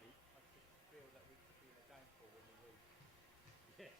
be. I just feel that we could be in a downfall when we lose. Yes. Coming in. Yeah.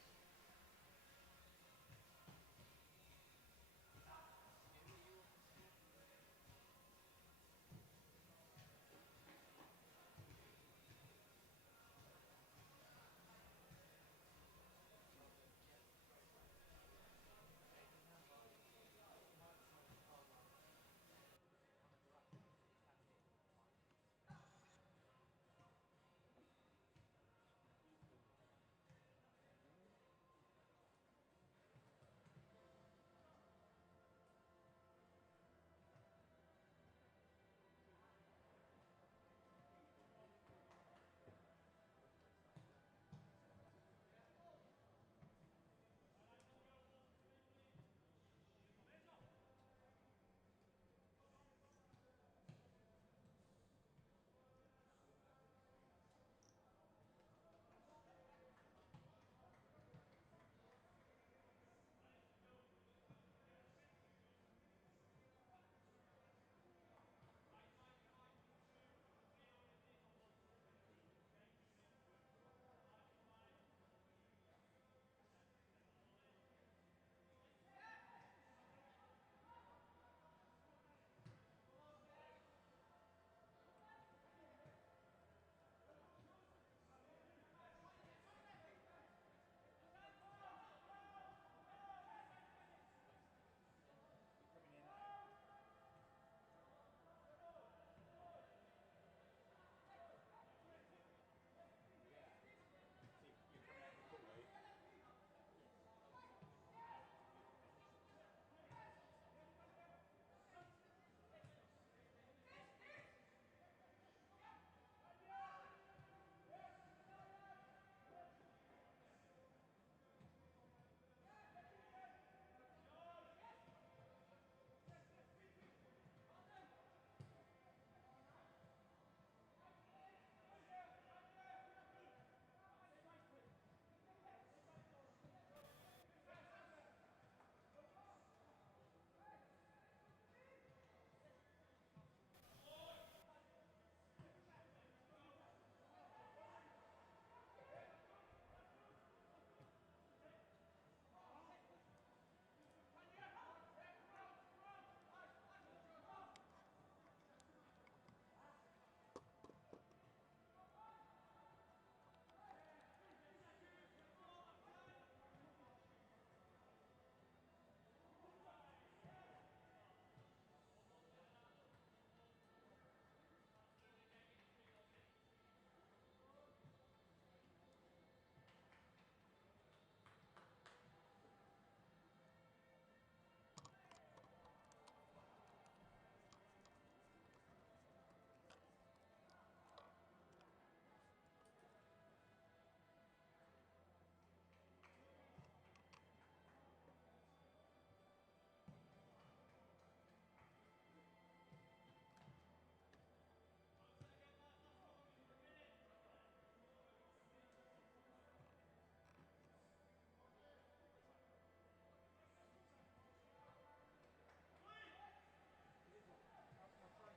See, you're coming out of the ball, eh?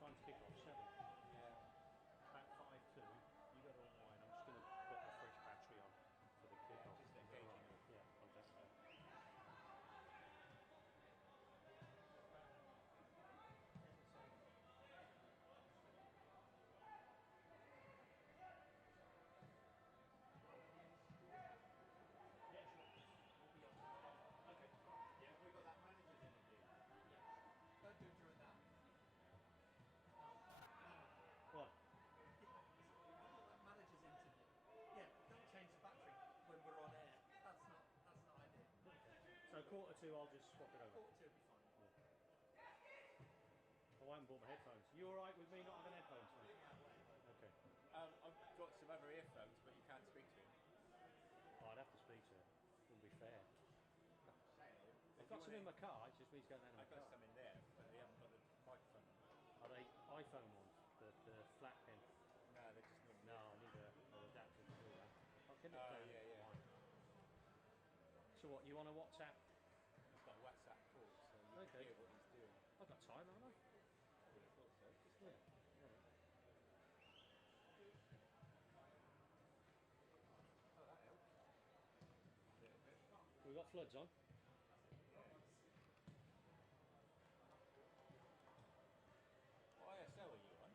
Time's kick off 7. Yeah. About 5-2. You got all mine. I'm just going to put the fresh battery on for the kick off. Just Is that engaging right? it. Yeah, I'll definitely. Yeah, sure. We'll be on. Okay. Yeah. Have we got that manager's interview? Yeah. Don't do it during that. What? We've got that manager's interview. Yeah, don't change the battery when we're on air. That's not ideal. So 1:45, I'll just swap it over. 1:45 will be fine. Oh, I haven't bought my headphones. You all right with me not having headphones, mate? Okay. I've got some other earphones, but you can't speak to him. Oh, I'd have to speak to him. Wouldn't be fair. If I've got you some in my wanna- car. It just means going down to my I've got car. some in there, but they haven't got the microphone on. Are they iPhone ones? The flat pin? No, they're just No, I need an adapter to do that. I'll get it Oh, down yeah, in yeah. mine. So So what? You want a WhatsApp? He's got a WhatsApp call, so you Okay. can hear what he's doing. I've got time, haven't I? I would have thought so. Just Yeah. oh, that helps. A little bit. We've got floods on. What ISO are you on?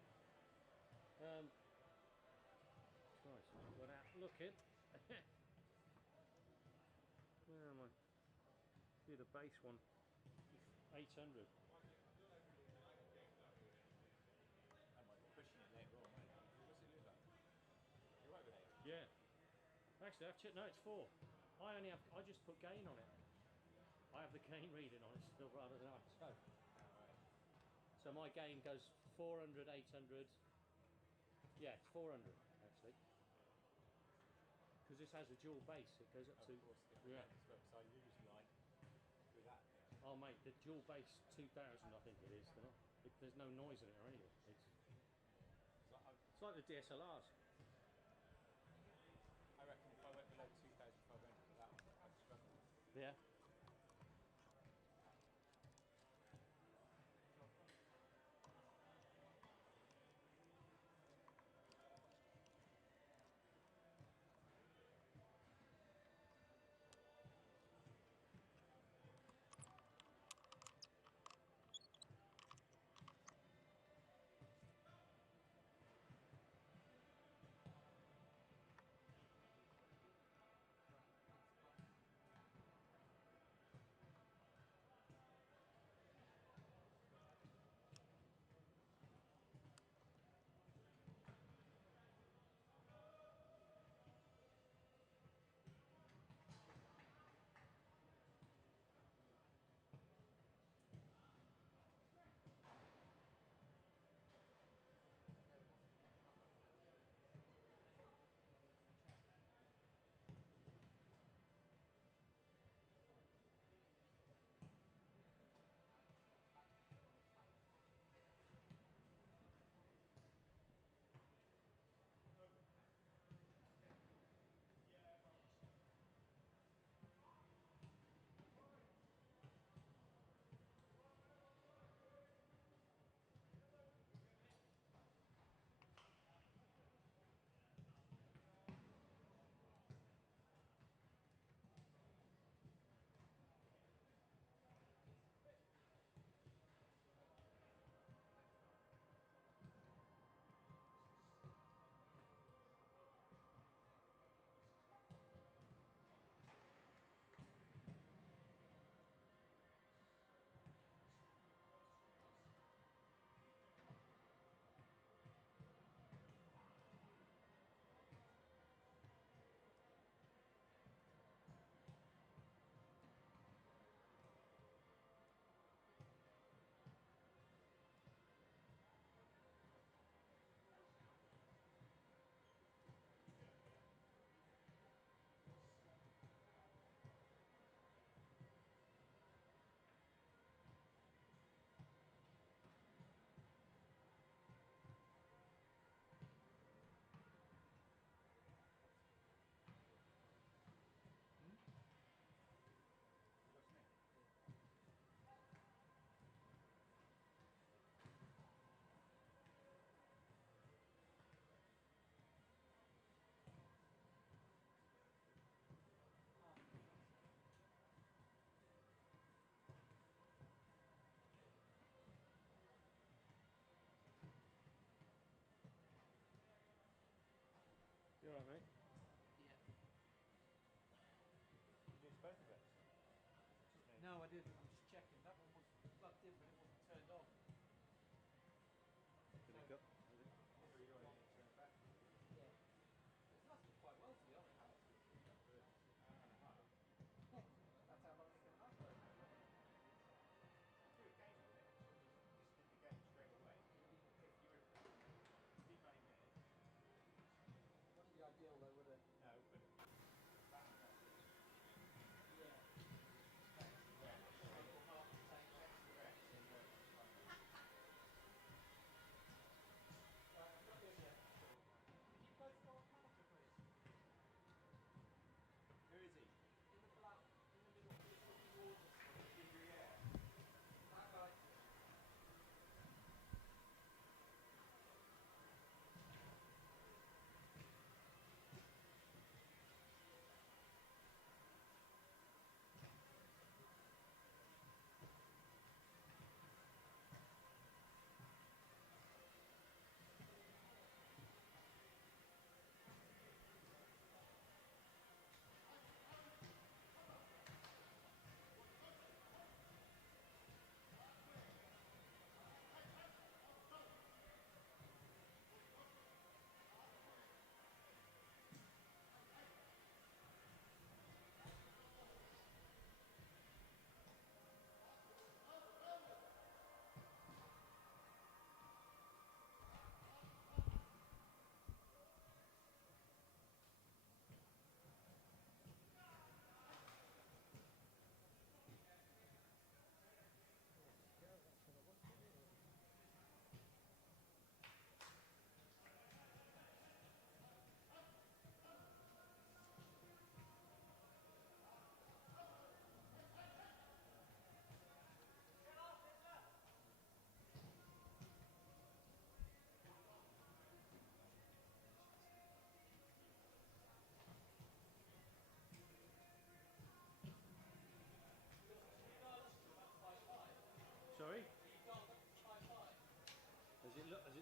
Christ, without looking. Where am I? Do the base one. 800. I might be pushing it later on, won't it? What's it look like? You're right with 800? Yeah. Actually, I've checked. No, it's 4. I just put gain on it. I have the gain reading on it still rather than ISO. Alright. So my gain goes 400, 800. Yeah, it's 400 actually. Because this has a dual base, it goes up to. Of course, Yeah. as well, because I lose light with that thing. Oh mate, the dual base 2000 I think it is. There's no noise in it or anything. It's like the DSLRs. I reckon if I went below 2,500 for that one, I'd struggle. Yeah.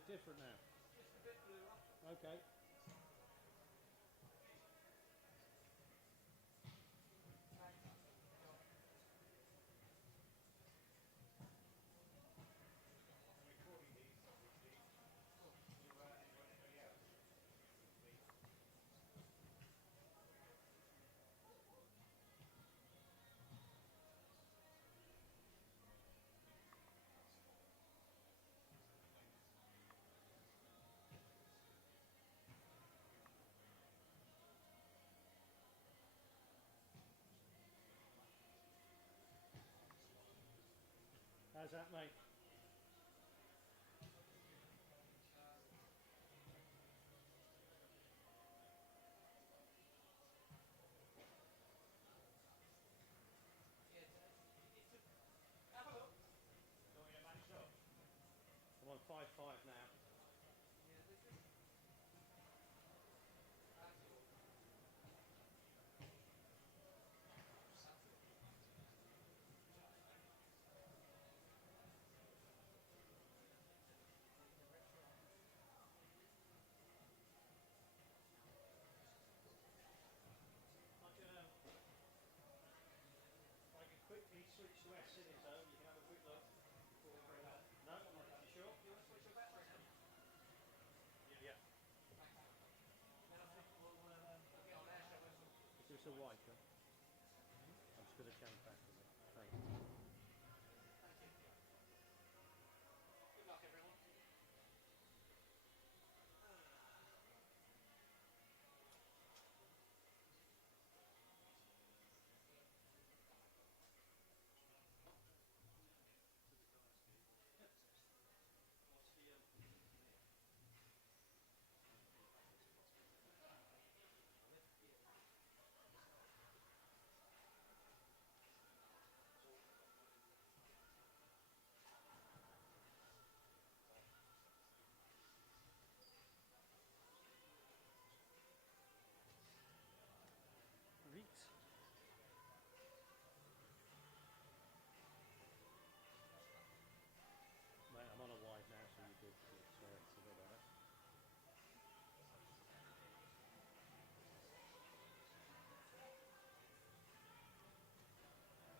it different now? Just a bit bluer. Okay. How's that, mate? Have a look. I'm on 5.5 now. Yeah, this is. That's all. I can quickly switch to S in its own. You can have a quick look before we bring up. No, you sure? You want to switch your battery now? Yeah. Then I think we'll get on air, shall we? Is this a white one? I'm just going to change back to it. Thank you. Thank you. Good luck, everyone. Reet. Mate, I'm on a wide now, so you did it. It's a bit better.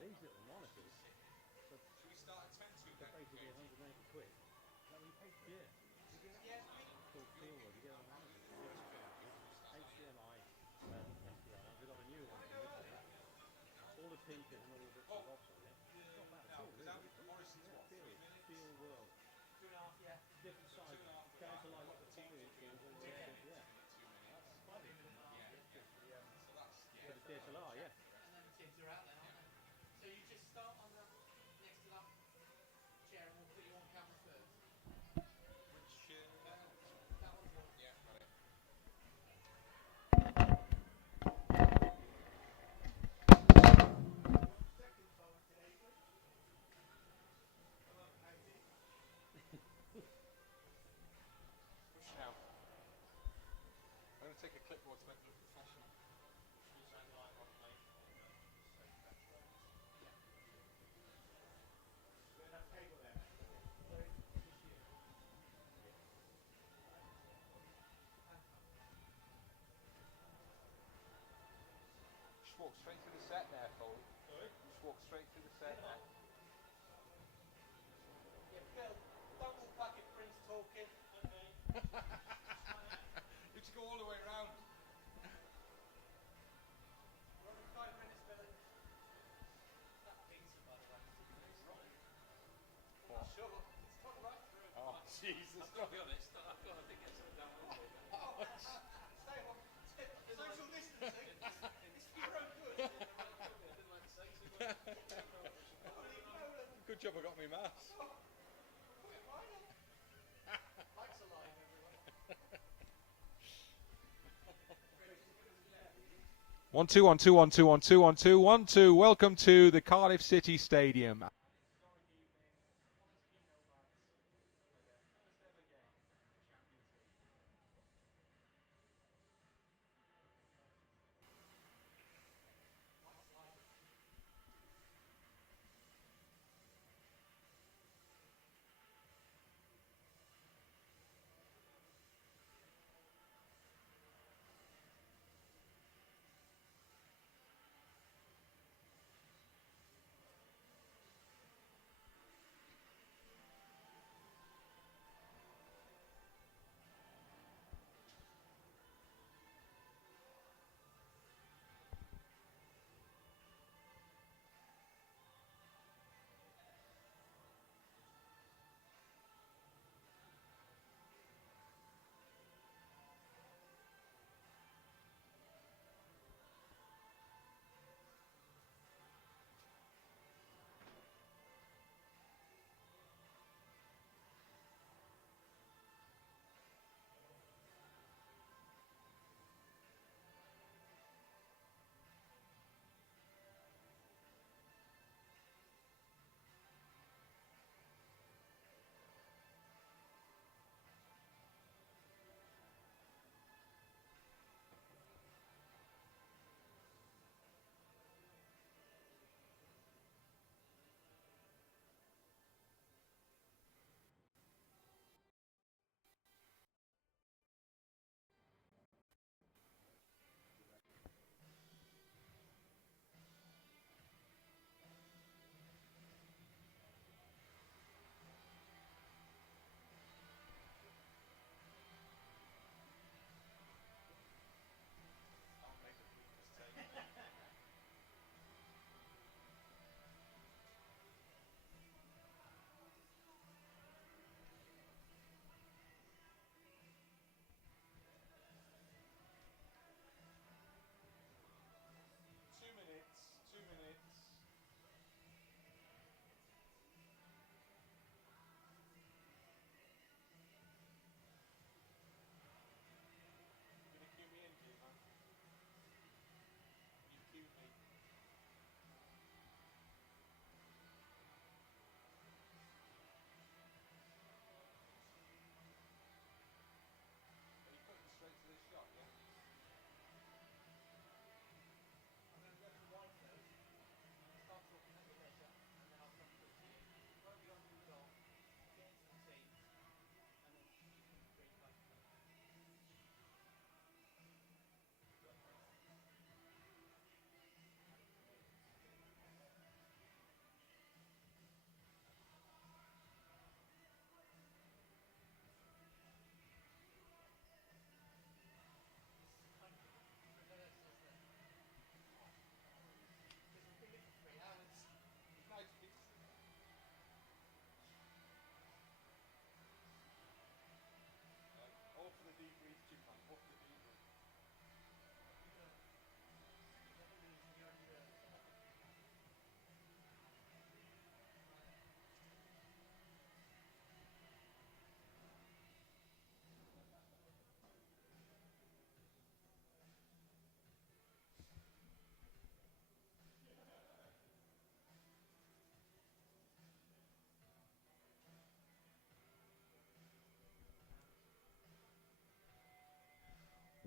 These little monitors, so Should we start at 10 to they're basically 180 quid. Is that what you paid for? Yeah. Yeah. It's called Fieldwood. You get it on Amazon. HDMI and SDI. We've got a new one from Italy. All the pieces and all the bits and bobs on it. It's not bad at all, Because that really. was Morrison's what? 3 minutes? Feel World. 2.5, yeah. Different size. 2.5 for Down that. to like What the the team 5 inch ones. did. Yeah. That's funny. So that's, For the DSLR, yeah. And then the kids are out then, aren't they? So you just start on the next to that chair and we'll put you on camera first. which, That one's yours. yeah, got it. Second phone today, please. Hello, how you doing? Push now. I'm going to take a clipboard to make it look professional. Just walk straight through the set there, Foley. Sorry? Just walk straight through the set there. Yeah, Phil, don't walk back if Prince talking. Okay. You have to go all the way around. We're only 5 minutes, Billy. That pizza, by the way, is right. I'm not sure. It's gone right through. Oh, Jesus. I've got to be honest, I've got to think it's something down one way. Stay on. Social distancing. It's for your own good. I didn't like to say too much. Good job I got my mask. Mike's alive, everyone. 1 2 1 2 1 2 1 2 1 2 1 2. Welcome to the Cardiff City Stadium. Historic evening, Quay Nomads play their first ever game in the Champions League. Mike's live.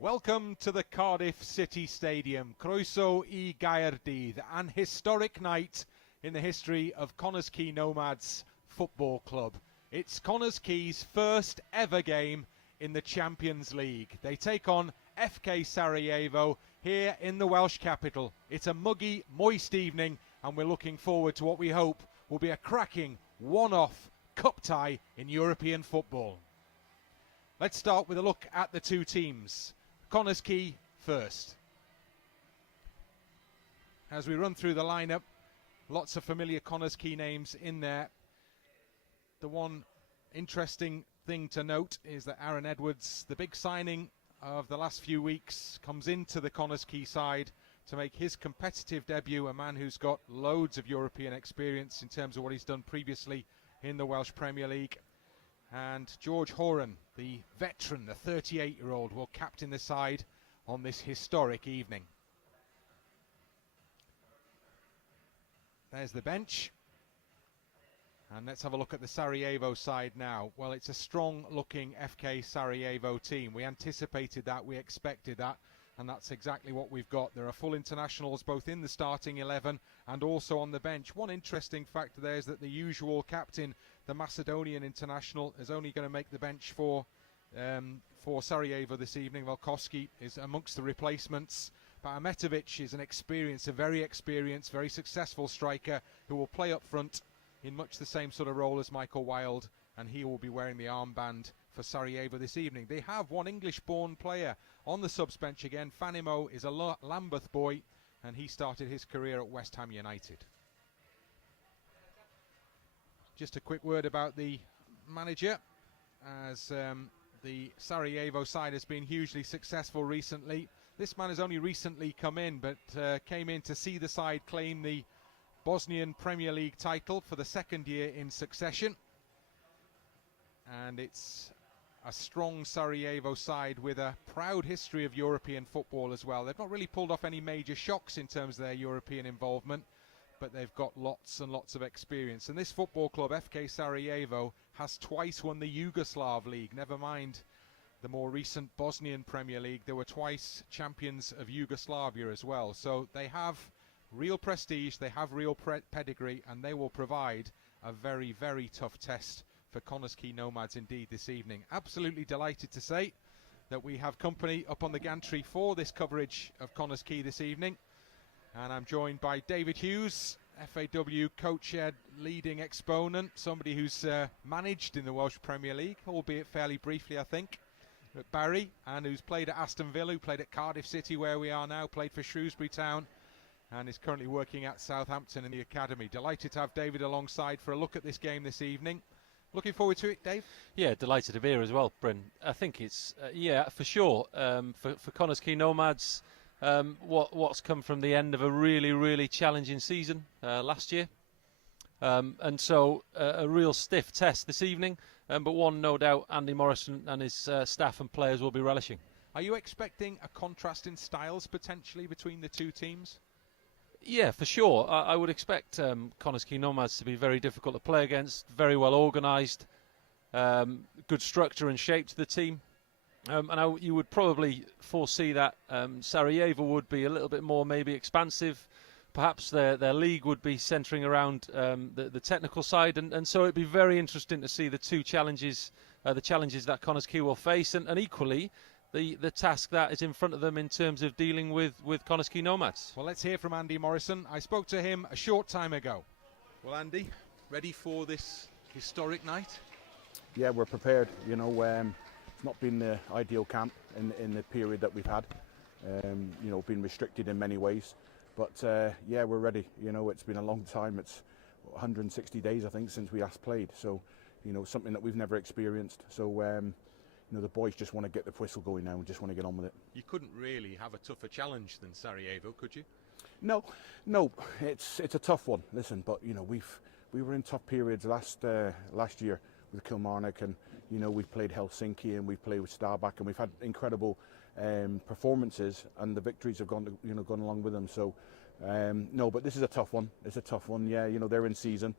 Welcome to the Cardiff City Stadium. Croeso I Gaerdydd, an historic night in the history of Connah's Quay Nomads Football Club. It's Connah's Quay's first ever game in the Champions League. They take on FK Sarajevo here in the Welsh capital. It's a muggy, moist evening, and we're looking forward to what we hope will be a cracking one-off cup tie in European football. Let's start with a look at the two teams. Connah's Quay first. As we run through the lineup, lots of familiar Connah's Quay names in there. The one interesting thing to note is that Aaron Edwards, the big signing of the last few weeks, comes into the Connah's Quay side to make his competitive debut, a man who's got loads of European experience in terms of what he's done previously in the Welsh Premier League. And George Horan, the veteran, the 38-year-old, will captain the side on this historic evening. There's the bench. And let's have a look at the Sarajevo side now. Well, it's a strong-looking FK Sarajevo team. We anticipated that, we expected that, and that's exactly what we've got. There are full internationals both in the starting 11 and also on the bench. One interesting factor there is that the usual captain, the Macedonian international, is only going to make the bench for Sarajevo this evening. Velkoski is amongst the replacements. But Ahmetovic is a very experienced, very successful striker who will play up front in much the same sort of role as Michael Wilde, and he will be wearing the armband for Sarajevo this evening. They have one English-born player on the subs bench again. Fanimo is a Lambeth boy, and he started his career at West Ham United. Just a quick word about the manager, as the Sarajevo side has been hugely successful recently. This man has only recently come in, but came in to see the side claim the Bosnian Premier League title for the second year in succession. And it's a strong Sarajevo side with a proud history of European football as well. They've not really pulled off any major shocks in terms of their European involvement, but they've got lots and lots of experience. And this football club, FK Sarajevo, has twice won the Yugoslav League. Never mind the more recent Bosnian Premier League. They were twice champions of Yugoslavia as well. So they have real prestige, they have real pedigree, and they will provide a very, very tough test for Connah's Quay Nomads indeed this evening. Absolutely delighted to say that we have company up on the gantry for this coverage of Connah's Quay this evening. And I'm joined by David Hughes, FAW coach-ed leading exponent, somebody who's managed in the Welsh Premier League, albeit fairly briefly, I think, at Barry, and who's played at Aston Villa, who played at Cardiff City, where we are now, played for Shrewsbury Town, and is currently working at Southampton in the academy. Delighted to have David alongside for a look at this game this evening. Looking forward to it, Dave? Yeah, delighted to be here as well, Bryn. I think it's, yeah, for sure, for Connah's Quay Nomads, what's come from the end of a really, really challenging season last year. And so a real stiff test this evening, but one no doubt Andy Morrison and his staff and players will be relishing. Are you expecting a contrast in styles potentially between the two teams? Yeah, for sure. I would expect Connah's Quay Nomads to be very difficult to play against, very well organised, good structure and shape to the team. And you would probably foresee that Sarajevo would be a little bit more maybe expansive. Perhaps their league would be centring around the technical side. And so it'd be very interesting to see the two challenges, the challenges that Connah's Quay will face, and equally the task that is in front of them in terms of dealing with Connah's Quay Nomads. Well, let's hear from Andy Morrison. I spoke to him a short time ago. Well, Andy, ready for this historic night? Yeah, we're prepared. You know, it's not been the ideal camp in the period that we've had. You know, been restricted in many ways. But yeah, we're ready. You know, it's been a long time. It's 160 days, I think, since we last played. So, you know, something that we've never experienced. So, you know, the boys just want to get the whistle going now and just want to get on with it. You couldn't really have a tougher challenge than Sarajevo, could you? No, it's a tough one. Listen, but you know, we were in tough periods last year with Kilmarnock, and you know, we've played Helsinki and we've played with Starbak, and we've had incredible performances, and the victories have gone along with them. So no, but this is a tough one. It's a tough one. Yeah, you know, they're in season,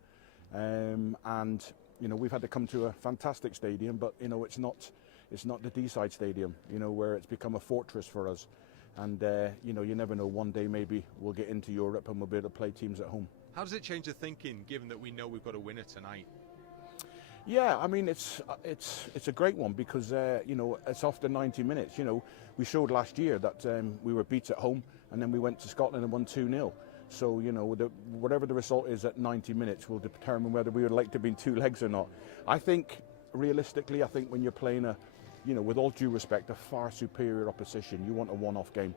and you know, we've had to come to a fantastic stadium, but you know, it's not it's not the D-side stadium, you know, where it's become a fortress for us. And, you know, you never know, one day maybe we'll get into Europe and we'll be able to play teams at home. How does it change the thinking, given that we know we've got a winner tonight? Yeah, I mean, it's a great one because, you know, it's after 90 minutes. You know, we showed last year that we were beat at home and then we went to Scotland and won 2-0. So, you know, whatever the result is at 90 minutes will determine whether we would like to be in 2 legs or not. I think, realistically, I think when you're playing you know, with all due respect, a far superior opposition, you want a one-off game.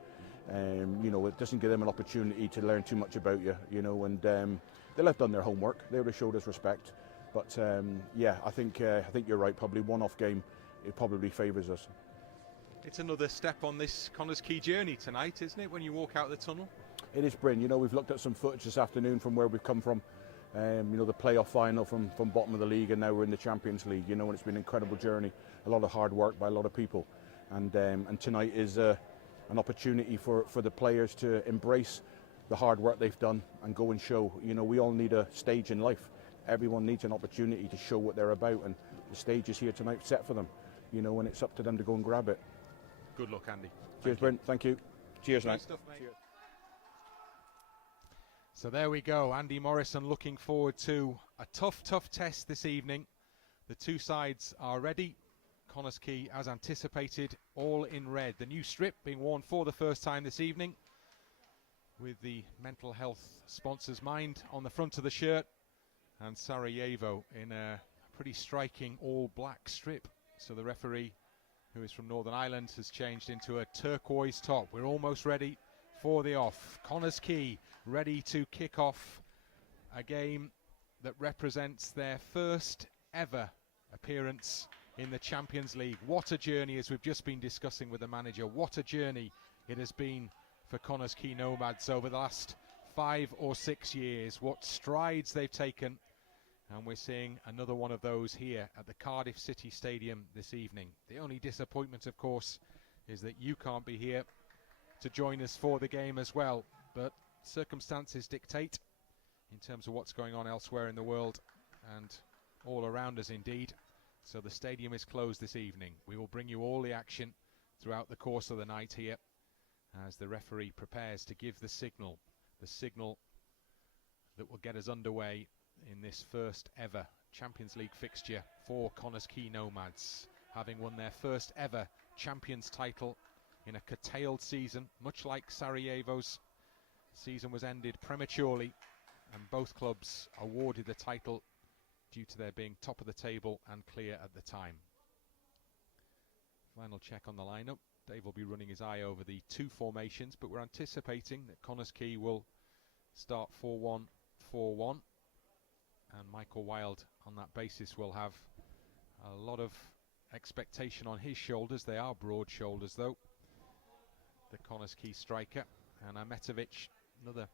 You know, it doesn't give them an opportunity to learn too much about you, you know, and they'll have done their homework. They would have showed us respect. But, yeah, I think you're right. Probably one-off game, it probably favours us. It's another step on this Connah's Quay journey tonight, isn't it, when you walk out the tunnel? It is, Bryn. You know, we've looked at some footage this afternoon from where we've come from. You know, the playoff final from bottom of the league, and now we're in the Champions League, you know, and it's been an incredible journey. A lot of hard work by a lot of people. And tonight is an opportunity for the players to embrace the hard work they've done and go and show. You know, we all need a stage in life. Everyone needs an opportunity to show what they're about, and the stage is here tonight set for them, you know, and it's up to them to go and grab it. Good luck, Andy. Cheers, Brent. Thank you. Cheers, mate. Stuff, mate. Cheers. So there we go. Andy Morrison looking forward to a tough test this evening. The two sides are ready. Connah's Quay, as anticipated, all in red. The new strip being worn for the first time this evening, with the mental health sponsor's mind on the front of the shirt, and Sarajevo in a pretty striking all-black strip. So the referee, who is from Northern Ireland, has changed into a turquoise top. We're almost ready for the off. Connah's Quay ready to kick off a game that represents their first ever appearance in the Champions League. What a journey, as we've just been discussing with the manager. What a journey it has been for Connah's Quay Nomads over the last 5 or 6 years. What strides they've taken, and we're seeing another one of those here at the Cardiff City Stadium this evening. The only disappointment, of course, is that you can't be here to join us for the game as well, but circumstances dictate in terms of what's going on elsewhere in the world and all around us indeed. So the stadium is closed this evening. We will bring you all the action throughout the course of the night here as the referee prepares to give the signal that will get us underway in this first ever Champions League fixture for Connah's Quay Nomads, having won their first ever Champions title in a curtailed season, much like Sarajevo's season was ended prematurely, and both clubs awarded the title due to their being top of the table and clear at the time. Final check on the lineup. Dave will be running his eye over the two formations, but we're anticipating that Connah's Quay will start 4-1-4-1, and Michael Wilde on that basis will have a lot of expectation on his shoulders. They are broad shoulders though, the Connah's Quay striker, and Ahmetovic, another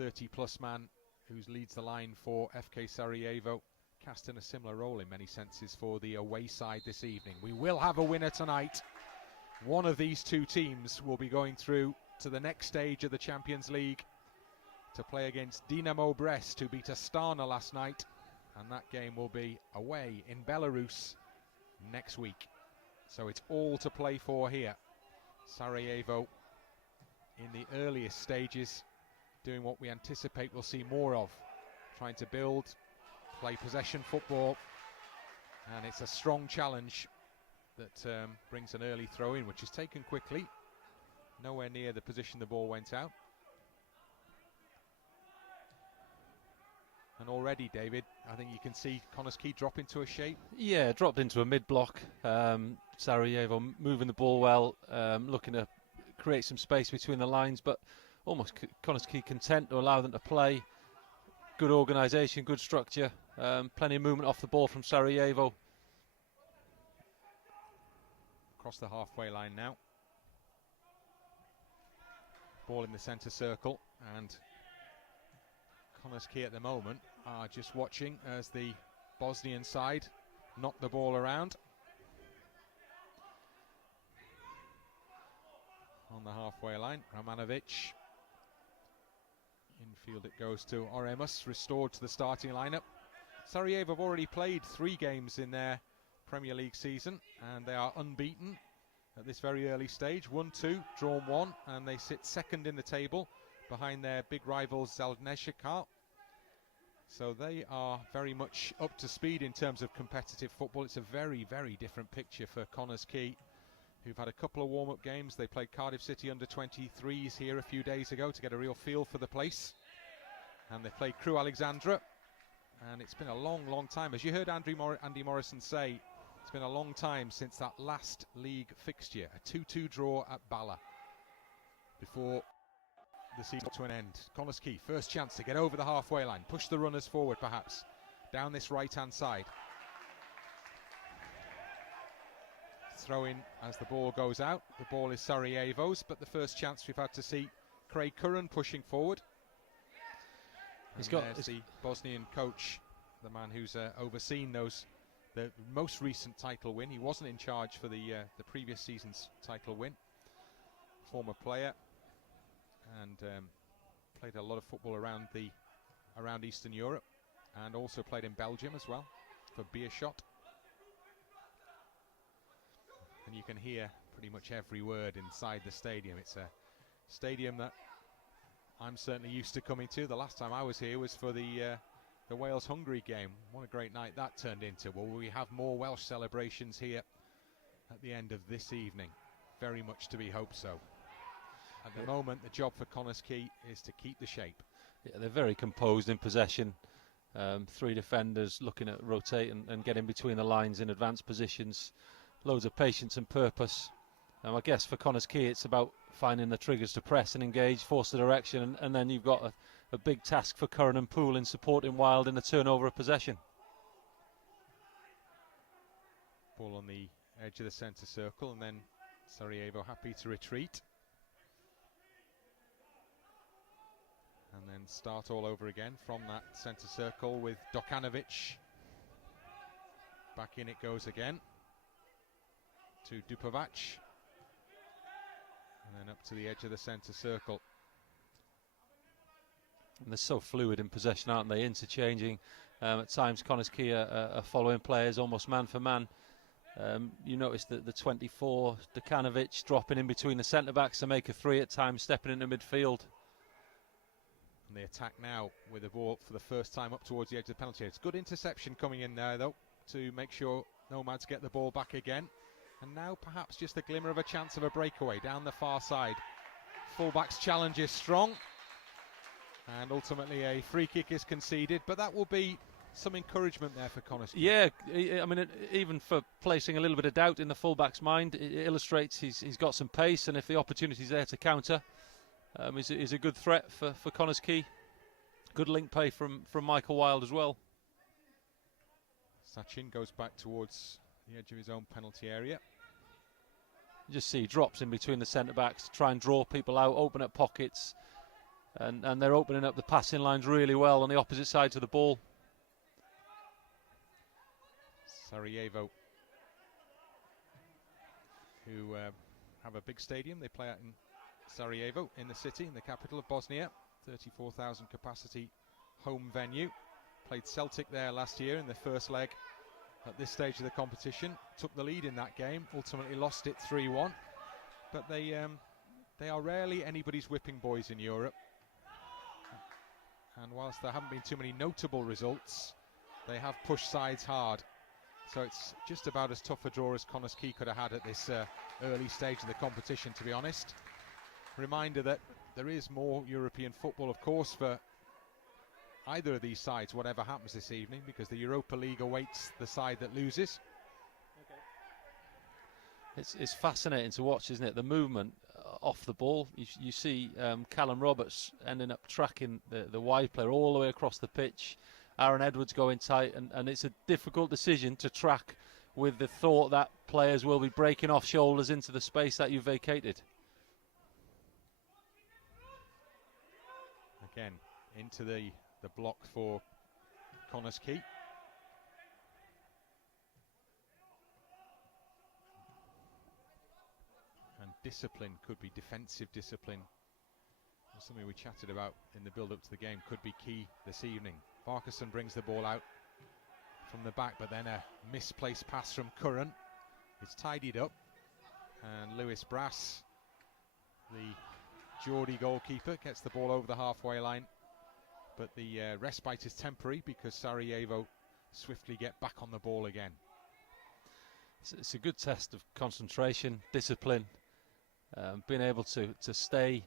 30-plus man who leads the line for FK Sarajevo, cast in a similar role in many senses for the away side this evening. We will have a winner tonight. One of these two teams will be going through to the next stage of the Champions League to play against Dinamo Brest, who beat Astana last night, and that game will be away in Belarus next week. So it's all to play for here. Sarajevo in the earliest stages, doing what we anticipate we'll see more of, trying to build, play possession football, and it's a strong challenge that brings an early throw in, which is taken quickly, nowhere near the position the ball went out. And already, David, I think you can see Connah's Quay drop into a shape. Yeah, dropped into a mid-block. Sarajevo moving the ball well, looking to create some space between the lines, but almost Connah's Quay content to allow them to play. Good organisation, good structure, plenty of movement off the ball from Sarajevo. Across the halfway line now. Ball in the centre circle, and Connah's Quay at the moment are just watching as the Bosnian side knock the ball around. On the halfway line, Ramanovic. Infield it goes to Oremus, restored to the starting lineup. Sarajevo have already played 3 games in their Premier League season, and they are unbeaten at this very early stage. 1-2, drawn 1, and they sit second in the table behind their big rivals Zaldneshikar. So they are very much up to speed in terms of competitive football. It's a very, very different picture for Connah's Quay, who've had a couple of warm-up games. They played Cardiff City under-23s here a few days ago to get a real feel for the place. And they played Crewe Alexandra. And it's been a long, long time. As you heard Andy Morrison say, it's been a long time since that last league fixture. A 2-2 draw at Bala before the season to an end. Connah's Quay, first chance to get over the halfway line. Push the runners forward, perhaps. Down this right-hand side. Throw in as the ball goes out. The ball is Sarajevo's, but the first chance we've had to see Craig Curran pushing forward. There's the Bosnian coach, the man who's overseen the most recent title win. He wasn't in charge for the previous season's title win. Former player, and played a lot of football around Eastern Europe, and also played in Belgium as well for Beerschot. And you can hear pretty much every word inside the stadium. It's a stadium that I'm certainly used to coming to. The last time I was here was for the Wales-Hungary game. What a great night that turned into. Well, we have more Welsh celebrations here at the end of this evening. Very much to be hoped so. At the moment, the job for Connah's Quay is to keep the shape. Yeah, they're very composed in possession. 3 defenders looking at rotate and getting between the lines in advanced positions. Loads of patience and purpose. I guess for Connah's Quay, it's about finding the triggers to press and engage, force the direction, and then you've got a big task for Curran and Poole in supporting Wild in the turnover of possession. Ball on the edge of the centre circle, and then Sarajevo happy to retreat. And then start all over again from that centre circle with Dokanovic. Back in it goes again to Dupovac. And then up to the edge of the centre circle. And they're so fluid in possession, aren't they? Interchanging. At times, Connah's Quay are following players almost man for man. You notice that the 24, Dokanovic, dropping in between the centre-backs to make a 3 at times, stepping into midfield. And the attack now with the ball for the first time up towards the edge of the penalty area. It's good interception coming in there, though, to make sure Nomads get the ball back again. And now perhaps just a glimmer of a chance of a breakaway down the far side. Fullback's challenge is strong. And ultimately a free kick is conceded. But that will be some encouragement there for Connah's Quay. Yeah, I mean, even for placing a little bit of doubt in the fullback's mind, it illustrates he's got some pace. And if the opportunity's there to counter, is a good threat for Connah's Quay. Good link play from Michael Wild as well. Sachin goes back towards the edge of his own penalty area. You just see drops in between the centre-backs to try and draw people out, open up pockets. And they're opening up the passing lines really well on the opposite side to the ball. Sarajevo, who have a big stadium. They play out in Sarajevo, in the city, in the capital of Bosnia. 34,000 capacity home venue. Played Celtic there last year in the first leg at this stage of the competition. Took the lead in that game, ultimately lost it 3-1. But they are rarely anybody's whipping boys in Europe. And whilst there haven't been too many notable results, they have pushed sides hard. So it's just about as tough a draw as Connah's Quay could have had at this early stage of the competition, to be honest. Reminder that there is more European football, of course, for either of these sides, whatever happens this evening, because the Europa League awaits the side that loses. It's fascinating to watch, isn't it? The movement off the ball. You see Callum Roberts ending up tracking the wide player all the way across the pitch. Aaron Edwards going tight, and it's a difficult decision to track with the thought that players will be breaking off shoulders into the space that you vacated. Again, into the block for Connah's Quay. And discipline could be defensive discipline. Something we chatted about in the build-up to the game could be key this evening. Farquharson brings the ball out. from the back, but then a misplaced pass from Curran. It's tidied up, and Lewis Brass, the Geordie goalkeeper, gets the ball over the halfway line, but the respite is temporary because Sarajevo swiftly get back on the ball again. It's a good test of concentration, discipline, being able to stay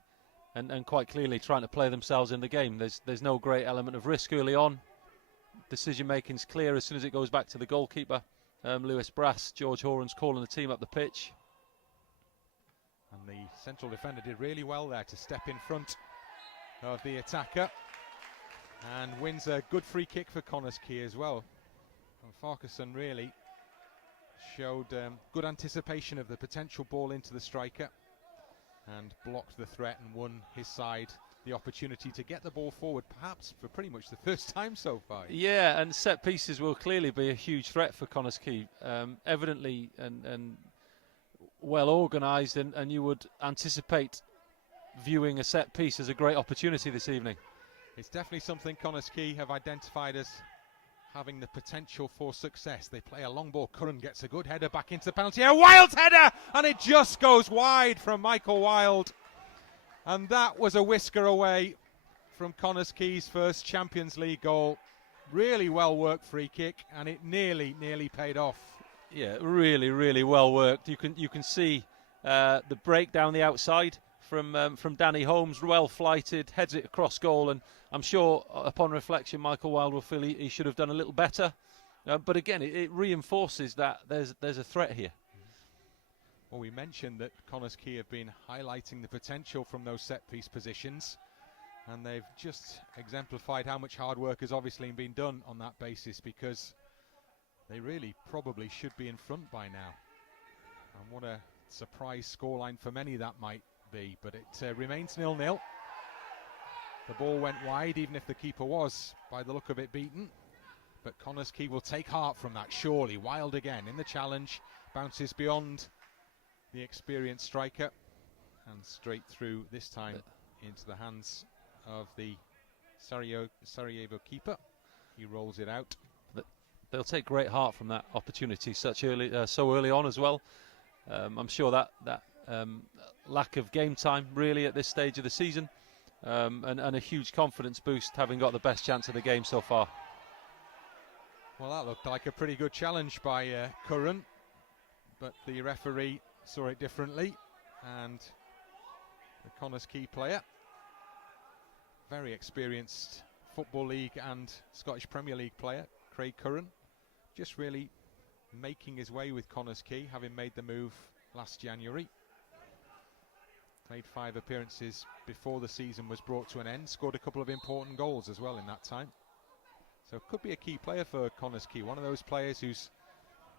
and quite clearly trying to play themselves in the game. There's no great element of risk early on. Decision making's clear as soon as it goes back to the goalkeeper. Lewis Brass, George Horan's calling the team up the pitch. And the central defender did really well there to step in front of the attacker, and wins a good free kick for Connah's Quay as well. And Farquharson really showed good anticipation of the potential ball into the striker and blocked the threat and won his side the opportunity to get the ball forward, perhaps for pretty much the first time so far. Yeah, and set pieces will clearly be a huge threat for Connah's Quay. Evidently and well organised, and you would anticipate viewing a set piece as a great opportunity this evening. It's definitely something Connah's Quay have identified as having the potential for success. They play a long ball. Curran gets a good header back into the penalty area. Wild's header, and it just goes wide from Michael Wild. And that was a whisker away from Connah's Quay's first Champions League goal. Really well worked free kick, and it nearly paid off. Yeah, really well worked. You can see the break down the outside from Danny Holmes, well flighted, heads it across goal, and I'm sure upon reflection Michael Wild will feel he should have done a little better. But again, it reinforces that there's a threat here. Well, we mentioned that Connah's Quay have been highlighting the potential from those set-piece positions, and they've just exemplified how much hard work has obviously been done on that basis, because they really probably should be in front by now. And what a surprise scoreline for many that might be, but it remains 0-0. The ball went wide, even if the keeper was, by the look of it, beaten. But Connah's Quay will take heart from that, surely. Wild again in the challenge, bounces beyond the experienced striker, and straight through this time into the hands of the Sarajevo keeper. He rolls it out. They'll take great heart from that opportunity so early on as well. I'm sure that lack of game time really at this stage of the season, and a huge confidence boost having got the best chance of the game so far. Well, that looked like a pretty good challenge by Curran, but the referee saw it differently, and the Connah's Quay player, very experienced Football League and Scottish Premier League player, Craig Curran, just really making his way with Connah's Quay, having made the move last January. Made 5 appearances before the season was brought to an end, scored a couple of important goals as well in that time. So could be a key player for Connah's Quay, one of those players who's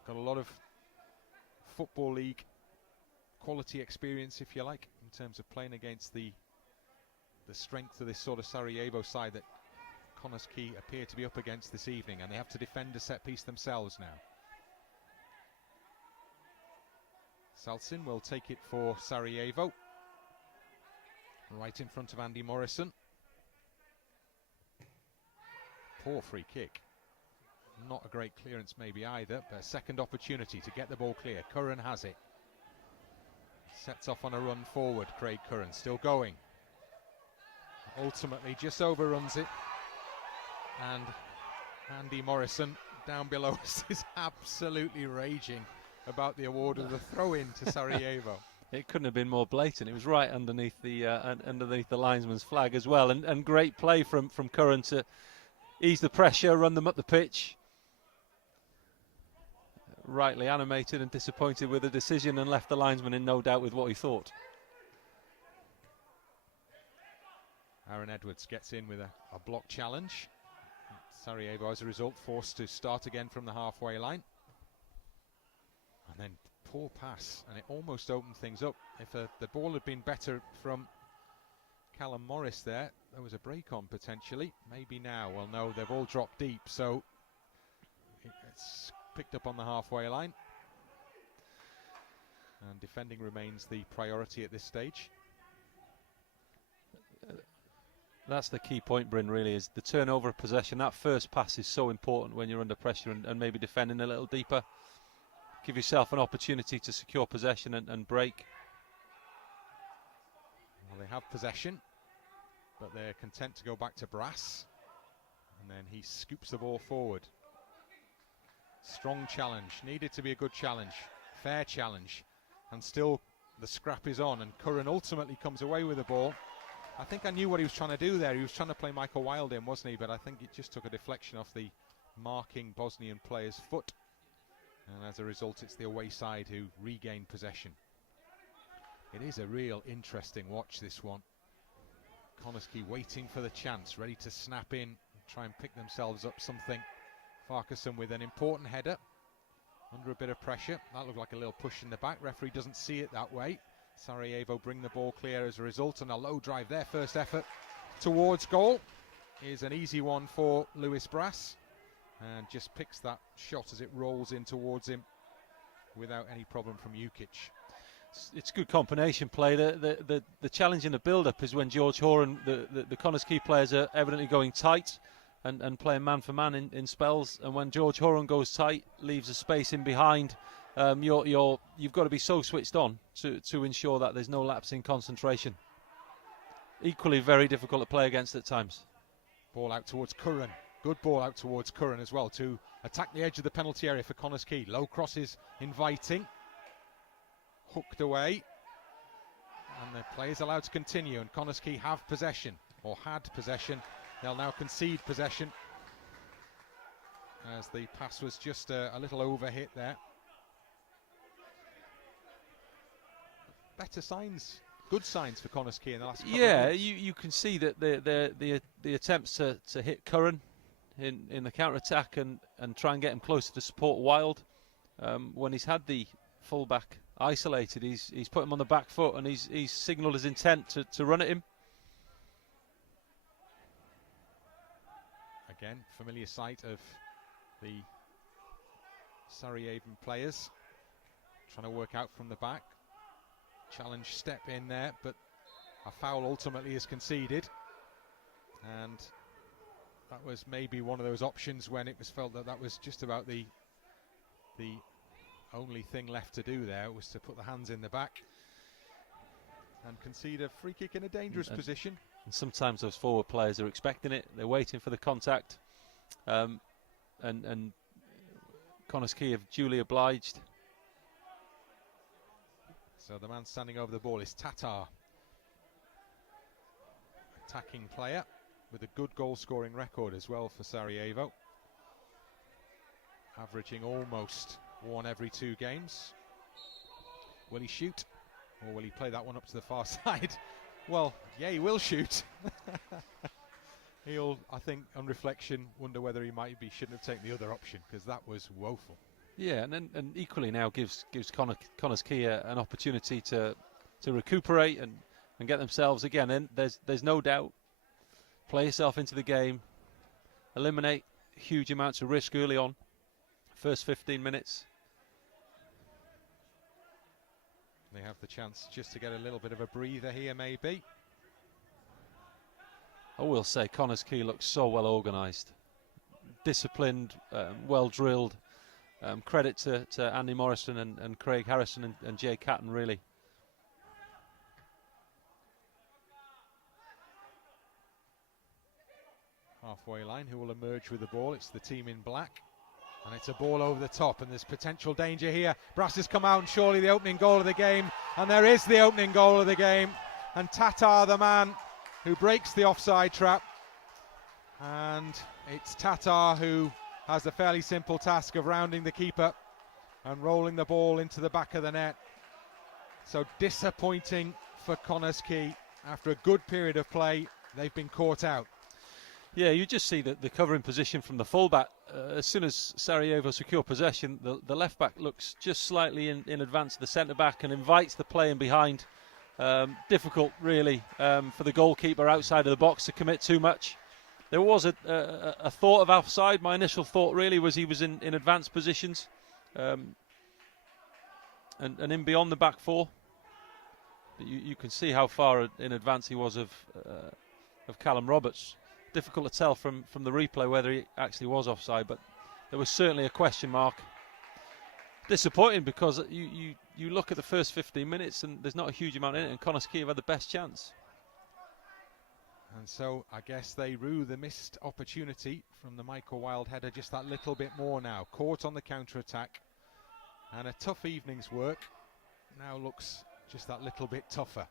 got a lot of Football League quality experience, if you like, in terms of playing against the strength of this sort of Sarajevo side that Connah's Quay appear to be up against this evening, and they have to defend a set piece themselves now. Salsin will take it for Sarajevo, right in front of Andy Morrison. Poor free kick. Not a great clearance maybe either, but a second opportunity to get the ball clear. Curran has it. Sets off on a run forward, Craig Curran, still going. Ultimately just overruns it. And Andy Morrison down below us is absolutely raging about the award of the throw-in to Sarajevo. It couldn't have been more blatant. It was right underneath the linesman's flag as well, and great play from Curran to ease the pressure, run them up the pitch. Rightly animated and disappointed with the decision, and left the linesman in no doubt with what he thought. Aaron Edwards gets in with a block challenge. Sarajevo, as a result, forced to start again from the halfway line. And then poor pass, and it almost opened things up. If the ball had been better from Callum Morris there was a break on potentially. Maybe now. Well, no, they've all dropped deep, so it's picked up on the halfway line. And defending remains the priority at this stage. That's the key point, Bryn, really, is the turnover of possession. That first pass is so important when you're under pressure and maybe defending a little deeper. Give yourself an opportunity to secure possession and break. Well, they have possession, but they're content to go back to Brass. And then he scoops the ball forward. Strong challenge. Needed to be a good challenge. Fair challenge. And still the scrap is on, and Curran ultimately comes away with the ball. I think I knew what he was trying to do there. He was trying to play Michael Wilde in, wasn't he? But I think it just took a deflection off the marking Bosnian player's foot. And as a result, it's the away side who regain possession. It is a real interesting watch, this one. Connah's Quay waiting for the chance, ready to snap in, try and pick themselves up something. Farquharson with an important header, under a bit of pressure. That looked like a little push in the back. Referee doesn't see it that way. Sarajevo bring the ball clear as a result, and a low drive. Their first effort towards goal is an easy one for Lewis Brass, and just picks that shot as it rolls in towards him without any problem from Jukic. It's good combination play. The challenge in the build-up is when George Horan, the Connah's Quay players are evidently going tight and playing man for man in spells, and when George Horan goes tight, leaves a space in behind, you've got to be so switched on to ensure that there's no lapse in concentration. Equally very difficult to play against at times. Ball out towards Curran. Good ball out towards Curran as well to attack the edge of the penalty area for Connah's Quay. Low cross is inviting. Hooked away. And the play is allowed to continue, and Connah's Quay have possession, or had possession. They'll now concede possession, as the pass was just a little overhit there. Better signs, good signs for Connah's Quay in the last couple of minutes. You can see that the attempts to hit Curran in the counter-attack and try and get him closer to support Wilde. When he's had the full-back isolated, he's put him on the back foot, and he's signalled his intent to run at him. Again, familiar sight of the Sarajevan players trying to work out from the back. Challenge step in there, but a foul ultimately is conceded, and that was maybe one of those options when it was felt that was just about the only thing left to do there, was to put the hands in the back and concede a free kick in a dangerous position. And sometimes those forward players are expecting it, they're waiting for the contact, and Connah's Quay have duly obliged. So the man standing over the ball is Tatar, attacking player with a good goal scoring record as well for Sarajevo, averaging almost 1 every 2 games. Will he shoot, or will he play that one up to the far side? Well, yeah, he will shoot. He'll, I think, on reflection, wonder whether he shouldn't have taken the other option, because that was woeful. Yeah, and equally now gives Connah's Quay an opportunity to recuperate and get themselves again. And there's no doubt, play yourself into the game, eliminate huge amounts of risk early on, first 15 minutes. They have the chance just to get a little bit of a breather here, maybe. I will say Connah's Quay looks so well organised, disciplined, well drilled. Credit to Andy Morrison and Craig Harrison and Jay Catton, really. Halfway line, who will emerge with the ball? It's the team in black. And it's a ball over the top, and there's potential danger here. Brass has come out, and surely the opening goal of the game. And there is the opening goal of the game. And Tatar, the man who breaks the offside trap. And it's Tatar who has the fairly simple task of rounding the keeper and rolling the ball into the back of the net. So disappointing for Connah's Quay. After a good period of play, they've been caught out. Yeah, you just see the covering position from the fullback. As soon as Sarajevo secure possession, the left back looks just slightly in advance of the centre back and invites the play in behind. Difficult, really, for the goalkeeper outside of the box to commit too much. There was a thought of offside. My initial thought really was he was in advanced positions and in beyond the back four. But you can see how far in advance he was of of Callum Roberts. Difficult to tell from the replay whether he actually was offside, but there was certainly a question mark. Disappointing because you look at the first 15 minutes and there's not a huge amount in it, and Connah's Quay have had the best chance. And so I guess they rue the missed opportunity from the Michael Wilde header just that little bit more now. Caught on the counter-attack, and a tough evening's work now looks just that little bit tougher.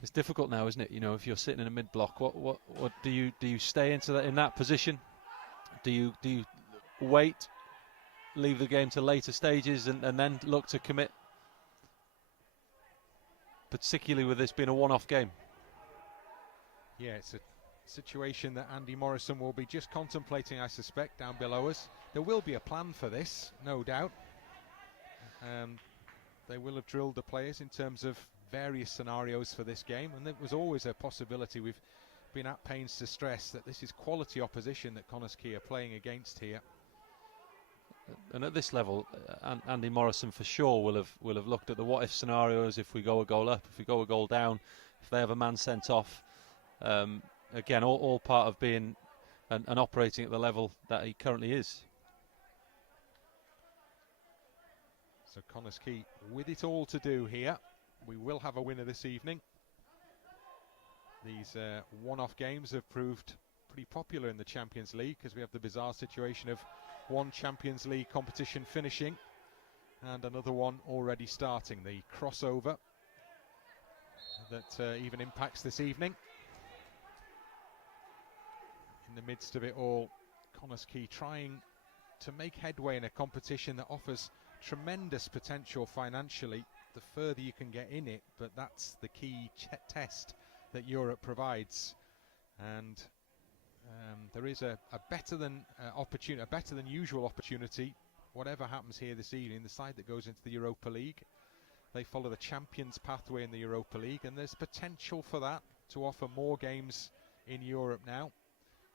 It's difficult now, isn't it? You know, if you're sitting in a mid-block, what do you stay in that position? Do you wait, leave the game to later stages, and then look to commit? Particularly with this being a one-off game. Yeah, it's a situation that Andy Morrison will be just contemplating, I suspect, down below us. There will be a plan for this, no doubt. They will have drilled the players in terms of various scenarios for this game, and there was always a possibility. We've been at pains to stress that this is quality opposition that Connah's Quay are playing against here. And at this level, Andy Morrison for sure will have looked at the what-if scenarios. If we go a goal up, if we go a goal down, if they have a man sent off. Again, all part of being and operating at the level that he currently is. So Connah's Quay with it all to do here. We will have a winner this evening. These one-off games have proved pretty popular in the Champions League because we have the bizarre situation of one Champions League competition finishing and another one already starting. The crossover that even impacts this evening. In the midst of it all, Connah's Quay trying to make headway in a competition that offers tremendous potential financially the further you can get in it, but that's the key test that Europe provides. And there is a better than opportunity, a better than usual opportunity. Whatever happens here this evening, the side that goes into the Europa League, they follow the Champions pathway in the Europa League, and there's potential for that to offer more games in Europe now.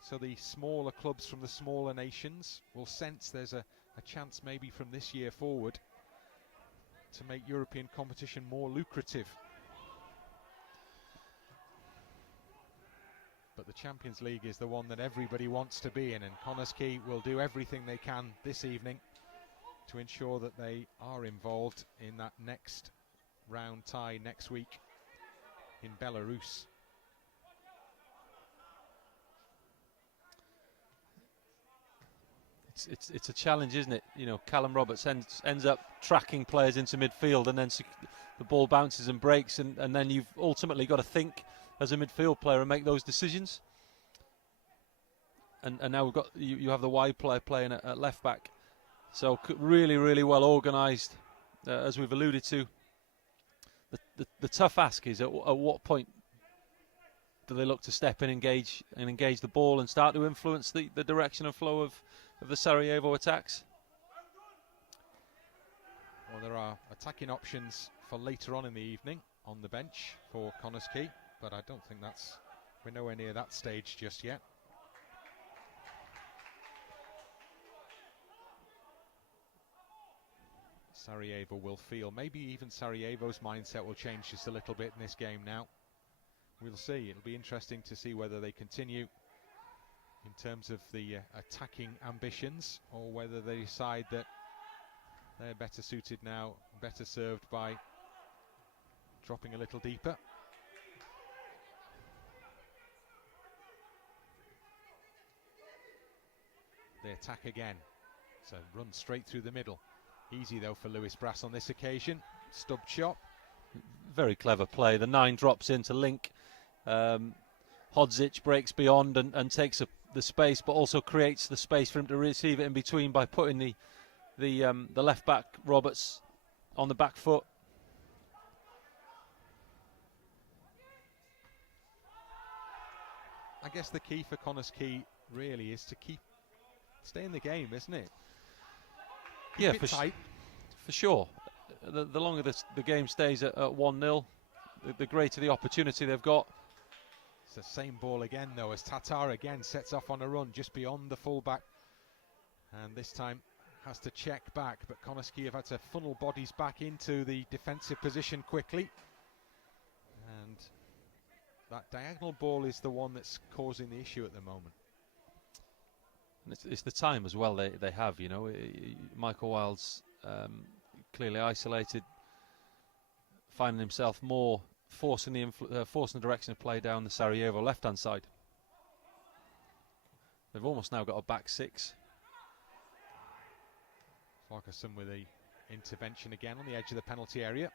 So the smaller clubs from the smaller nations will sense there's a chance maybe from this year forward to make European competition more lucrative. But the Champions League is the one that everybody wants to be in, and Connah's Quay will do everything they can this evening to ensure that they are involved in that next round tie next week in Belarus. It's a challenge, isn't it? You know, Callum Roberts ends up tracking players into midfield, and then the ball bounces and breaks, and then you've ultimately got to think as a midfield player and make those decisions. And now we've got you have the wide player playing at left back, so really well organised, as we've alluded to. The tough ask is at what point do they look to step in, engage the ball and start to influence the direction and flow of the Sarajevo attacks? Well, there are attacking options for later on in the evening on the bench for Connah's Quay, but I don't think we're nowhere near that stage just yet. Sarajevo will feel, maybe even Sarajevo's mindset will change just a little bit in this game now. We'll see. It'll be interesting to see whether they continue in terms of the attacking ambitions, or whether they decide that they're better suited now, better served by dropping a little deeper. They attack again, so run straight through the middle. Easy though for Lewis Brass on this occasion. Stubbed shot. Very clever play. The 9 drops in to link. Hodzic breaks beyond and takes the space, but also creates the space for him to receive it in between by putting the left back Roberts on the back foot. I guess the key for Connah's Quay really is to stay in the game, isn't it? Keep it tight. For sure. The longer the game stays at 1-0, the greater the opportunity they've got. It's the same ball again, though, as Tatar again sets off on a run just beyond the fullback, and this time has to check back, but Connah's Quay have had to funnel bodies back into the defensive position quickly, and that diagonal ball is the one that's causing the issue at the moment. And it's the time as well they have, you know. Michael Wilde's clearly isolated, finding himself more forcing the direction of play down the Sarajevo left-hand side. They've almost now got a back six. Farquharson with the intervention again on the edge of the penalty area.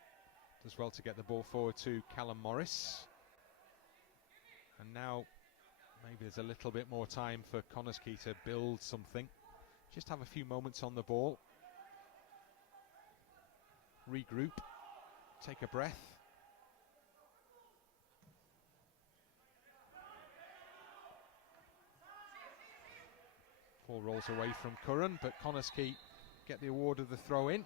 Does well to get the ball forward to Callum Morris. And now maybe there's a little bit more time for Connah's Quay to build something. Just have a few moments on the ball. Regroup. Take a breath. Ball rolls away from Curran, but Connah's Quay get the award of the throw-in.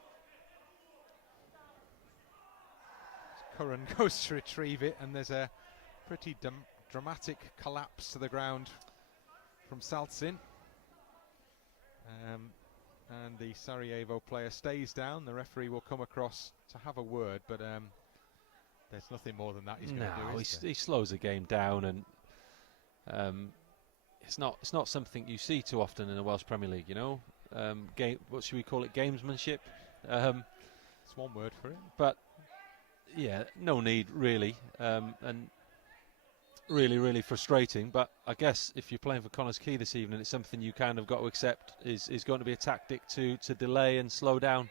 Curran goes to retrieve it, and there's a pretty dramatic collapse to the ground from Saltzin. And the Sarajevo player stays down. The referee will come across to have a word, but there's nothing more than that he's going to do. He slows the game down, and it's not something you see too often in the Welsh Premier League, you know. What should we call it? Gamesmanship. It's one word for it. But yeah, no need really, and really, really frustrating. But I guess if you're playing for Connah's Quay this evening, it's something you kind of got to accept is going to be a tactic to delay and slow down.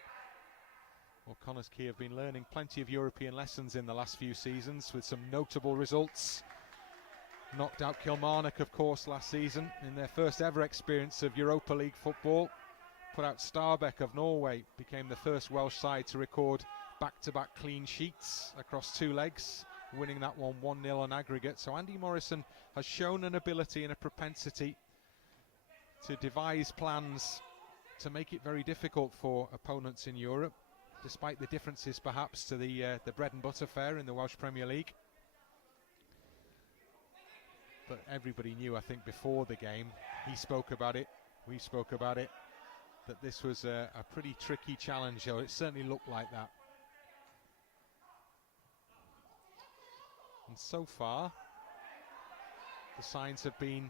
Well, Connah's Quay have been learning plenty of European lessons in the last few seasons with some notable results. Knocked out Kilmarnock, of course, last season in their first ever experience of Europa League football. Put out Stabæk of Norway, became the first Welsh side to record back-to-back clean sheets across 2 legs, winning that one 1-0 on aggregate. So Andy Morrison has shown an ability and a propensity to devise plans to make it very difficult for opponents in Europe, despite the differences perhaps to the bread and butter fare in the Welsh Premier League. But everybody knew, I think, before the game, he spoke about it, we spoke about it, that this was a pretty tricky challenge, or it certainly looked like that. And so far, the signs have been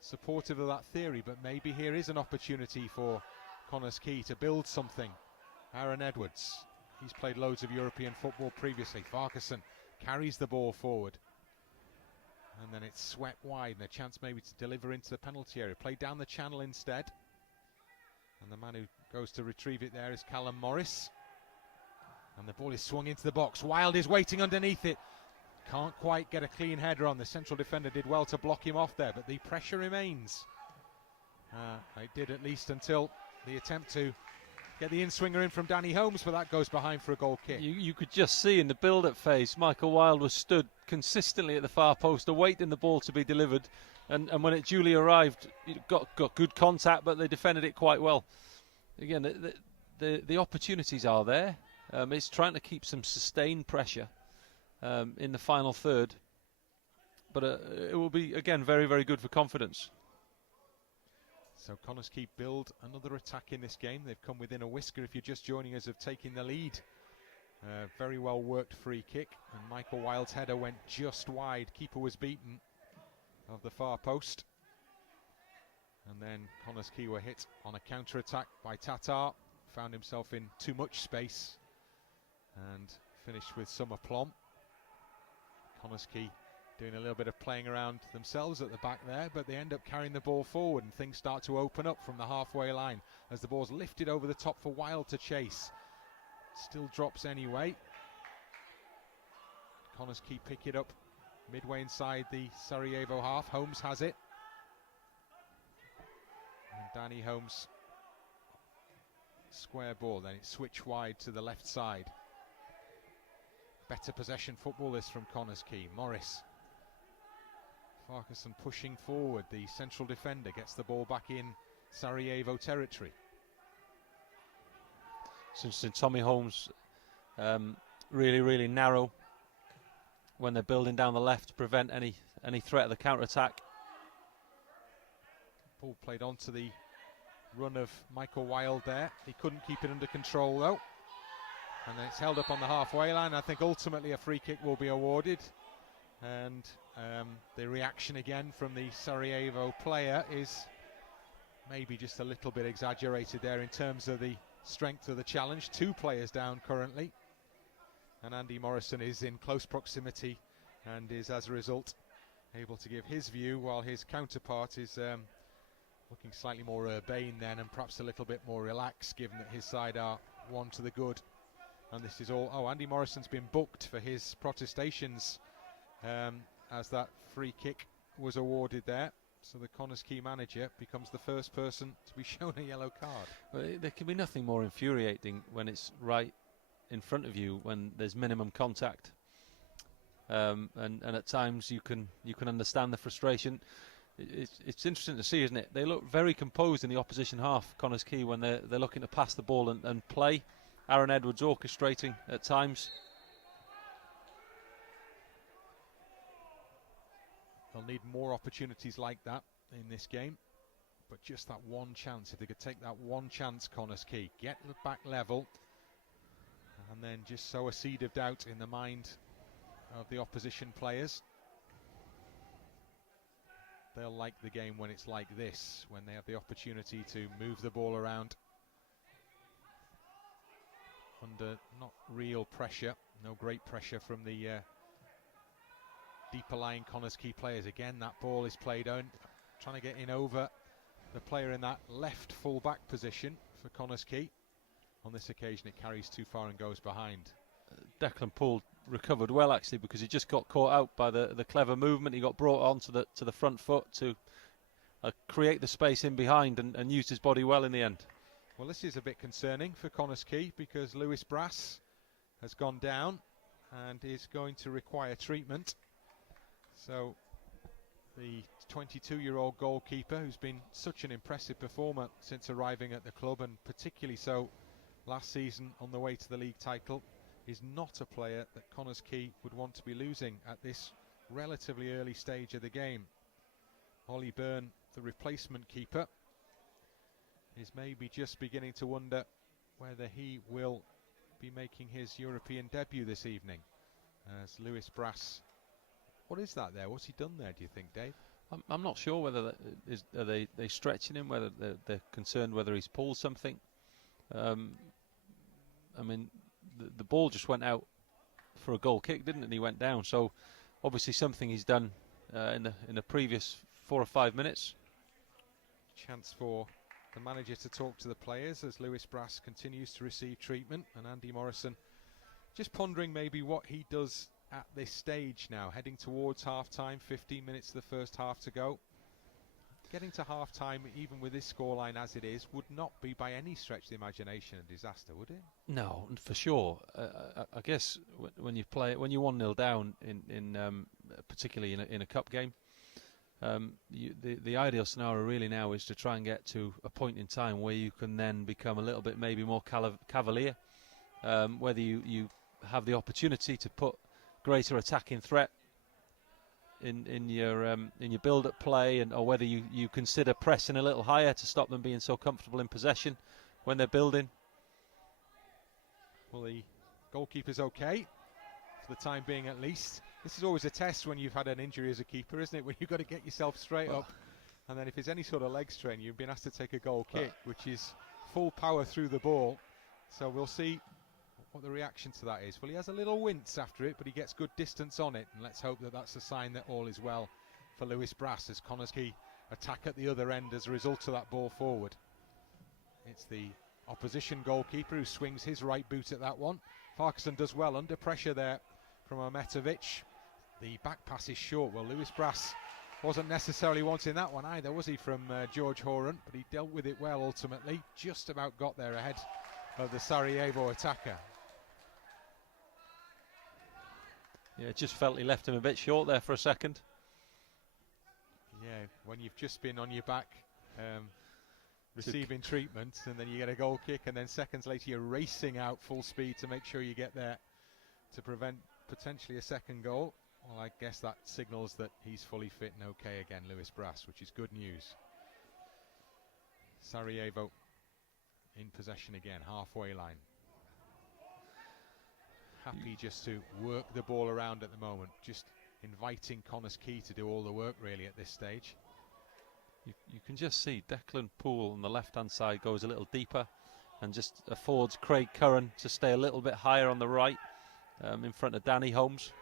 supportive of that theory, but maybe here is an opportunity for Connah's Quay to build something. Aaron Edwards, he's played loads of European football previously. Farquharson carries the ball forward. And then it's swept wide, and a chance maybe to deliver into the penalty area. Played down the channel instead. And the man who goes to retrieve it there is Callum Morris. And the ball is swung into the box. Wilde is waiting underneath it. Can't quite get a clean header on. The central defender did well to block him off there, but the pressure remains. It did at least until the attempt to get the in-swinger in from Danny Holmes, but that goes behind for a goal kick. You could just see in the build-up phase, Michael Wilde was stood consistently at the far post, awaiting the ball to be delivered, and when it duly arrived, it got good contact, but they defended it quite well. Again, the opportunities are there. It's trying to keep some sustained pressure in the final third, but it will be, again, very, very good for confidence. So Connah's Quay build another attack in this game. They've come within a whisker, if you're just joining us, of taking the lead. Very well worked free kick, and Michael Wilde's header went just wide. Keeper was beaten of the far post. And then Connah's Quay were hit on a counter-attack by Tatar. Found himself in too much space and finished with some aplomb. Connah's Quay doing a little bit of playing around themselves at the back there, but they end up carrying the ball forward, and things start to open up from the halfway line as the ball's lifted over the top for Wilde to chase. Still drops anyway. Connah's Quay pick it up midway inside the Sarajevo half. Holmes has it. And Danny Holmes, square ball, then it's switched wide to the left side. Better possession football this from Connah's Quay. Morris. Farquharson pushing forward. The central defender gets the ball back in Sarajevo territory. Since Tommy Holmes really, really narrow when they're building down the left to prevent any threat of the counter-attack. Ball played onto the run of Michael Wilde there. He couldn't keep it under control though. And then it's held up on the halfway line. I think ultimately a free kick will be awarded. And the reaction again from the Sarajevo player is maybe just a little bit exaggerated there in terms of the strength of the challenge. 2 players down currently, and Andy Morrison is in close proximity and is as a result able to give his view, while his counterpart is looking slightly more urbane then, and perhaps a little bit more relaxed, given that his side are 1 to the good. And this is all, oh, Andy Morrison's been booked for his protestations as that free kick was awarded there. So the Connah's Quay manager becomes the first person to be shown a yellow card. Well, there can be nothing more infuriating when it's right in front of you, when there's minimum contact. And at times you can understand the frustration. It's interesting to see, isn't it? They look very composed in the opposition half, Connah's Quay, when they're looking to pass the ball and play. Aaron Edwards orchestrating at times. They'll need more opportunities like that in this game, but just that one chance, if they could take that one chance, Connah's Quay, get the back level, and then just sow a seed of doubt in the mind of the opposition players. They'll like the game when it's like this, when they have the opportunity to move the ball around under not real pressure, no great pressure from the deeper lying Connah's Quay players. Again, that ball is played on, trying to get in over the player in that left full back position for Connah's Quay. On this occasion it carries too far and goes behind. Declan Poole recovered well, actually, because he just got caught out by the clever movement. He got brought on to the front foot to create the space in behind, and used his body well in the end. Well, this is a bit concerning for Connah's Quay, because Lewis Brass has gone down and is going to require treatment. So the 22-year-old goalkeeper, who's been such an impressive performer since arriving at the club, and particularly so last season on the way to the league title, is not a player that Connah's Quay would want to be losing at this relatively early stage of the game. Ollie Byrne, the replacement keeper, is maybe just beginning to wonder whether he will be making his European debut this evening, as Lewis Brass. What is that there? What's he done there, do you think, Dave? I'm not sure whether are they stretching him, whether they're concerned whether he's pulled something. I mean, the ball just went out for a goal kick, didn't it? And he went down. So obviously something he's done in the previous 4 or 5 minutes. Chance for the manager to talk to the players as Lewis Brass continues to receive treatment, and Andy Morrison just pondering maybe what he does at this stage now, heading towards half-time, 15 minutes of the first half to go. Getting to half-time, even with this scoreline as it is, would not be by any stretch of the imagination a disaster, would it? No, for sure. I guess when you're 1-0 down, in particularly in a cup game, the ideal scenario really now is to try and get to a point in time where you can then become a little bit maybe more cavalier, whether you have the opportunity to put greater attacking threat in your build-up play, or whether you consider pressing a little higher to stop them being so comfortable in possession when they're building. Well, the goalkeeper's okay for the time being, at least. This is always a test when you've had an injury as a keeper, isn't it? When you've got to get yourself straight up, and then if there's any sort of leg strain, you've been asked to take a goal kick, which is full power through the ball. So we'll see what the reaction to that is. Well, he has a little wince after it, but he gets good distance on it, and let's hope that that's a sign that all is well for Lewis Brass as Connah's Quay attack at the other end as a result of that ball forward. It's the opposition goalkeeper who swings his right boot at that one. Farquharson does well under pressure there from Ahmetovic. The back pass is short. Well, Lewis Brass wasn't necessarily wanting that one either, was he, from George Horan, but he dealt with it well ultimately. Just about got there ahead of the Sarajevo attacker. Yeah, it just felt he left him a bit short there for a second. Yeah, when you've just been on your back receiving treatment, and then you get a goal kick, and then seconds later you're racing out full speed to make sure you get there to prevent potentially a second goal. Well, I guess that signals that he's fully fit and okay again, Lewis Brass, which is good news. Sarajevo in possession again, halfway line. Happy just to work the ball around at the moment, just inviting Connah's Quay to do all the work really at this stage. You can just see Declan Poole on the left-hand side goes a little deeper and just affords Craig Curran to stay a little bit higher on the right in front of Danny Holmes.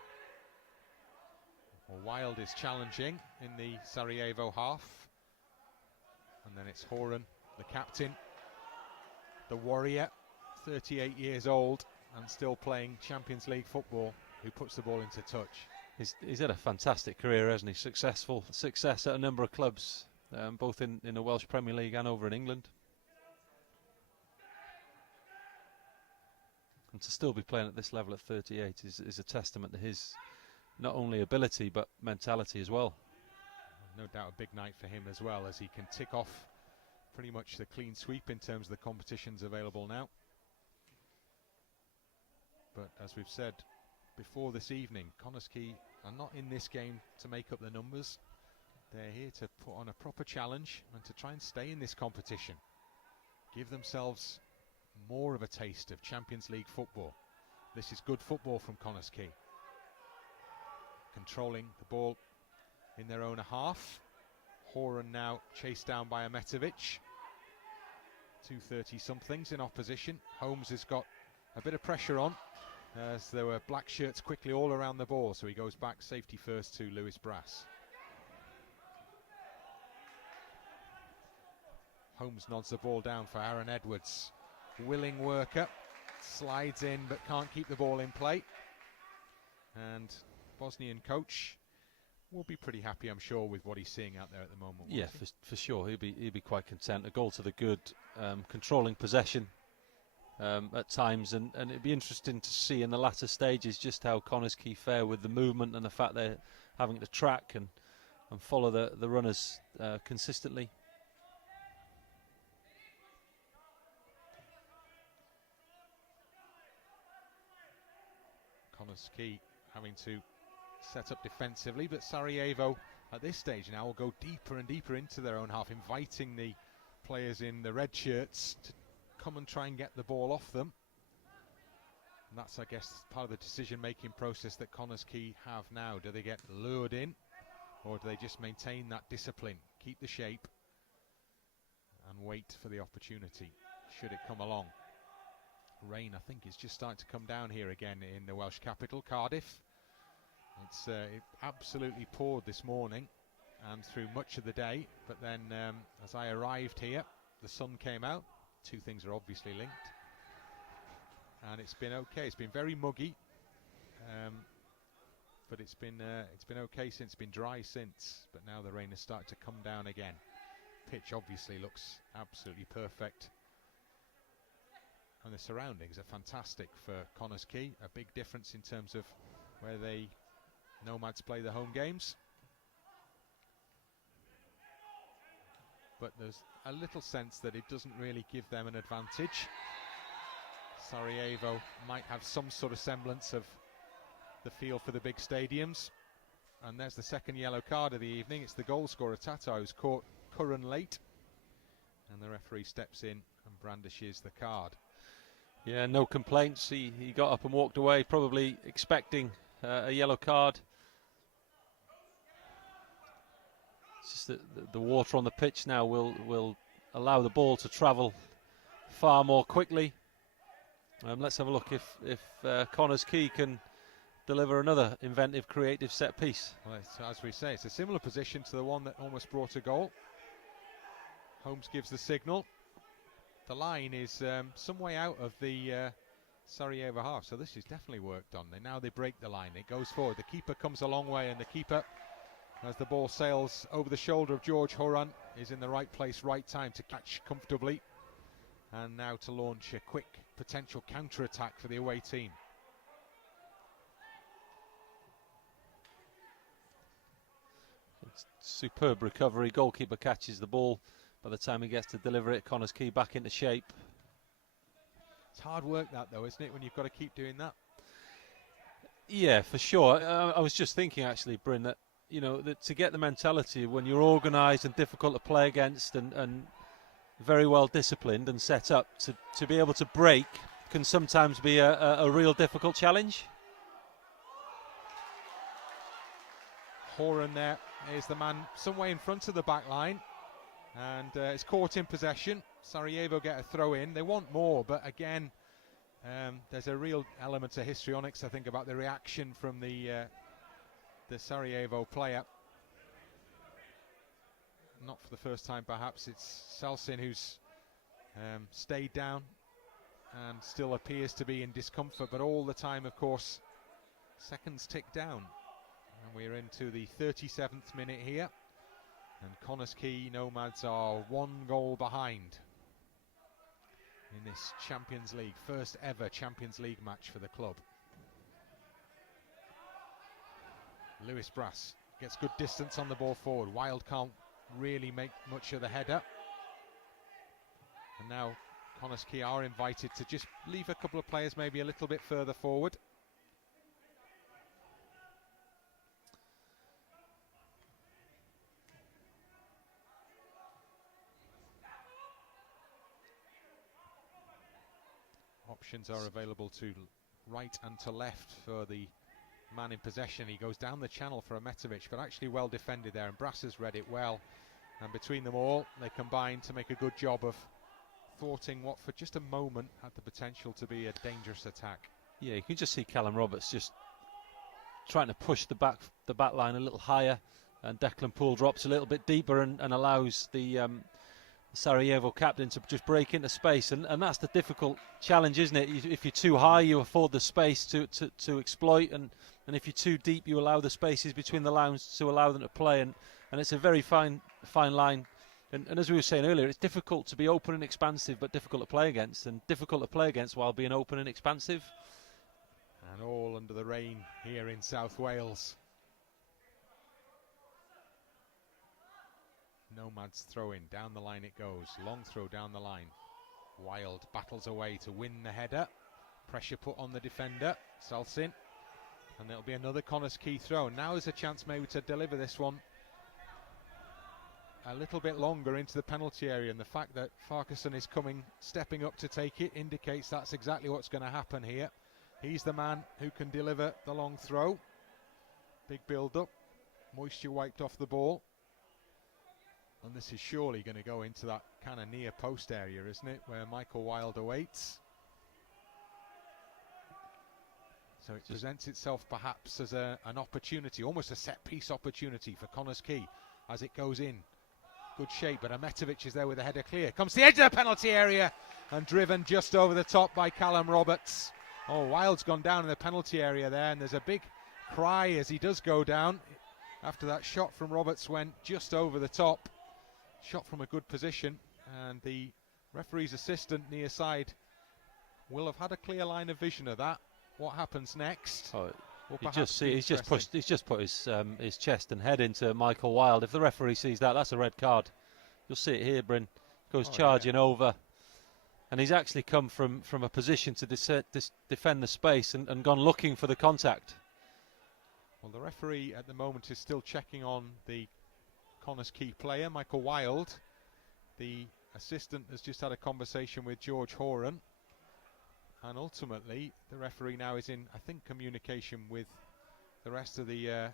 Well, Wild is challenging in the Sarajevo half. And then it's Horan, the captain, the warrior, 38 years old and still playing Champions League football, who puts the ball into touch. He's had a fantastic career, hasn't he? Success at a number of clubs, both in the Welsh Premier League and over in England. And to still be playing at this level at 38 is a testament to his not only ability but mentality as well. No doubt a big night for him as well, as he can tick off pretty much the clean sweep in terms of the competitions available now. But as we've said before this evening, Connah's Quay are not in this game to make up the numbers. They're here to put on a proper challenge and to try and stay in this competition. Give themselves more of a taste of Champions League football. This is good football from Connah's Quay. Controlling the ball in their own half. Horan now chased down by Ametovic. 230-somethings in opposition. Holmes has got a bit of pressure on, as there were black shirts quickly all around the ball, so he goes back safety first to Lewis Brass. Holmes nods the ball down for Aaron Edwards. Willing worker, slides in but can't keep the ball in play. And Bosnian coach will be pretty happy, I'm sure, with what he's seeing out there at the moment. Yeah, for sure. He'll be quite content. A goal to the good, controlling possession at times, and it'd be interesting to see in the latter stages just how Connah's Quay fare with the movement and the fact they're having to track and follow the runners consistently. Connah's Quay having to set up defensively, but Sarajevo at this stage now will go deeper and deeper into their own half, inviting the players in the red shirts to come and try and get the ball off them. And that's, I guess, part of the decision-making process that Connah's Quay have now. Do they get lured in, or do they just maintain that discipline, keep the shape, and wait for the opportunity, should it come along? Rain, I think, is just starting to come down here again in the Welsh capital, Cardiff. It absolutely poured this morning and through much of the day, but then as I arrived here, the sun came out. Two things are obviously linked, and it's been okay. It's been very muggy, but it's been okay since. It's been dry since, but now the rain has started to come down again. Pitch obviously looks absolutely perfect, and the surroundings are fantastic for Connah's Quay. A big difference in terms of where they Nomads play the home games, but there's a little sense that it doesn't really give them an advantage. Sarajevo might have some sort of semblance of the feel for the big stadiums, and there's the second yellow card of the evening. It's the goal scorer Tata who's caught Curran late, and the referee steps in and brandishes the card. Yeah, no complaints. He got up and walked away, probably expecting a yellow card. It's just that the water on the pitch now will allow the ball to travel far more quickly. Let's have a look if Connah's Quay can deliver another inventive, creative set piece. Well, as we say, it's a similar position to the one that almost brought a goal. Holmes gives the signal. The line is some way out of the Sarajevo half, so this is definitely worked on. Now they break the line, it goes forward. The keeper comes a long way, and the keeper, as the ball sails over the shoulder of George Horan, is in the right place, right time to catch comfortably, and now to launch a quick potential counter-attack for the away team. Superb recovery. Goalkeeper catches the ball. By the time he gets to deliver it, Connah's Quay back into shape. It's hard work that, though, isn't it, when you've got to keep doing that? Yeah, for sure. I was just thinking, actually, Bryn, that that to get the mentality when you're organised and difficult to play against and very well disciplined and set up, to be able to break can sometimes be a real difficult challenge. Horan there is the man some way in front of the back line, and it's caught in possession. Sarajevo get a throw in. They want more, but again, there's a real element of histrionics, I think, about the reaction from the Sarajevo player. Not for the first time, perhaps. It's Salsin who's stayed down and still appears to be in discomfort, but all the time, of course, seconds tick down. And we're into the 37th minute here, and Connah's Quay Nomads are 1 goal behind in this Champions League, first ever Champions League match for the club. Lewis Brass gets good distance on the ball forward. Wild can't really make much of the header. And now Connah's Quay are invited to just leave a couple of players maybe a little bit further forward. Options are available to right and to left for the man in possession. He goes down the channel for Ametovic, but actually well defended there, and Brass has read it well. And between them all, they combine to make a good job of thwarting what for just a moment had the potential to be a dangerous attack. Yeah, you can just see Callum Roberts just trying to push the back line a little higher, and Declan Poole drops a little bit deeper and allows the Sarajevo captain to just break into space, and that's the difficult challenge, isn't it? If you're too high, you afford the space to exploit, and if you're too deep, you allow the spaces between the lines to allow them to play, and it's a very fine line. And as we were saying earlier, it's difficult to be open and expansive, but difficult to play against, and difficult to play against while being open and expansive. And all under the rain here in South Wales. Nomads throw in, down the line it goes, long throw down the line. Wild battles away to win the header. Pressure put on the defender, Salsin. And there'll be another Connah's Quay throw. Now is a chance maybe to deliver this one a little bit longer into the penalty area, and the fact that Farquharson is stepping up to take it indicates that's exactly what's going to happen here. He's the man who can deliver the long throw. Big build up, moisture wiped off the ball, and this is surely going to go into that kind of near post area, isn't it, where Michael Wilde awaits. So it presents itself perhaps as an opportunity, almost a set piece opportunity for Connah's Quay as it goes in. Good shape, but Ametovic is there with the header clear. Comes to the edge of the penalty area and driven just over the top by Callum Roberts. Oh, Wilde's gone down in the penalty area there, and there's a big cry as he does go down. After that shot from Roberts went just over the top. Shot from a good position, and the referee's assistant near side will have had a clear line of vision of that. What happens next? Oh, he's just put his chest and head into Michael Wilde. If the referee sees that, that's a red card. You'll see it here, Bryn. Goes charging over, and he's actually come from a position to defend the space and gone looking for the contact. Well, the referee at the moment is still checking on the Connah's Quay player, Michael Wilde. The assistant has just had a conversation with George Horan, and ultimately the referee now is in, I think, communication with the rest of the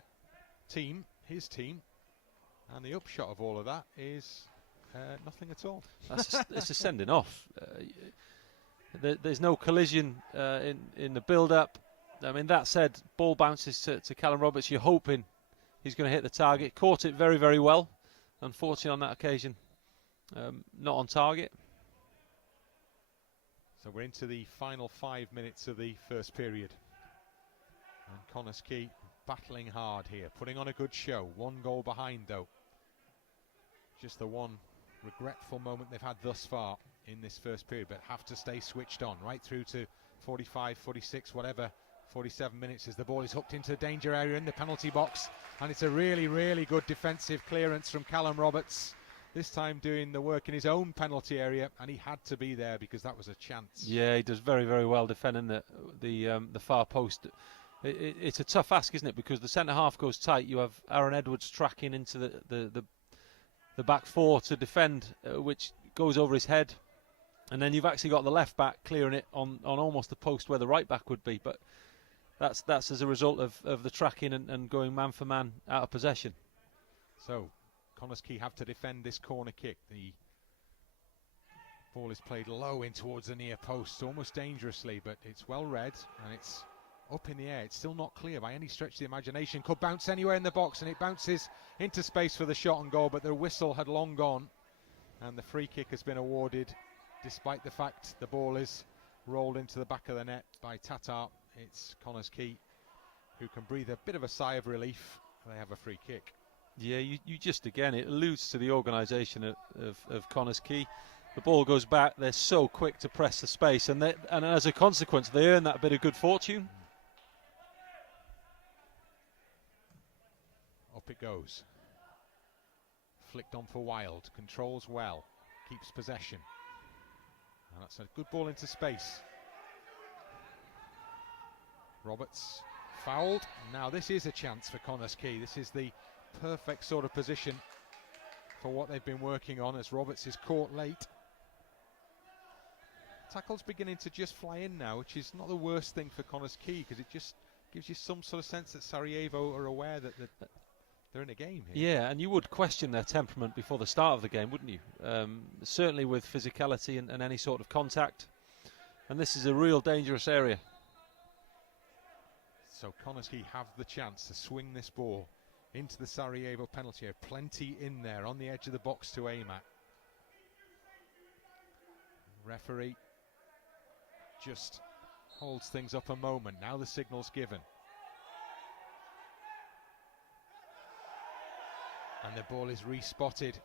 team, his team, and the upshot of all of that is nothing at all. It's a sending off. There's no collision in the build-up. I mean, that said, ball bounces to Callum Roberts. You're hoping he's going to hit the target. Caught it very, very well. Unfortunately, on that occasion, not on target. So we're into the final 5 minutes of the first period. And Connah's Quay battling hard here, putting on a good show. 1 goal behind, though. Just the one regretful moment they've had thus far in this first period, but have to stay switched on right through to 45, 46, whatever. 47 minutes as the ball is hooked into the danger area in the penalty box, and it's a really, really good defensive clearance from Callum Roberts, this time doing the work in his own penalty area, and he had to be there because that was a chance. Yeah, he does very, very well defending the far post. It's a tough ask, isn't it, because the centre half goes tight. You have Aaron Edwards tracking into the back four to defend, which goes over his head, and then you've actually got the left back clearing it on almost the post where the right back would be. But that's as a result of the tracking and going man for man out of possession. So Connah's Quay have to defend this corner kick. The ball is played low in towards the near post, almost dangerously, but it's well read and it's up in the air. It's still not clear by any stretch of the imagination. Could bounce anywhere in the box, and it bounces into space for the shot on goal, but the whistle had long gone and the free kick has been awarded, despite the fact the ball is rolled into the back of the net by Tatar. It's Connah's Quay who can breathe a bit of a sigh of relief. They have a free kick. Yeah, you just, again, it alludes to the organisation of Connah's Quay. The ball goes back, they're so quick to press the space, and as a consequence they earn that bit of good fortune. Up it goes. Flicked on for Wild, controls well, keeps possession. And that's a good ball into space. Roberts fouled. Now this is a chance for Connah's Quay. This is the perfect sort of position for what they've been working on, as Roberts is caught late. Tackle's beginning to just fly in now, which is not the worst thing for Connah's Quay, because it just gives you some sort of sense that Sarajevo are aware that they're in a game here. Yeah, and you would question their temperament before the start of the game, wouldn't you? Certainly with physicality and any sort of contact. And this is a real dangerous area. So Connah's Quay have the chance to swing this ball into the Sarajevo penalty area. Plenty in there on the edge of the box to aim at. Referee just holds things up a moment. Now the signal's given. And the ball is respotted.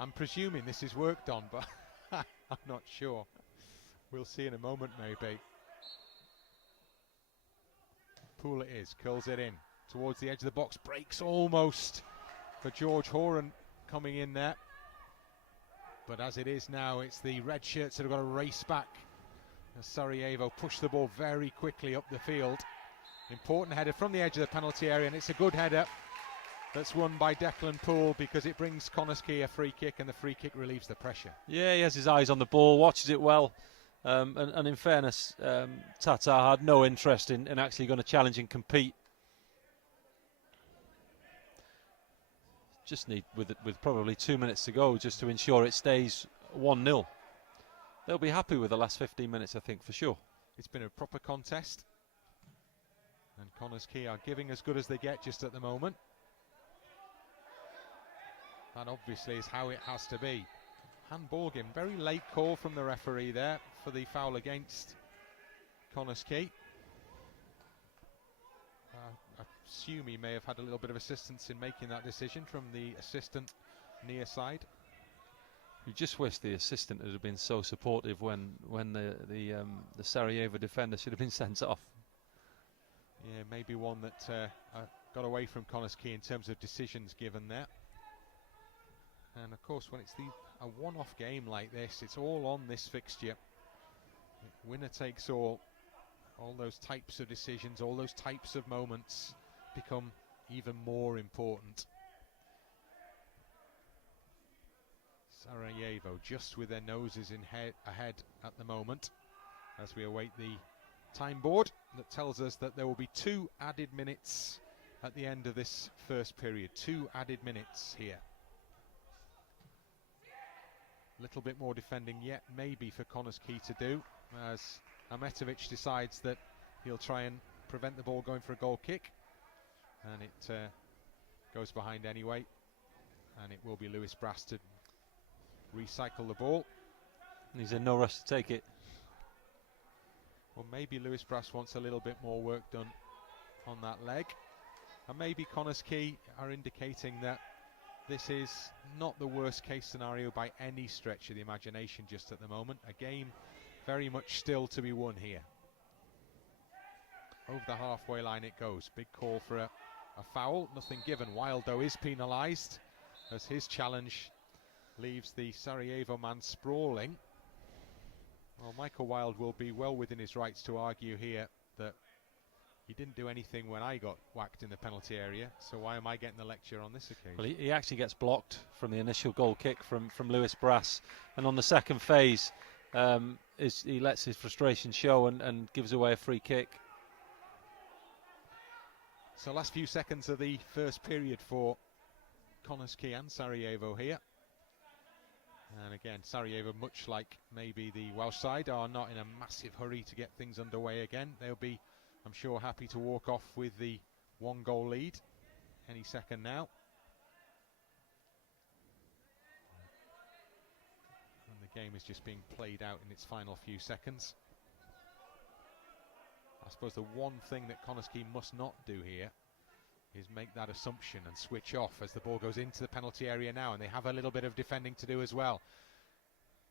I'm presuming this is worked on, but I'm not sure. We'll see in a moment, maybe. Poole it is, curls it in towards the edge of the box, breaks almost for George Horan coming in there. But as it is now, it's the red shirts that have got to race back as Sarajevo push the ball very quickly up the field. Important header from the edge of the penalty area, and it's a good header that's won by Declan Poole, because it brings Connah's Quay a free kick, and the free kick relieves the pressure. Yeah, he has his eyes on the ball, watches it well, and in fairness, Tatar had no interest in actually going to challenge and compete. Just need, with probably 2 minutes to go, just to ensure it stays 1-0. They'll be happy with the last 15 minutes, I think, for sure. It's been a proper contest, and Connah's Quay are giving as good as they get just at the moment. That obviously is how it has to be. Handball game, very late call from the referee there for the foul against Connah's Quay. I assume he may have had a little bit of assistance in making that decision from the assistant near side. You just wish the assistant had been so supportive when the Sarajevo defender should have been sent off. Yeah, maybe one that got away from Connah's Quay in terms of decisions given there. And of course, when it's a one-off game like this, it's all on this fixture. Winner takes all. All those types of decisions, all those types of moments become even more important. Sarajevo just with their noses ahead at the moment, as we await the time board that tells us that there will be 2 added minutes at the end of this first period. 2 added minutes here. A little bit more defending yet, maybe, for Connah's Quay to do, as Ahmetovic decides that he'll try and prevent the ball going for a goal kick, and it goes behind anyway, and it will be Lewis Brass to recycle the ball. And he's in no rush to take it. Well, maybe Lewis Brass wants a little bit more work done on that leg, and maybe Connah's Quay are indicating that this is not the worst case scenario by any stretch of the imagination just at the moment. A game very much still to be won here. Over the halfway line it goes. Big call for a foul. Nothing given. Wild, though, is penalised as his challenge leaves the Sarajevo man sprawling. Well, Michael Wild will be well within his rights to argue here that he didn't do anything when I got whacked in the penalty area, so why am I getting the lecture on this occasion? Well, he actually gets blocked from the initial goal kick from Lewis Brass, and on the second phase he lets his frustration show and gives away a free kick. So last few seconds of the first period for Connah's Quay and Sarajevo here. And again, Sarajevo, much like maybe the Welsh side, are not in a massive hurry to get things underway again. They'll be, I'm sure, happy to walk off with the 1-goal lead any second now. And the game is just being played out in its final few seconds. I suppose the one thing that Connah's Quay must not do here is make that assumption and switch off as the ball goes into the penalty area now, and they have a little bit of defending to do as well.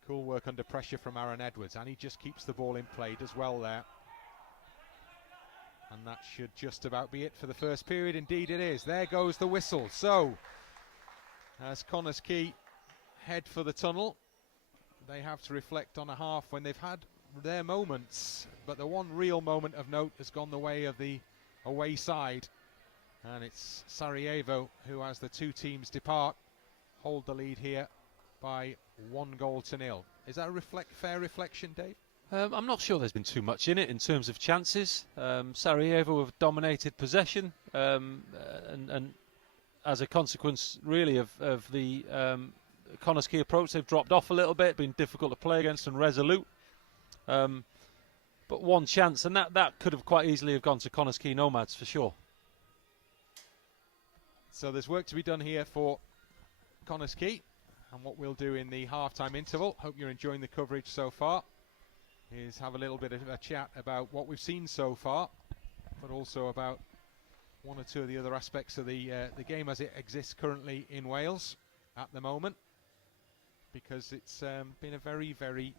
Cool work under pressure from Aaron Edwards, and he just keeps the ball in play, does well there. And that should just about be it for the first period. Indeed it is. There goes the whistle. So, as Connah's Quay head for the tunnel, they have to reflect on a half when they've had their moments, but the one real moment of note has gone the way of the away side. And it's Sarajevo who, as the two teams depart, hold the lead here by 1-0. Is that a fair reflection, Dave? I'm not sure there's been too much in it in terms of chances. Sarajevo have dominated possession, and as a consequence, really, of the Connah's Quay approach, they've dropped off a little bit, been difficult to play against and resolute. But one chance, and that could have quite easily have gone to Connah's Quay Nomads for sure. So there's work to be done here for Connah's Quay, and what we'll do in the half-time interval, hope you're enjoying the coverage so far, is have a little bit of a chat about what we've seen so far, but also about one or two of the other aspects of the game as it exists currently in Wales at the moment, because it's been a very, very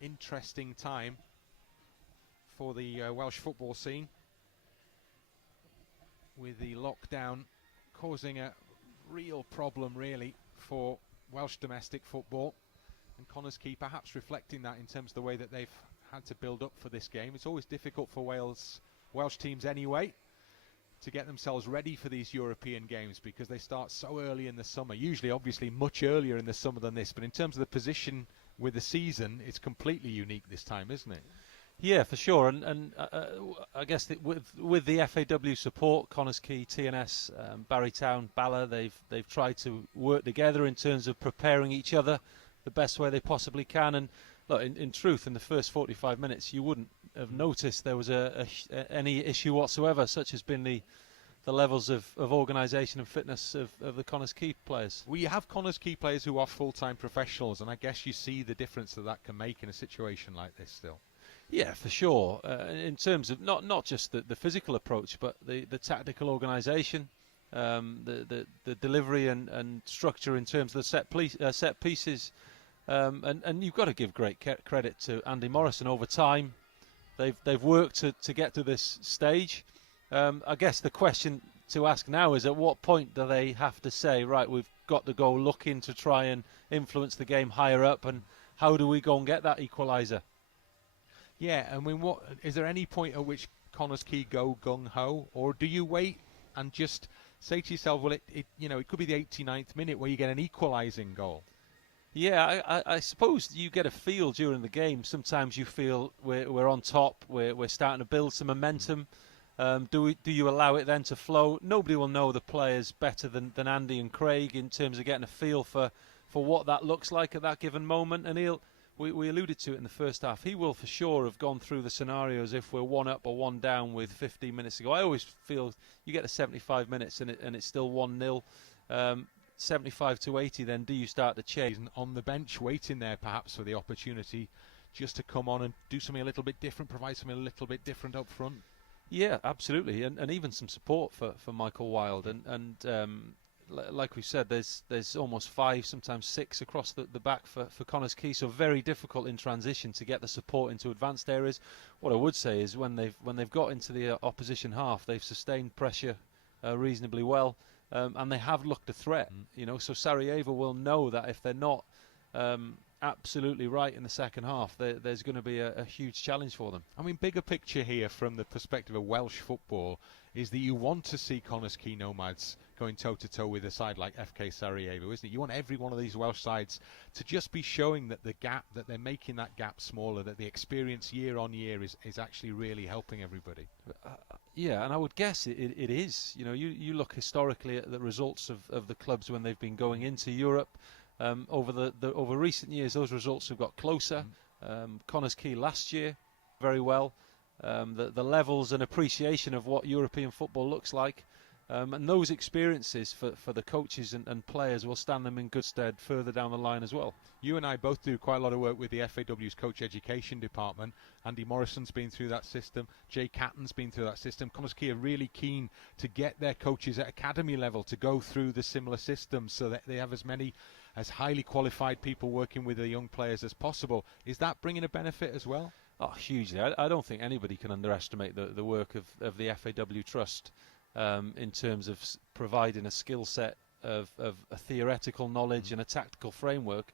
interesting time for the Welsh football scene, with the lockdown causing a real problem really for Welsh domestic football, and Connah's Quay perhaps reflecting that in terms of the way that they've had to build up for this game. It's always difficult for Welsh teams anyway to get themselves ready for these European games, because they start so early in the summer, usually obviously much earlier in the summer than this, but in terms of the position with the season, it's completely unique this time, isn't it? Yeah, for sure, and I guess that with the FAW support, Connah's Quay, TNS, Barrytown, Bala, they've tried to work together in terms of preparing each other the best way they possibly can. And look, in truth, in the first 45 minutes, you wouldn't have noticed there was any issue whatsoever, such has been the levels of organisation and fitness of the Connah's Quay players. Well, you have Connah's Quay players who are full-time professionals, and I guess you see the difference that can make in a situation like this still. Yeah, for sure. In terms of not just the physical approach, but the tactical organisation, the delivery and structure in terms of the set pieces, and you've got to give great credit to Andy Morrison. Over time, they've worked to get to this stage. I guess the question to ask now is, at what point do they have to say, right, we've got to go looking to try and influence the game higher up, and how do we go and get that equaliser? Yeah, I mean, is there any point at which Connah's Quay go gung-ho, or do you wait and just say to yourself, well, it could be the 89th minute where you get an equalising goal? Yeah, I suppose you get a feel during the game. Sometimes you feel we're on top, we're starting to build some momentum. Do you allow it then to flow? Nobody will know the players better than Andy and Craig in terms of getting a feel for what that looks like at that given moment. And we alluded to it in the first half. He will for sure have gone through the scenarios if we're one up or one down with 15 minutes to go. I always feel you get to 75 minutes and it's still 1-0. 75 to 80, then do you start to change? On the bench, waiting there perhaps for the opportunity just to come on and do something a little bit different, provide something a little bit different up front. Yeah, absolutely, and even some support for Michael Wilde, and like we said, there's almost 5, sometimes 6 across the back for Connah's Quay, so very difficult in transition to get the support into advanced areas. What I would say is when they've got into the opposition half, they've sustained pressure reasonably well, and they have looked a threat. So Sarajevo will know that if they're not absolutely right in the second half, there's going to be a huge challenge for them. I mean, bigger picture here from the perspective of Welsh football is that you want to see Connah's Quay Nomads going toe-to-toe with a side like FK Sarajevo, isn't it? You want every one of these Welsh sides to just be showing that the gap, that they're making that gap smaller, that the experience year on year is actually really helping everybody. Yeah, and I would guess it is. You know, you look historically at the results of the clubs when they've been going into Europe. Over recent years, those results have got closer. Connah's Quay last year, very well. The levels and appreciation of what European football looks like, and those experiences for the coaches and players will stand them in good stead further down the line as well. You and I both do quite a lot of work with the FAW's coach education department. Andy Morrison's been through that system. Jay Catton's been through that system. Connah's Quay are really keen to get their coaches at academy level to go through the similar systems so that they have as highly qualified people working with the young players as possible. Is that bringing a benefit as well? Oh, hugely. I don't think anybody can underestimate the work of the FAW Trust in terms of providing a skill set of a theoretical knowledge and a tactical framework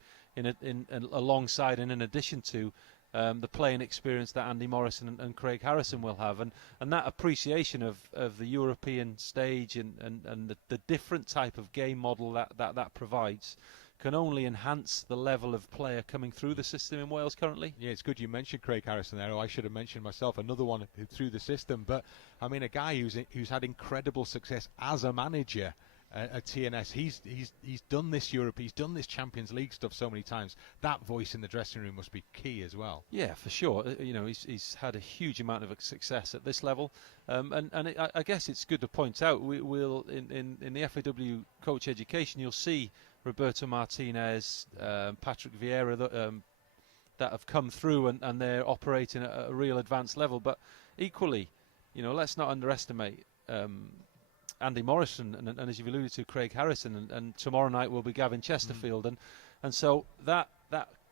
alongside and in addition to the playing experience that Andy Morrison and Craig Harrison will have, and that appreciation of the European stage and the different type of game model that provides can only enhance the level of player coming through the system in Wales currently. Yeah, it's good you mentioned Craig Harrison there. I should have mentioned myself, another one who through the system. But I mean, a guy who's had incredible success as a manager at TNS. He's done this Europe, he's done this Champions League stuff so many times. That voice in the dressing room must be key as well. Yeah, for sure. You know, he's had a huge amount of success at this level, I guess it's good to point out. We'll in the FAW coach education, you'll see Roberto Martinez, Patrick Vieira that have come through and they're operating at a real advanced level. But equally, you know, let's not underestimate Andy Morrison and as you've alluded to, Craig Harrison, and tomorrow night will be Gavin Chesterfield, and so that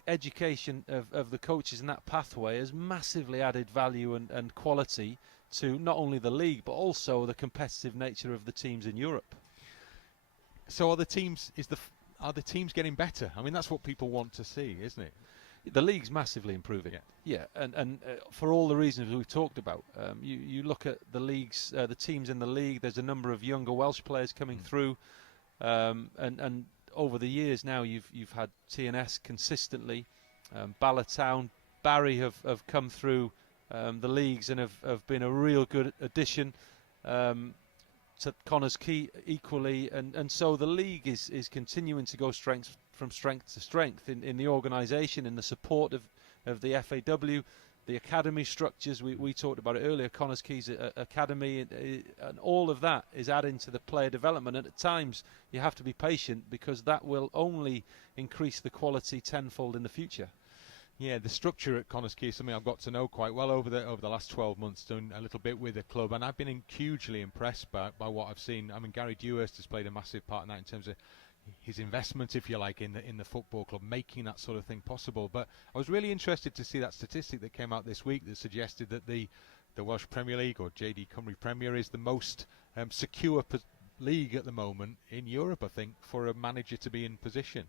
education of the coaches and that pathway has massively added value and quality to not only the league but also the competitive nature of the teams in Europe. So are the teams getting better? I mean, that's what people want to see, isn't it? The league's massively improving. Yeah, and for all the reasons we've talked about. You look at the leagues, the teams in the league. There's a number of younger Welsh players coming through, and over the years now, you've had TNS consistently, Bala Town, Barry have come through the leagues and have been a real good addition. To Connah's Quay equally, and so the league is continuing to go from strength to strength in the organisation, in the support of the FAW, the academy structures. We talked about it earlier, Connah's Quay's academy, and all of that is adding to the player development, and at times you have to be patient because that will only increase the quality tenfold in the future. Yeah, the structure at Connah's Quay is something I've got to know quite well over the last 12 months, doing a little bit with the club, and I've been hugely impressed by what I've seen. I mean, Gary Dewhurst has played a massive part in that in terms of his investment, if you like, in the football club, making that sort of thing possible. But I was really interested to see that statistic that came out this week that suggested that the Welsh Premier League, or JD Cymru Premier, is the most secure league at the moment in Europe, I think, for a manager to be in position.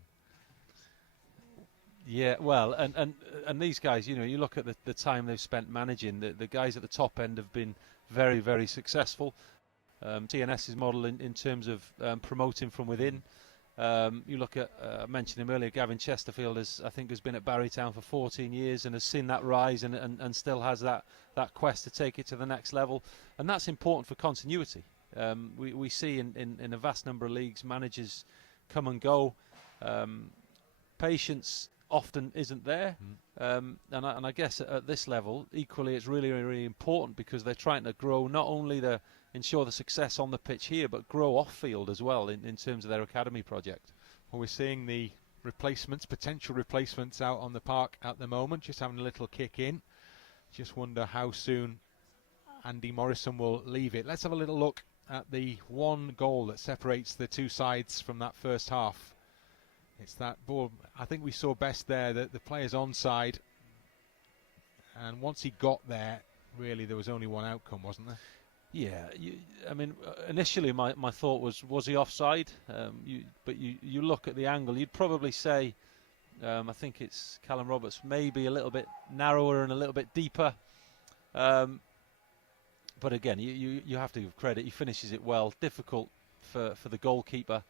Yeah, well, and these guys, you know, you look at the time they've spent managing, the guys at the top end have been very, very successful. TNS's model in terms of promoting from within. You look at, I mentioned him earlier, Gavin Chesterfield has been at Barrytown for 14 years and has seen that rise and still has that quest to take it to the next level. And that's important for continuity. We see in a vast number of leagues, managers come and go. Patience often isn't there, and I guess at this level equally it's really, really important because they're trying to grow, not only to ensure the success on the pitch here but grow off field as well in terms of their academy project. Well, we're seeing the potential replacements out on the park at the moment, just having a little kick in. Just wonder how soon Andy Morrison will leave it. Let's have a little look at the one goal that separates the two sides from that first half. It's that ball, I think we saw best there, that the player's onside, and once he got there, really there was only one outcome, wasn't there? Yeah, I mean, initially my thought was he offside? But you look at the angle, you'd probably say I think it's Callum Roberts maybe a little bit narrower and a little bit deeper. But again, you have to give credit. He finishes it well. Difficult for the goalkeeper.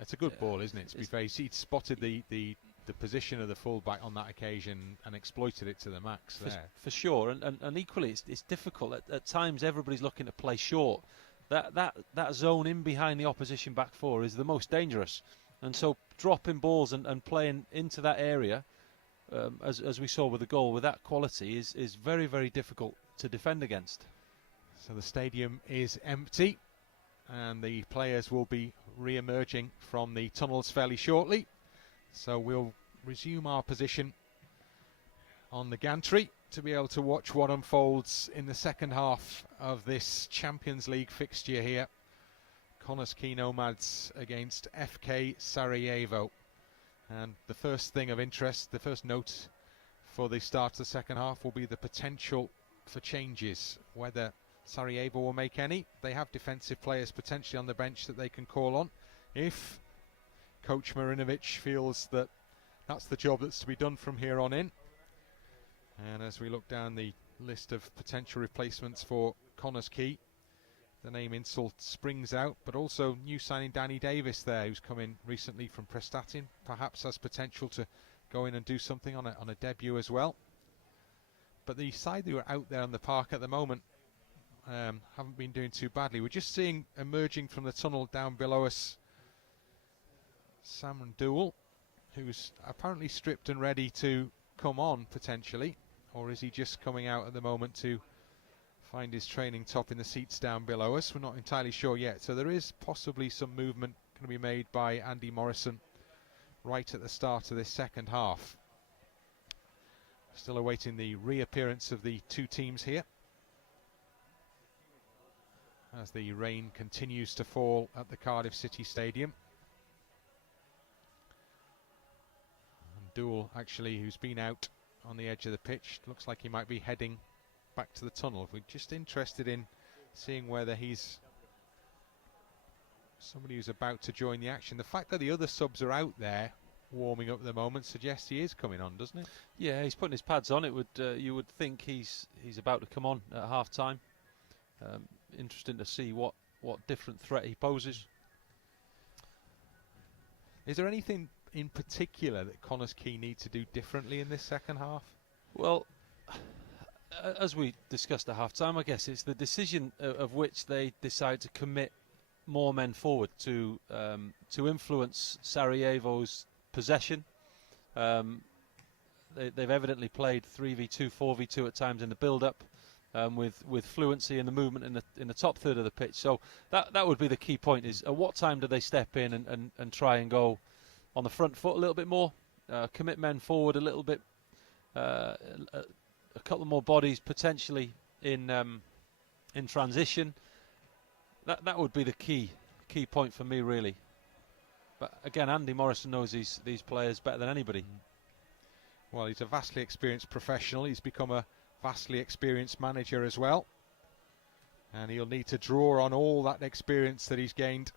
It's a good ball, isn't it? To be fair, he'd spotted the position of the fullback on that occasion and exploited it to the max there. For sure, and equally, it's difficult. At times, everybody's looking to play short. That zone in behind the opposition back four is the most dangerous. And so dropping balls and playing into that area, as we saw with the goal, with that quality, is very, very difficult to defend against. So the stadium is empty, and the players will be re-emerging from the tunnels fairly shortly. So we'll resume our position on the gantry to be able to watch what unfolds in the second half of this Champions League fixture here. Connah's Quay Nomads against FK Sarajevo. And the first thing of interest, the first note for the start of the second half will be the potential for changes. Whether Sarajevo will make any. They have defensive players potentially on the bench that they can call on. If Coach Marinovic feels that that's the job that's to be done from here on in. And as we look down the list of potential replacements for Connah's Quay, the name Insult springs out, but also new signing Danny Davis there, who's come in recently from Prestatin, perhaps has potential to go in and do something on a debut as well. But the side that are out there on the park at the moment haven't been doing too badly. We're just seeing emerging from the tunnel down below us Sam Dool, who's apparently stripped and ready to come on potentially, or is he just coming out at the moment to find his training top in the seats down below us? We're not entirely sure yet. So there is possibly some movement going to be made by Andy Morrison right at the start of this second half. Still awaiting the reappearance of the two teams here as the rain continues to fall at the Cardiff City Stadium. And Dool, actually, who's been out on the edge of the pitch, looks like he might be heading back to the tunnel. We're just interested in seeing whether he's somebody who's about to join the action. The fact that the other subs are out there warming up at the moment suggests he is coming on, doesn't it? Yeah, he's putting his pads on. It would you would think he's about to come on at half time. Interesting to see what different threat he poses. Is there anything in particular that Connah's Quay need to do differently in this second half? Well, as we discussed at half time, I guess it's the decision of which they decide to commit more men forward to influence Sarajevo's possession. They've evidently played 3v2, 4v2 at times in the build-up, with fluency in the movement in the top third of the pitch. So that would be the key point: is at what time do they step in and try and go on the front foot a little bit more, commit men forward a little bit, a couple more bodies potentially in transition. That would be the key point for me, really. But again, Andy Morrison knows these players better than anybody. Well, he's a vastly experienced professional. He's become a vastly experienced manager as well, and he'll need to draw on all that experience that he's gained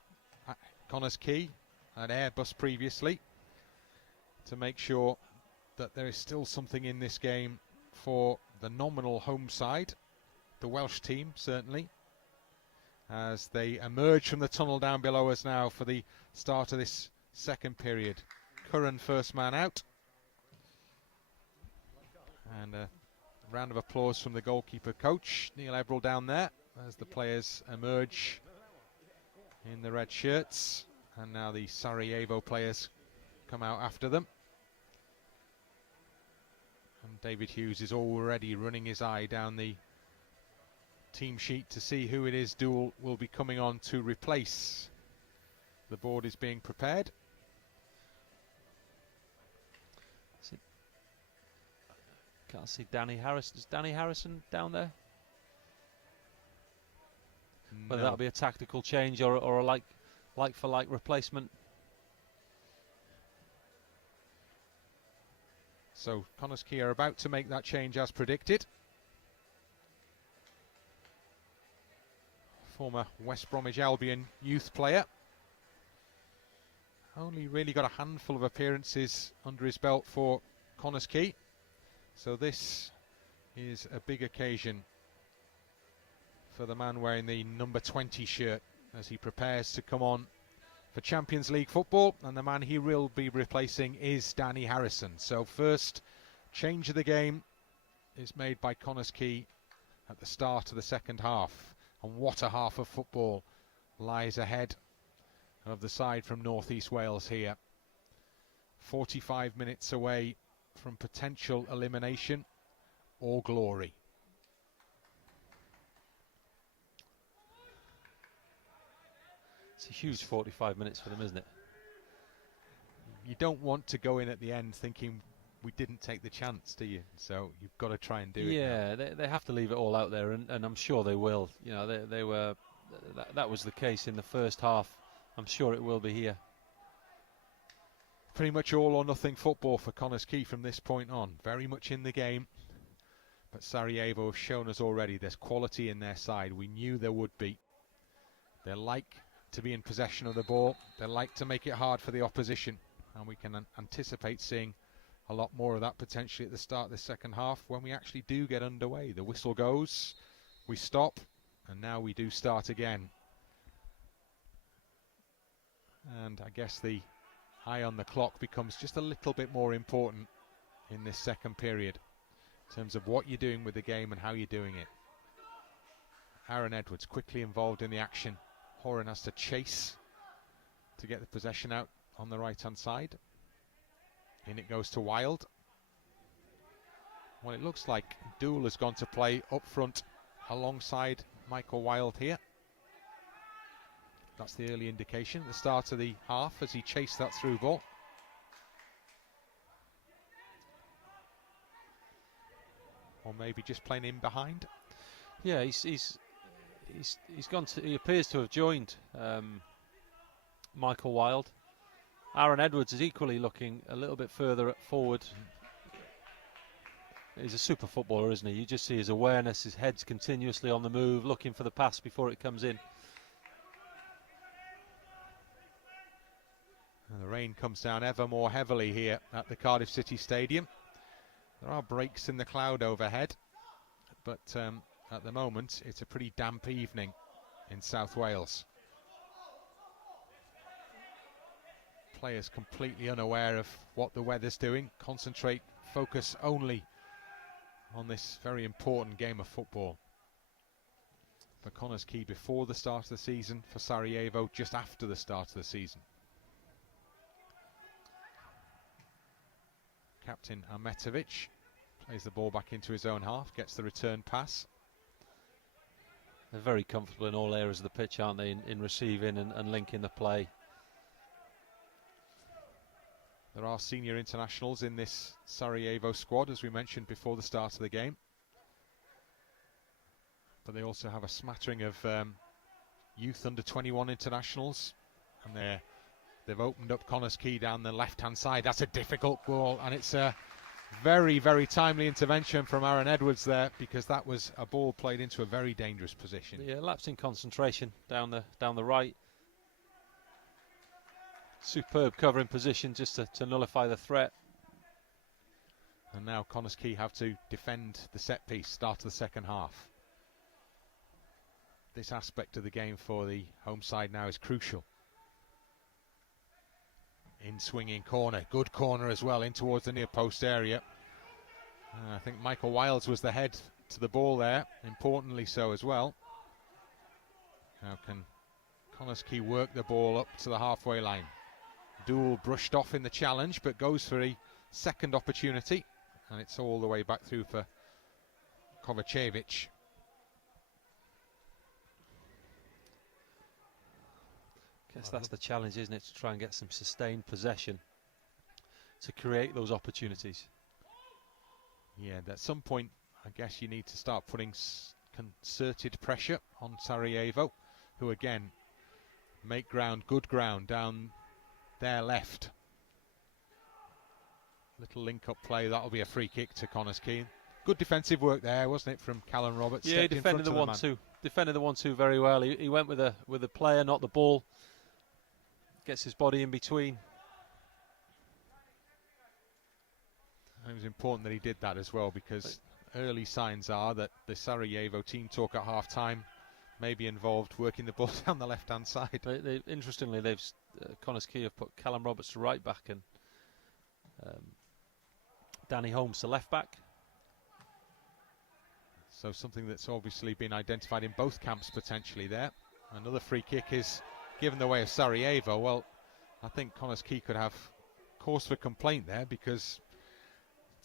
at Connah's Quay and Airbus previously to make sure that there is still something in this game for the nominal home side, the Welsh team certainly, as they emerge from the tunnel down below us now for the start of this second period. Curran first man out, and a round of applause from the goalkeeper coach Neil Everall down there as the players emerge in the red shirts, and now the Sarajevo players come out after them. And David Hughes is already running his eye down the team sheet to see who it is Dool will be coming on to replace. The board is being prepared. Can't see Danny Harrison. Is Danny Harrison down there? Whether that'll be a tactical change or a like for like replacement. So Connah's Quay are about to make that change as predicted. Former West Bromwich Albion youth player only really got a handful of appearances under his belt for Connah, so this is a big occasion for the man wearing the number 20 shirt as he prepares to come on for Champions League football, and the man he will be replacing is Danny Harrison. So first change of the game is made by Connah at the start of the second half, and what a half of football lies ahead of the side from North East Wales here. 45 minutes away from potential elimination or glory. It's a huge 45 minutes for them, isn't it? You don't want to go in at the end thinking we didn't take the chance, do you? So you've got to try and do it. Yeah, they have to leave it all out there, and I'm sure they will. You know, they were. That was the case in the first half. I'm sure it will be here. Pretty much all or nothing football for Connah from this point on. Very much in the game. But Sarajevo have shown us already there's quality in their side. We knew there would be. They like to be in possession of the ball. They like to make it hard for the opposition. And we can anticipate seeing a lot more of that potentially at the start of the second half when we actually do get underway. The whistle goes, we stop, and now we do start again. And I guess the eye on the clock becomes just a little bit more important in this second period in terms of what you're doing with the game and how you're doing it. Aaron Edwards quickly involved in the action. Horan has to chase to get the possession out on the right hand side. In it goes to Wild. Well, it looks like Dool has gone to play up front alongside Michael Wild here. That's the early indication at the start of the half as he chased that through ball. Or maybe just playing in behind. Yeah, he's gone to. He appears to have joined Michael Wild. Aaron Edwards is equally looking a little bit further forward. He's a super footballer, isn't he? You just see his awareness, his head's continuously on the move, looking for the pass before it comes in. And the rain comes down ever more heavily here at the Cardiff City Stadium. There are breaks in the cloud overhead, but at the moment it's a pretty damp evening in South Wales. Players completely unaware of what the weather's doing, concentrate, focus only on this very important game of football. For Connah before the start of the season, for Sarajevo just after the start of the season. Captain Ahmetovic plays the ball back into his own half, gets the return pass. They're very comfortable in all areas of the pitch, aren't they, in receiving and linking the play. There are senior internationals in this Sarajevo squad, as we mentioned before the start of the game. But they also have a smattering of youth under 21 internationals. And they've opened up Connah down the left-hand side. That's a difficult ball, and it's a very, very timely intervention from Aaron Edwards there, because that was a ball played into a very dangerous position. Yeah, lapse in concentration down the right. Superb covering position just to nullify the threat. And now Connah have to defend the set piece, start of the second half. This aspect of the game for the home side now is crucial. In swinging corner, good corner as well, in towards the near post area. I think Michael Wilds was the head to the ball there, importantly so as well. Now can Connah work the ball up to the halfway line? Dool brushed off in the challenge, but goes for a second opportunity, and it's all the way back through for Kovacevic. Guess that's the challenge, isn't it, to try and get some sustained possession to create those opportunities. Yeah, at some point I guess you need to start putting concerted pressure on Sarajevo, who again make ground, good ground down their left. Little link-up play, that'll be a free kick to Connah. Good defensive work there, wasn't it, from Callum Roberts? Yeah, he defended the 1-2. Defended the 1-2 very well. He went with a player, not the ball. gets his body in between. And it was important that he did that as well, because early signs are that the Sarajevo team talk at half-time may be involved working the ball down the left-hand side. Interestingly, Connah's Quay have put Callum Roberts to right back and Danny Holmes to left back. So something that's obviously been identified in both camps potentially there. Another free kick is given the way of Sarajevo. Well, I think Connah's Quay could have cause for complaint there, because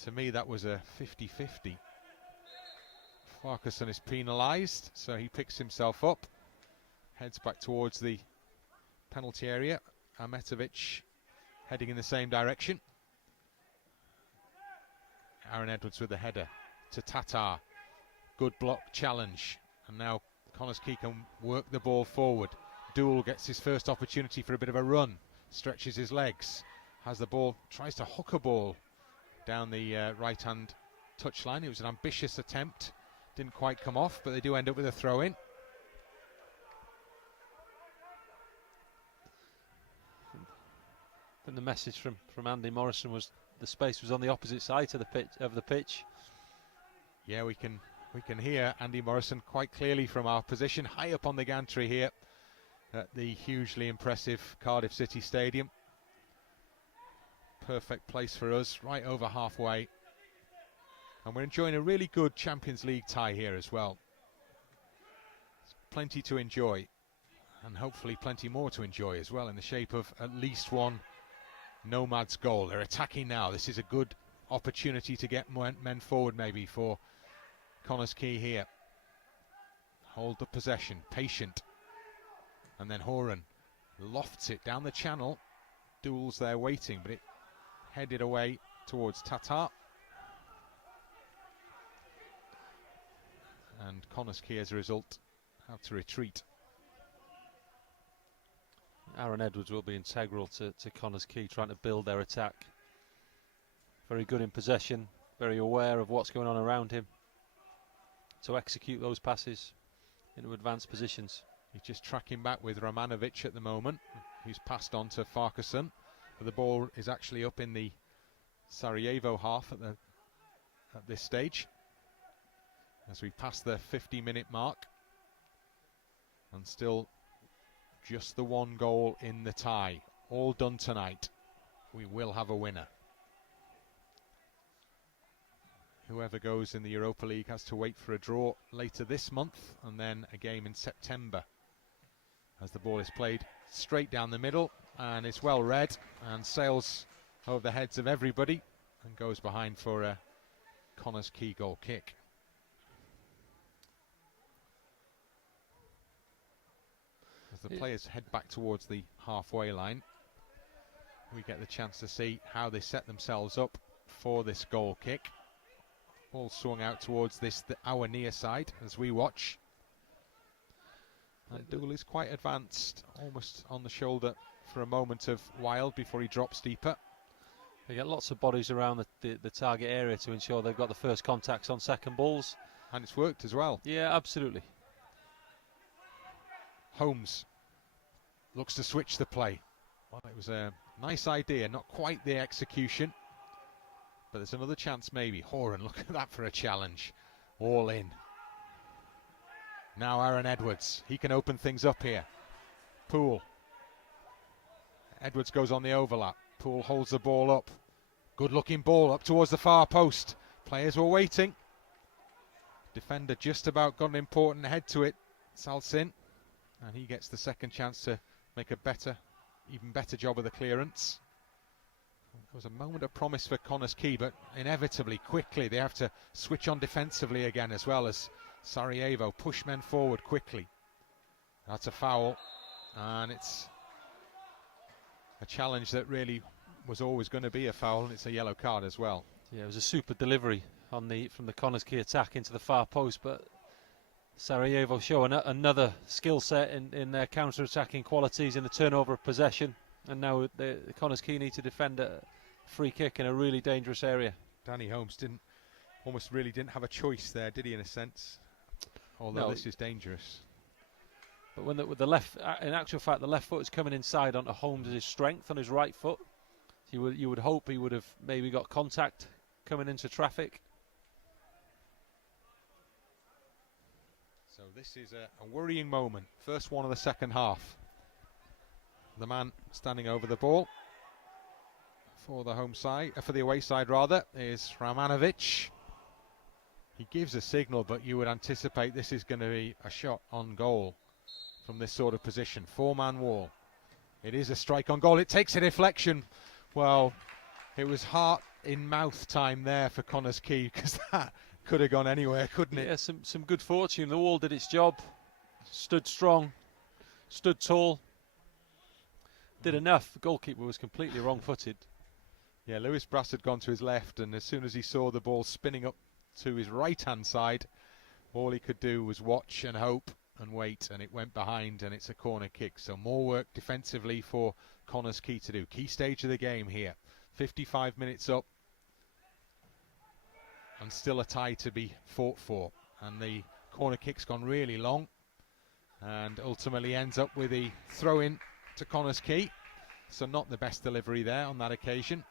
to me that was a 50-50. Farquharson is penalised, so he picks himself up, heads back towards the penalty area. Ahmetovic heading in the same direction. Aaron Edwards with the header to Tatar. Good block challenge, and now Connah's Quay can work the ball forward. Dool gets his first opportunity for a bit of a run, stretches his legs, has the ball, tries to hook a ball down the right-hand touchline. It was an ambitious attempt, didn't quite come off, but they do end up with a throw-in. And the message from Andy Morrison was the space was on the opposite side to the pitch. Yeah, we can hear Andy Morrison quite clearly from our position high up on the gantry here at the hugely impressive Cardiff City Stadium. Perfect place for us, right over halfway. And we're enjoying a really good Champions League tie here as well. There's plenty to enjoy, and hopefully plenty more to enjoy as well, in the shape of at least one Nomads goal. They're attacking now. This is a good opportunity to get men forward maybe for Connah's Quay here. Hold the possession, patient. And then Horan lofts it down the channel. Dool's there waiting, but it headed away towards Tatar. And Connah's Quay, as a result, have to retreat. Aaron Edwards will be integral to Connah's Quay, trying to build their attack. Very good in possession, very aware of what's going on around him, to execute those passes into advanced positions. He's just tracking back with Romanovic at the moment, who's passed on to Farquharson. But the ball is actually up in the Sarajevo half at this stage, as we pass the 50-minute mark, and still just the one goal in the tie. All done tonight. We will have a winner. Whoever goes in the Europa League has to wait for a draw later this month, and then a game in September, as the ball is played straight down the middle, and it's well read and sails over the heads of everybody and goes behind for a Connah's Quay goal kick. As the players head back towards the halfway line, we get the chance to see how they set themselves up for this goal kick. All swung out towards our near side as we watch. And Dool is quite advanced, almost on the shoulder for a moment of Wild before he drops deeper. They get lots of bodies around the target area to ensure they've got the first contacts on second balls. And it's worked as well. Yeah, absolutely. Holmes looks to switch the play. Well, it was a nice idea, not quite the execution. But there's another chance maybe. Horan, look at that for a challenge. All in. Now Aaron Edwards. He can open things up here. Poole. Edwards goes on the overlap. Poole holds the ball up. Good looking ball up towards the far post. Players were waiting. Defender just about got an important head to it. Salsin. And he gets the second chance to make even better job of the clearance. There was a moment of promise for Connah's Quay, but inevitably, quickly, they have to switch on defensively again, as well as Sarajevo push men forward quickly. That's a foul, and it's a challenge that really was always going to be a foul, and it's a yellow card as well. Yeah, it was a super delivery from the Connah's Quay attack into the far post, but Sarajevo show another skill set in their counter-attacking qualities in the turnover of possession. And now the Connah's Quay need to defend a free kick in a really dangerous area. Danny Holmes didn't have a choice there, did he, in a sense? Although no. This is dangerous. But when with the left, in actual fact, the left foot is coming inside onto Holmes' strength on his right foot. You would hope he would have maybe got contact coming into traffic. So this is a worrying moment. First one of the second half. The man standing over the ball for the home side, for the away side rather, is Ramanovic. He gives a signal, but you would anticipate this is going to be a shot on goal from this sort of position. Four-man wall. It is a strike on goal. It takes a deflection. Well, it was heart in mouth time there for Connah's Quay, because that could have gone anywhere, couldn't it? Yeah, some good fortune. The wall did its job. Stood strong. Stood tall. Did enough. The goalkeeper was completely wrong-footed. Yeah, Lewis Brass had gone to his left, and as soon as he saw the ball spinning up to his right-hand side, all he could do was watch and hope and wait, and it went behind, and it's a corner kick. So more work defensively for Connah's Quay to do. Key stage of the game here. 55 minutes up, and still a tie to be fought for. And the corner kick's gone really long, and ultimately ends up with a throw-in to Connah's Quay. So not the best delivery there on that occasion.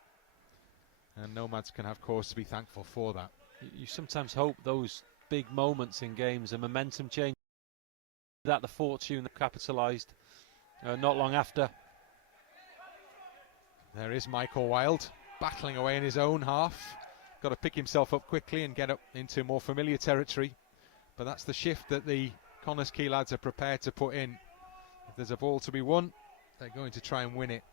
And Nomads can have cause to be thankful for that. You sometimes hope those big moments in games, a momentum change, that the fortune that capitalised not long after. There is Michael Wilde battling away in his own half. Got to pick himself up quickly and get up into more familiar territory. But that's the shift that the Connah's Quay lads are prepared to put in. If there's a ball to be won, they're going to try and win it.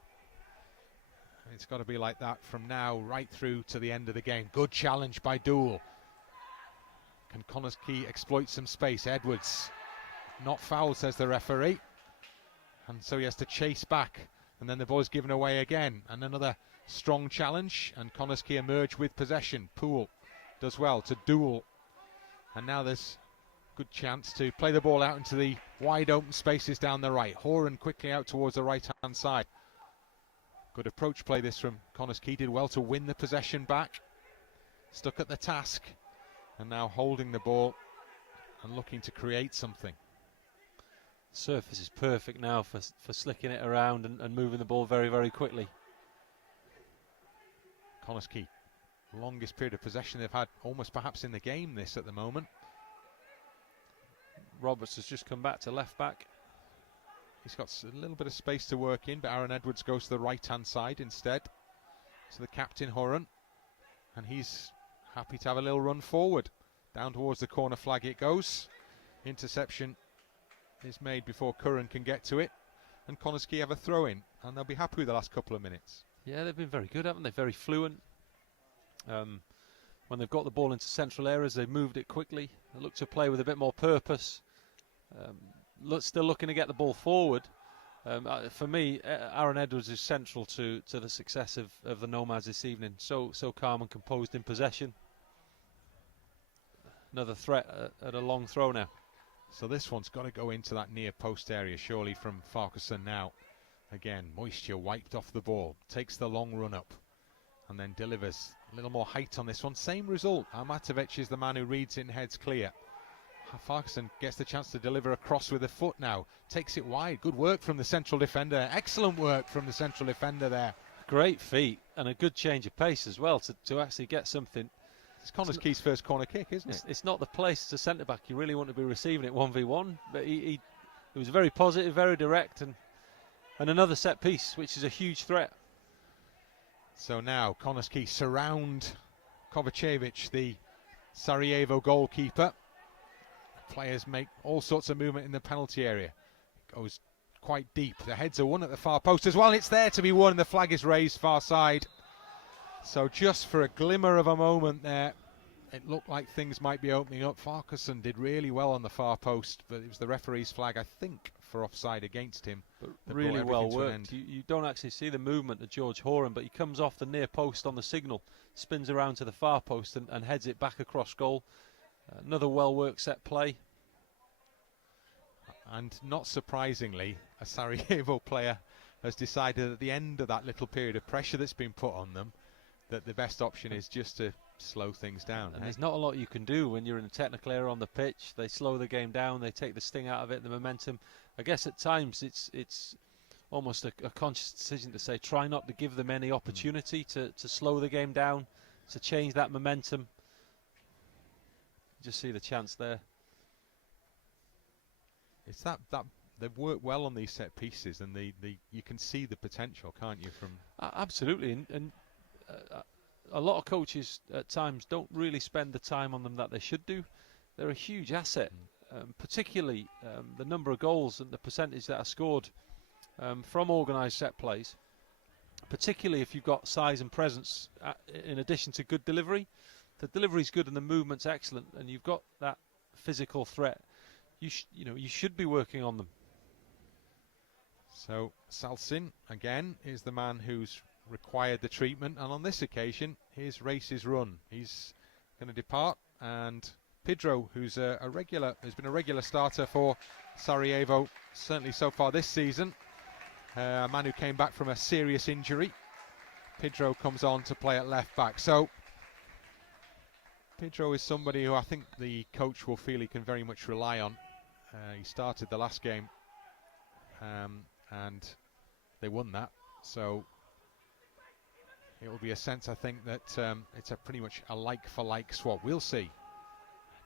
It's got to be like that from now right through to the end of the game. Good challenge by Dool. Can Connah's Quay exploit some space? Edwards. Not foul, says the referee. And so he has to chase back. And then the ball is given away again. And another strong challenge. And Connah's Quay emerge with possession. Poole does well to Dool. And now there's good chance to play the ball out into the wide open spaces down the right. Horan quickly out towards the right-hand side. Good approach play this from Connah's Quay. Did well to win the possession back. Stuck at the task. And now holding the ball and looking to create something. Surface is perfect now for slicking it around and moving the ball very, very quickly. Connah's Quay, longest period of possession they've had almost perhaps in the game this at the moment. Roberts has just come back to left back. He's got a little bit of space to work in, but Aaron Edwards goes to the right-hand side instead. So the captain, Horan, and he's happy to have a little run forward. Down towards the corner flag it goes. Interception is made before Curran can get to it. And Connah's Quay have a throw-in, and they'll be happy with the last couple of minutes. Yeah, they've been very good, haven't they? Very fluent. When they've got the ball into central areas, they've moved it quickly. They look to play with a bit more purpose. Still looking to get the ball forward. For me, Aaron Edwards is central to the success of the Nomads this evening. So calm and composed in possession. Another threat at a long throw now. So this one's got to go into that near post area, surely, from Farquharson now. Again, moisture wiped off the ball. Takes the long run up and then delivers a little more height on this one. Same result. Armatovic is the man who reads it and heads clear. Farquharson gets the chance to deliver a cross with a foot now. Takes it wide. Good work from the central defender. Excellent work from the central defender there. Great feet and a good change of pace as well to actually get something. It's Connah's Quay's first corner kick, isn't it? It's not the place as a centre-back. You really want to be receiving it 1v1. But he was very positive, very direct, and another set piece, which is a huge threat. So now Connah's Quay surround Kovacevic, the Sarajevo goalkeeper. Players make all sorts of movement in the penalty area. Goes quite deep. The heads are won at the far post as well. It's there to be won. The flag is raised far side. So just for a glimmer of a moment there, it looked like things might be opening up. Farquharson did really well on the far post, but it was the referee's flag, I think, for offside against him. But really well worked. You don't actually see the movement of George Horan, but he comes off the near post on the signal, spins around to the far post and heads it back across goal. Another well-worked set play. And not surprisingly, a Sarajevo player has decided at the end of that little period of pressure that's been put on them that the best option is just to slow things down. And there's not a lot you can do when you're in a technical error on the pitch. They slow the game down, they take the sting out of it, the momentum. I guess at times it's almost a conscious decision to say try not to give them any opportunity to slow the game down, to change that momentum. Just see the chance there. It's that they've worked well on these set pieces, and you can see the potential, can't you? From absolutely, and a lot of coaches at times don't really spend the time on them that they should do. They're a huge asset, particularly the number of goals and the percentage that are scored from organised set plays, particularly if you've got size and presence in addition to good delivery. The delivery's good and the movement's excellent, and you've got that physical threat. You should be working on them. So Salsin again is the man who's required the treatment, and on this occasion his race is run. He's going to depart, and Pedro, who's has been a regular starter for Sarajevo, certainly so far this season, a man who came back from a serious injury. Pedro comes on to play at left back. So Pedro is somebody who I think the coach will feel he can very much rely on. He started the last game and they won that, so it will be a sense, I think, that it's a pretty much a like-for-like swap. We'll see.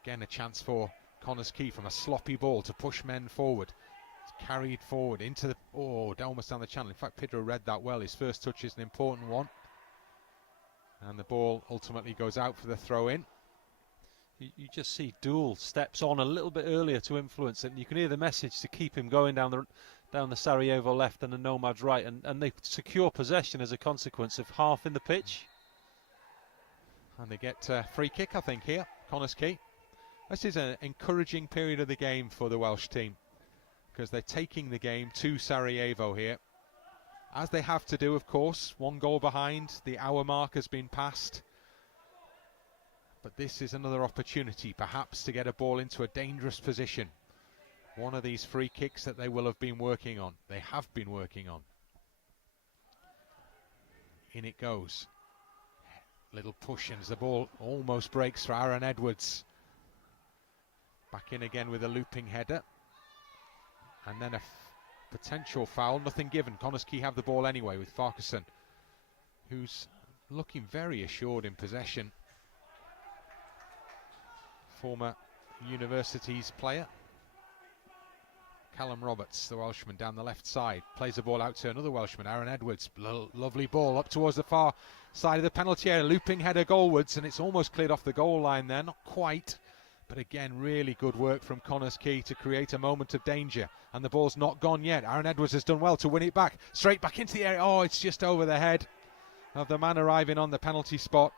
Again, a chance for Connah's Quay from a sloppy ball to push men forward. It's carried forward into the almost down the channel. In fact, Pedro read that well. His first touch is an important one, and the ball ultimately goes out for the throw-in. You just see Dool steps on a little bit earlier to influence it, and you can hear the message to keep him going down the Sarajevo left and the Nomads right, and they secure possession as a consequence of half in the pitch. And they get a free kick, I think, here, Connah's Quay. This is an encouraging period of the game for the Welsh team, because they're taking the game to Sarajevo here, as they have to do, of course. 1 goal behind, the hour mark has been passed. But this is another opportunity, perhaps, to get a ball into a dangerous position. One of these free kicks that they will have been working on. They have been working on. In it goes. Little push, and as the ball almost breaks for Aaron Edwards. Back in again with a looping header. And then a potential foul. Nothing given. Connah's Quay have the ball anyway with Farquharson, who's looking very assured in possession. Former Universities player. Callum Roberts, the Welshman, down the left side, plays the ball out to another Welshman, Aaron Edwards. Lovely ball up towards the far side of the penalty area, looping header goalwards, and it's almost cleared off the goal line there, not quite, but again, really good work from Connah's Quay to create a moment of danger, and the ball's not gone yet. Aaron Edwards has done well to win it back, straight back into the area. Oh, it's just over the head of the man arriving on the penalty spot.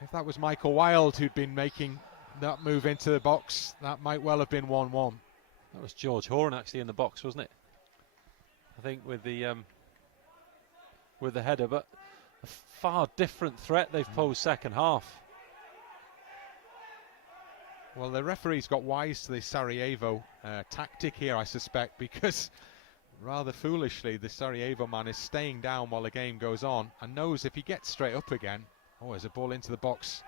If that was Michael Wilde who'd been making that move into the box, that might well have been 1-1. That was George Horan actually in the box, wasn't it? I think with the header, but a far different threat they've posed second half. Well, the referee's got wise to the Sarajevo tactic here, I suspect, because rather foolishly the Sarajevo man is staying down while the game goes on and knows if he gets straight up again, there's a ball into the box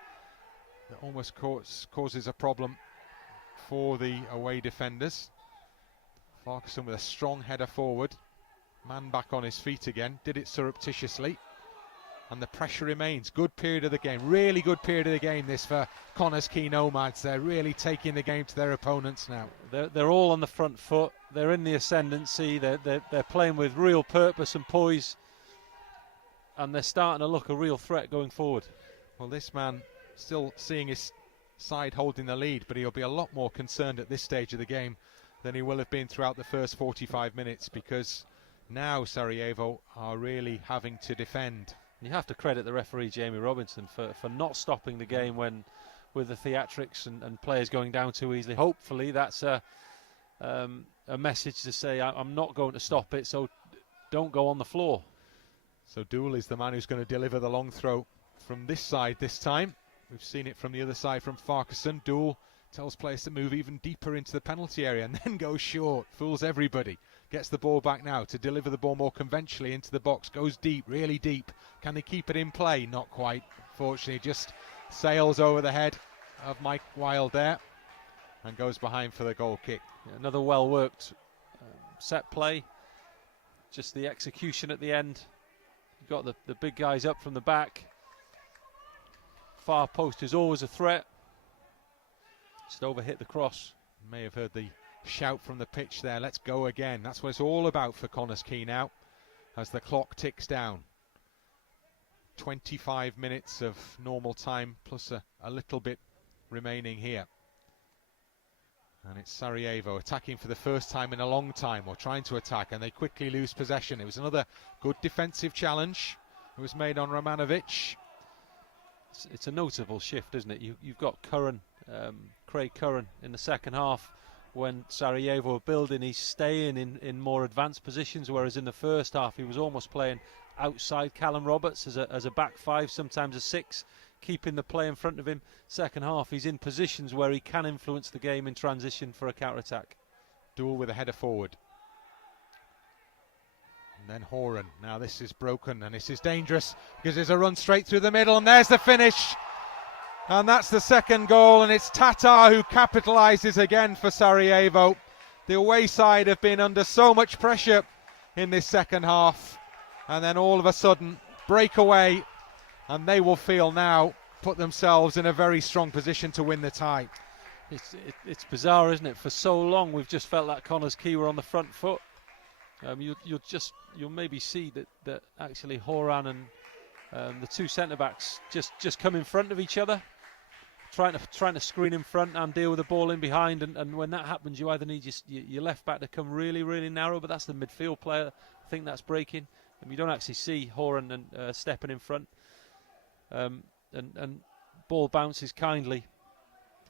that almost causes a problem for the away defenders. Farquharson with a strong header forward, man back on his feet again, did it surreptitiously, and the pressure remains. Good period of the game, really good period of the game this for Connah's Quay Nomads. They're really taking the game to their opponents now. They're all on the front foot, they're in the ascendancy, they're playing with real purpose and poise, and they're starting to look a real threat going forward. Well, this man still seeing his side holding the lead, but he'll be a lot more concerned at this stage of the game than he will have been throughout the first 45 minutes, because now Sarajevo are really having to defend. You have to credit the referee Jamie Robinson for not stopping the game when with the theatrics and players going down too easily. Hopefully that's a message to say I'm not going to stop it, so don't go on the floor. So Dool is the man who's going to deliver the long throw from this side this time. We've seen it from the other side from Farquharson. Dool tells players to move even deeper into the penalty area and then goes short, fools everybody. Gets the ball back now to deliver the ball more conventionally into the box, goes deep, really deep. Can they keep it in play? Not quite. Fortunately, just sails over the head of Mike Wilde there and goes behind for the goal kick. Yeah, another well-worked set play. Just the execution at the end. You've got the big guys up from the back. Far post is always a threat. Just overhit the cross. May have heard the shout from the pitch there. Let's go again. That's what it's all about for Connah's Quay now as the clock ticks down. 25 minutes of normal time plus a little bit remaining here. And it's Sarajevo attacking for the first time in a long time, or trying to attack, and they quickly lose possession. It was another good defensive challenge. It was made on Romanovic. It's a notable shift, isn't it? You've got Craig Curran in the second half. When Sarajevo are building, he's staying in more advanced positions, whereas in the first half he was almost playing outside Callum Roberts as a back five, sometimes a six, keeping the play in front of him. Second half he's in positions where he can influence the game in transition for a counter-attack. Duel with a header forward. And then Horan. Now this is broken and this is dangerous because there's a run straight through the middle, and there's the finish. And that's the second goal, and it's Tatar who capitalises again for Sarajevo. The away side have been under so much pressure in this second half, and then all of a sudden break away, and they will feel now put themselves in a very strong position to win the tie. It's bizarre, isn't it? For so long we've just felt that Connah's Quay were on the front foot. You'll maybe see that actually Horan and the two centre backs just come in front of each other, trying to screen in front and deal with the ball in behind, and when that happens you either need your left back to come really, really narrow, but that's the midfield player, I think that's breaking, and you don't actually see Horan and stepping in front, and ball bounces kindly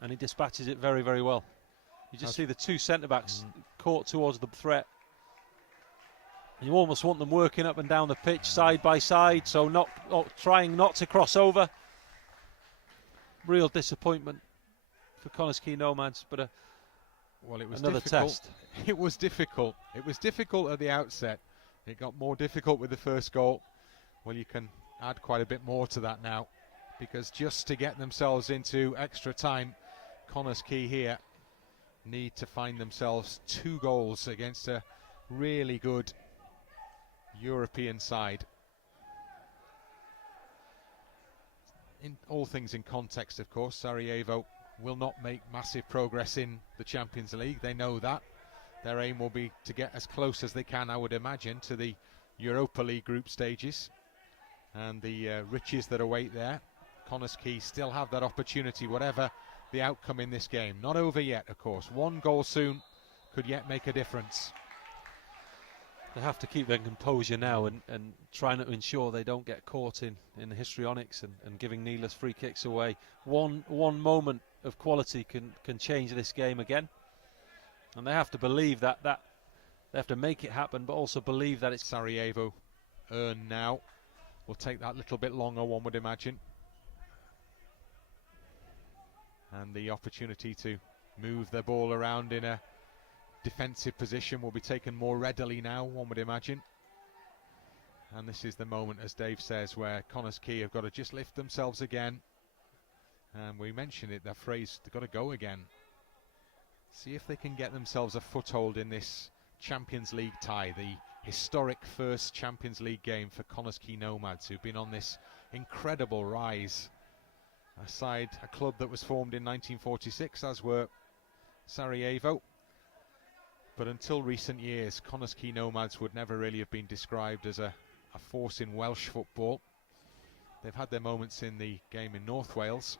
and he dispatches it very, very well. You just see the two centre backs caught towards the threat. You almost want them working up and down the pitch side by side, so trying not to cross over. Real disappointment for Connah's Quay Nomads, but well, it was another difficult. test. It was difficult. It was difficult at the outset. It got more difficult with the first goal. Well, you can add quite a bit more to that now, because just to get themselves into extra time, Connah's Quay here need to find themselves 2 goals against a really good European side. In all things in context, of course, Sarajevo will not make massive progress in the Champions League. They know that. Their aim will be to get as close as they can, I would imagine, to the Europa League group stages and the riches that await there. Connah's Quay still have that opportunity, whatever the outcome in this game. Not over yet, of course. 1 goal soon could yet make a difference. They have to keep their composure now and try not to ensure they don't get caught in the histrionics and giving needless free kicks away. One moment of quality can change this game again, and they have to believe that they have to make it happen, but also believe that it's Sarajevo earn now. Will take that little bit longer, one would imagine, and the opportunity to move the ball around in a defensive position will be taken more readily now, one would imagine. And this is the moment, as Dave says, where Connah's Quay have got to just lift themselves again. And we mentioned it, that phrase, they've got to go again. See if they can get themselves a foothold in this Champions League tie, the historic first Champions League game for Connah's Quay Nomads, who've been on this incredible rise. A club that was formed in 1946, as were Sarajevo. But until recent years, Connah's Quay Nomads would never really have been described as a force in Welsh football. They've had their moments in the game in North Wales,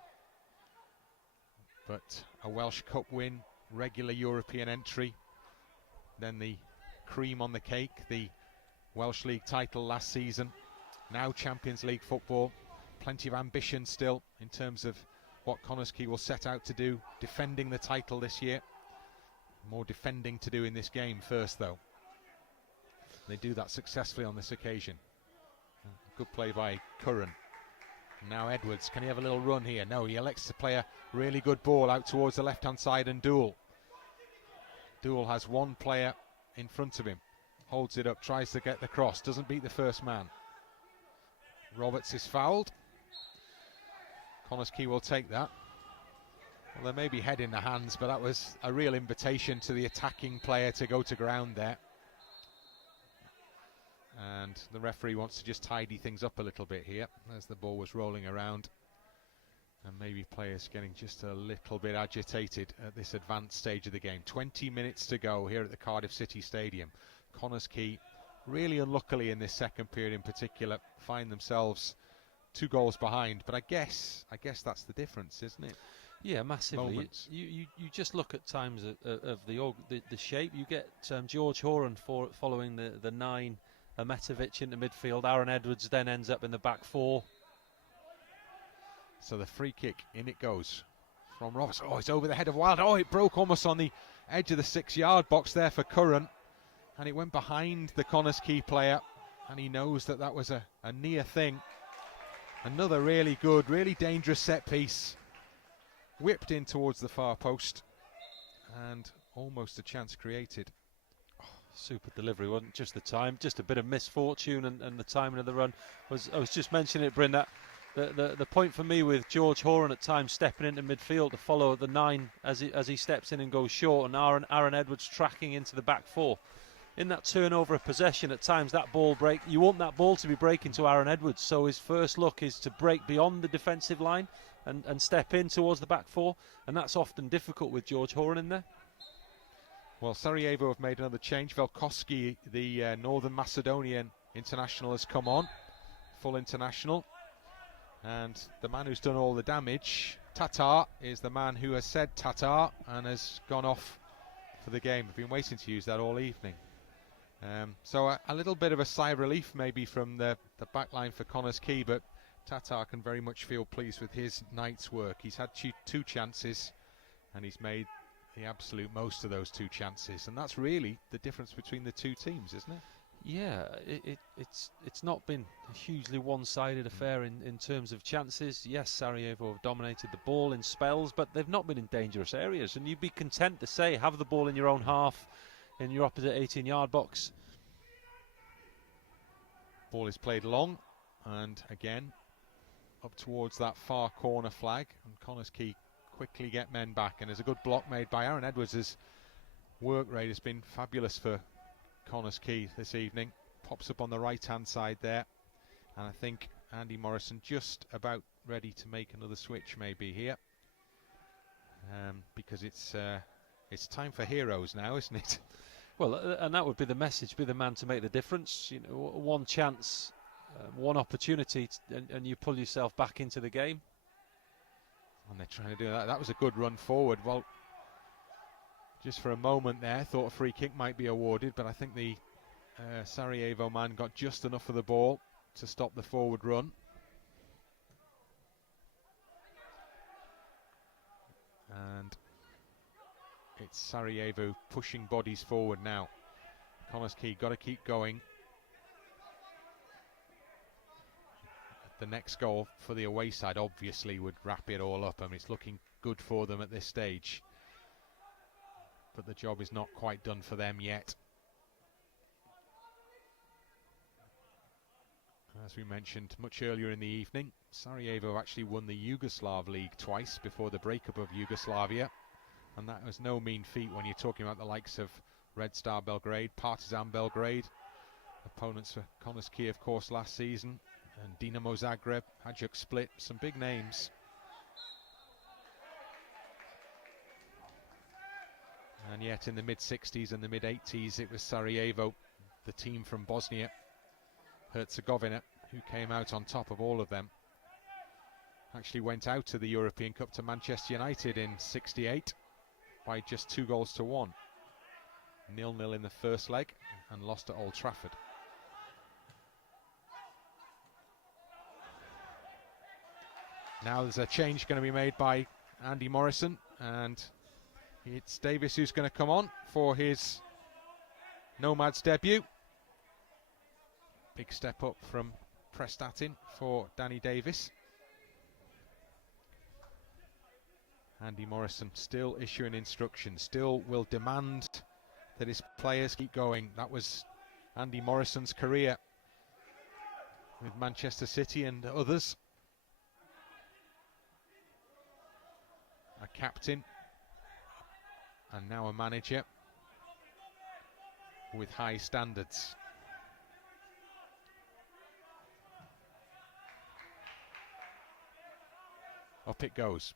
but a Welsh Cup win, regular European entry, then the cream on the cake, the Welsh League title last season, now Champions League football. Plenty of ambition still in terms of what Connah's Quay will set out to do, defending the title this year. More defending to do in this game first, though. They do that successfully on this occasion. Good play by Curran. Now Edwards, can he have a little run here? No, he elects to play a really good ball out towards the left-hand side, and Duel has one player in front of him. Holds it up, tries to get the cross, doesn't beat the first man. Roberts is fouled. Connah's Quay will take that. Well, there may be head in the hands, but that was a real invitation to the attacking player to go to ground there. And the referee wants to just tidy things up a little bit here as the ball was rolling around. And maybe players getting just a little bit agitated at this advanced stage of the game. 20 minutes to go here at the Cardiff City Stadium. Connah's Quay, really unluckily in this second period in particular, find themselves 2 goals behind. But I guess that's the difference, isn't it? Yeah, massively. You just look at times of the shape. You get George Horan following the 9, Ametovic into midfield. Aaron Edwards then ends up in the back 4. So the free kick, in it goes from Roberts. Oh, it's over the head of Wild. Oh, it broke almost on the edge of the 6-yard box there for Curran. And it went behind the Connah's Quay player. And he knows that was a near thing. Another really good, really dangerous set piece. Whipped in towards the far post. And almost a chance created. Oh, super delivery, wasn't just the time. Just a bit of misfortune and the timing of the run. I was just mentioning it, Bryn, that the point for me with George Horan at times stepping into midfield to follow the 9 as he steps in and goes short, and Aaron Edwards tracking into the back 4. In that turnover of possession, at times that ball break, you want that ball to be breaking to Aaron Edwards, so his first look is to break beyond the defensive line and step in towards the back 4, and that's often difficult with George Horan in there. Well, Sarajevo have made another change. Velkoski, the Northern Macedonian international, has come on, full international. And the man who's done all the damage, Tatar, is the man who has said Tatar and has gone off for the game. I've been waiting to use that all evening. So a little bit of a sigh of relief maybe from the back line for Connah's Quay, but Tatar can very much feel pleased with his night's work. He's had 2 chances and he's made the absolute most of those 2 chances. And that's really the difference between the 2 teams, isn't it? Yeah, it's not been a hugely one-sided affair in terms of chances. Yes, Sarajevo have dominated the ball in spells, but they've not been in dangerous areas. And you'd be content to say, have the ball in your own half, in your opposite 18-yard box. Ball is played long, and again, up towards that far corner flag. And Connah's Quay quickly get men back, and there's a good block made by Aaron Edwards. Work rate has been fabulous for Connah's Quay this evening. Pops up on the right hand side there, and I think Andy Morrison just about ready to make another switch maybe here, because it's time for heroes now, isn't it? Well, and that would be the message, be the man to make the difference. You know, one chance, one opportunity, and you pull yourself back into the game. And they're trying to do that. That was a good run forward. Well, just for a moment there, thought a free kick might be awarded, but I think the Sarajevo man got just enough of the ball to stop the forward run. And it's Sarajevo pushing bodies forward now. Connah's Quay got to keep going. The next goal for the away side obviously would wrap it all up. I mean, it's looking good for them at this stage, but the job is not quite done for them yet. As we mentioned much earlier in the evening, Sarajevo actually won the Yugoslav League twice before the breakup of Yugoslavia, and that was no mean feat when you're talking about the likes of Red Star Belgrade, Partizan Belgrade, opponents for Connah's Quay of course last season, and Dinamo Zagreb, Hajduk Split, some big names. And yet in the mid-60s and the mid-80s it was Sarajevo, the team from Bosnia Herzegovina, who came out on top of all of them. Actually went out to the European Cup to Manchester United in '68 by just 2-1. 0-0 in the first leg and lost at Old Trafford. Now there's a change going to be made by Andy Morrison, and it's Davis who's going to come on for his Nomads debut. Big step up from Prestatin for Danny Davis. Andy Morrison still issuing instructions, still will demand that his players keep going. That was Andy Morrison's career with Manchester City and others. a captain and now a manager with high standards. Up it goes.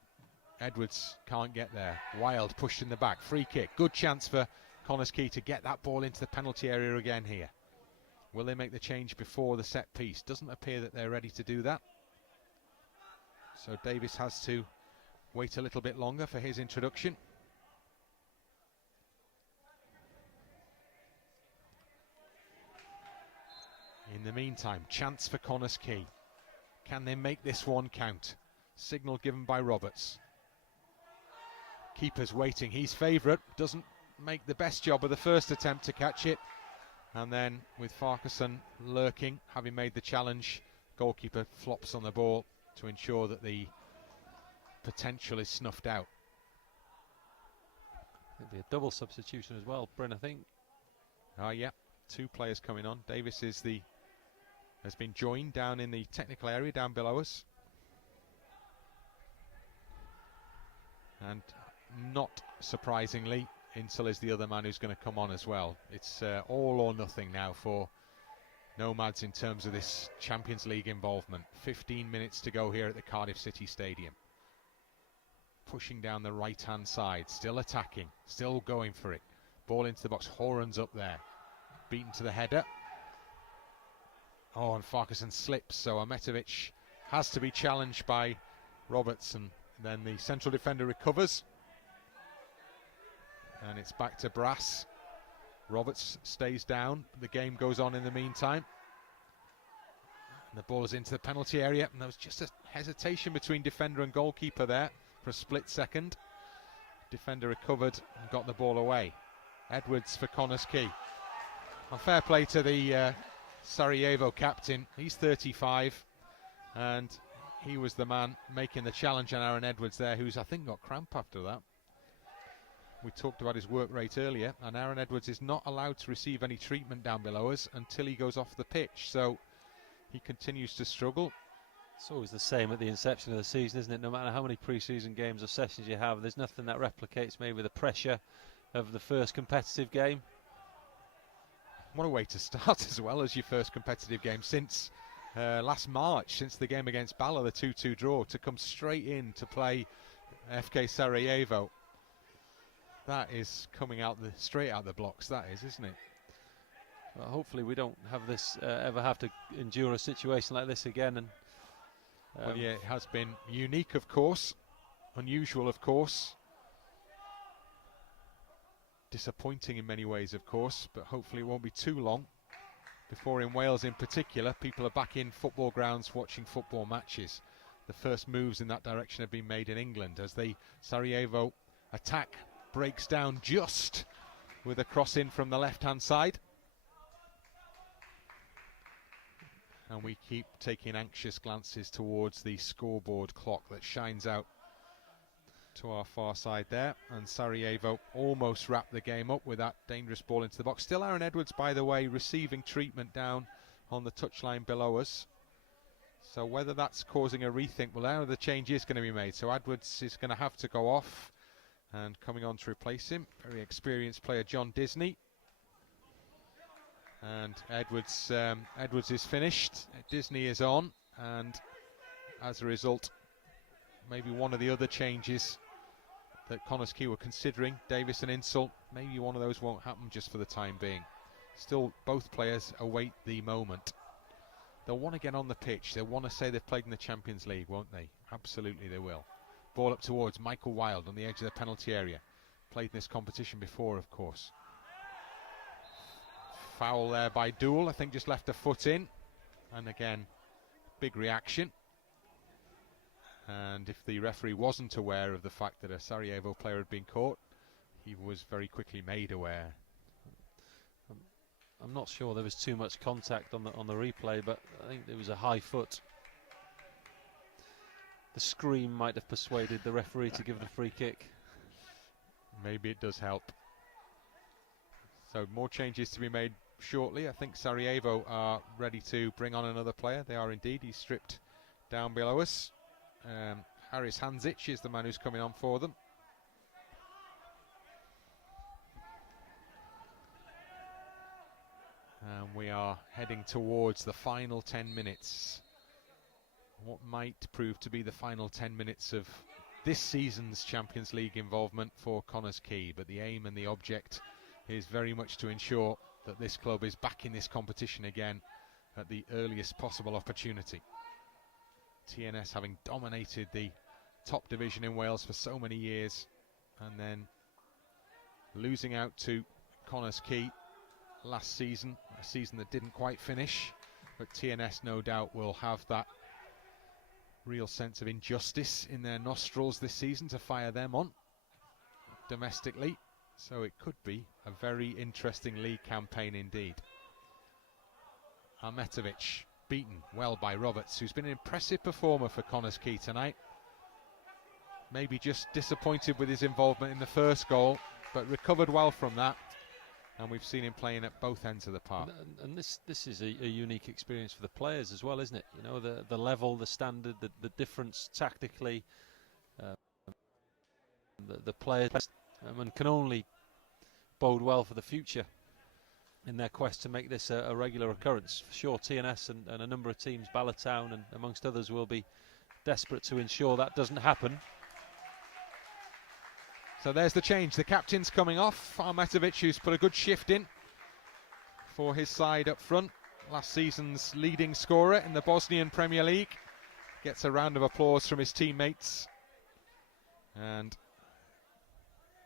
Edwards can't get there. Wild pushed in the back. Free kick. Good chance for Quay to get that ball into the penalty area again here. Will they make the change before the set piece? Doesn't appear that they're ready to do that. So Davis has to wait a little bit longer for his introduction. In the meantime, chance for Connah. Can they make this one count? Signal given by Roberts. Keeper's waiting. He's favourite. Doesn't make the best job of the first attempt to catch it. And then with Farquharson lurking, having made the challenge, goalkeeper flops on the ball to ensure that the potential is snuffed out. It'll be a double substitution as well, Bryn, I think. Yeah, 2 players coming on. Davis has been joined down in the technical area down below us. And not surprisingly, Insel is the other man who's going to come on as well. It's all or nothing now for Nomads in terms of this Champions League involvement. 15 minutes to go here at the Cardiff City Stadium. Pushing down the right-hand side, still attacking, still going for it. Ball into the box, Horan's up there. Beaten to the header. Oh, and Farquharson slips, so Ahmetovic has to be challenged by Roberts, and then the central defender recovers. And it's back to Brass. Roberts stays down. The game goes on in the meantime. And the ball is into the penalty area, and there was just a hesitation between defender and goalkeeper there for a split second. Defender recovered and got the ball away. Edwards for Connah. And fair play to the Sarajevo captain. He's 35, and he was the man making the challenge on Aaron Edwards there, who's I think got cramp after that. We talked about his work rate earlier, and Aaron Edwards is not allowed to receive any treatment down below us until he goes off the pitch, so he continues to struggle. It's always the same at the inception of the season, isn't it? No matter how many pre-season games or sessions you have, there's nothing that replicates maybe the pressure of the first competitive game. What a way to start as well as your first competitive game since last March, since the game against Bala, the 2-2 draw, to come straight in to play FK Sarajevo. That is coming out straight out the blocks, that is, isn't it? Well, hopefully we don't have this ever have to endure a situation like this again. And well, yeah, it has been unique, of course, unusual, of course, disappointing in many ways, of course, but hopefully it won't be too long before, in Wales in particular, people are back in football grounds watching football matches. The first moves in that direction have been made in England as the Sarajevo attack breaks down just with a cross in from the left-hand side. And we keep taking anxious glances towards the scoreboard clock that shines out to our far side there, and Sarajevo almost wrapped the game up with that dangerous ball into the box. Still Aaron Edwards, by the way, receiving treatment down on the touchline below us. So whether that's causing a rethink, well, now the change is going to be made. So Edwards is going to have to go off, and coming on to replace him, very experienced player John Disney. And Edwards is finished. Disney is on, and as a result, maybe one of the other changes that Connah were considering, Davis and Insel, maybe one of those won't happen just for the time being. Still, both players await the moment. They'll want to get on the pitch. They'll want to say they've played in the Champions League, won't they? Absolutely they will. Ball up towards Michael Wild on the edge of the penalty area. Played in this competition before, of course. Foul there by Dool, I think just left a foot in. And again, big reaction. And if the referee wasn't aware of the fact that a Sarajevo player had been caught, he was very quickly made aware. I'm not sure there was too much contact on the replay, but I think there was a high foot. The scream might have persuaded the referee to give the free kick. Maybe it does help. So more changes to be made shortly. I think Sarajevo are ready to bring on another player. They are indeed. He's stripped down below us. Haris Hanzic is the man who's coming on for them. And we are heading towards the final 10 minutes. What might prove to be the final 10 minutes of this season's Champions League involvement for Connah's Quay. But the aim and the object is very much to ensure that this club is back in this competition again at the earliest possible opportunity. TNS having dominated the top division in Wales for so many years, and then losing out to Connah's Quay last season, a season that didn't quite finish, but TNS no doubt will have that real sense of injustice in their nostrils this season to fire them on domestically, so it could be a very interesting league campaign indeed. Ahmetovic beaten well by Roberts, who's been an impressive performer for Connah's Quay tonight. Maybe just disappointed with his involvement in the first goal, but recovered well from that, and we've seen him playing at both ends of the park. And this is a unique experience for the players as well, isn't it? You know, the level, the standard, the difference tactically, the players, and can only bode well for the future in their quest to make this a regular occurrence. For sure, TNS and a number of teams, Ballatown and amongst others, will be desperate to ensure that doesn't happen. So there's the change. The captain's coming off. Ahmetovic, who's put a good shift in for his side up front. Last season's leading scorer in the Bosnian Premier League. Gets a round of applause from his teammates. And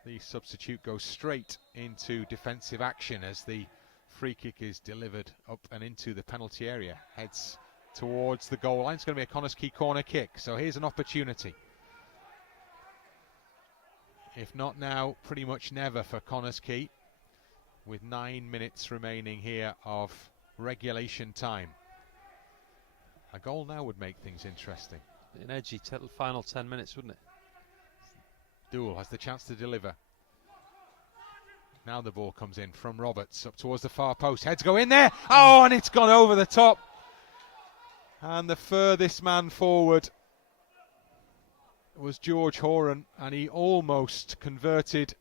the substitute goes straight into defensive action as the free kick is delivered up and into the penalty area. Heads towards the goal line. It's going to be a Connah's Quay corner kick. So here's an opportunity. If not now, pretty much never for Connah's Quay, with 9 minutes remaining here of regulation time. A goal now would make things interesting. An edgy final 10 minutes, wouldn't it? Dool has the chance to deliver. Now the ball comes in from Roberts up towards the far post. Heads go in there. Oh, and it's gone over the top. And the furthest man forward was George Horan, and he almost converted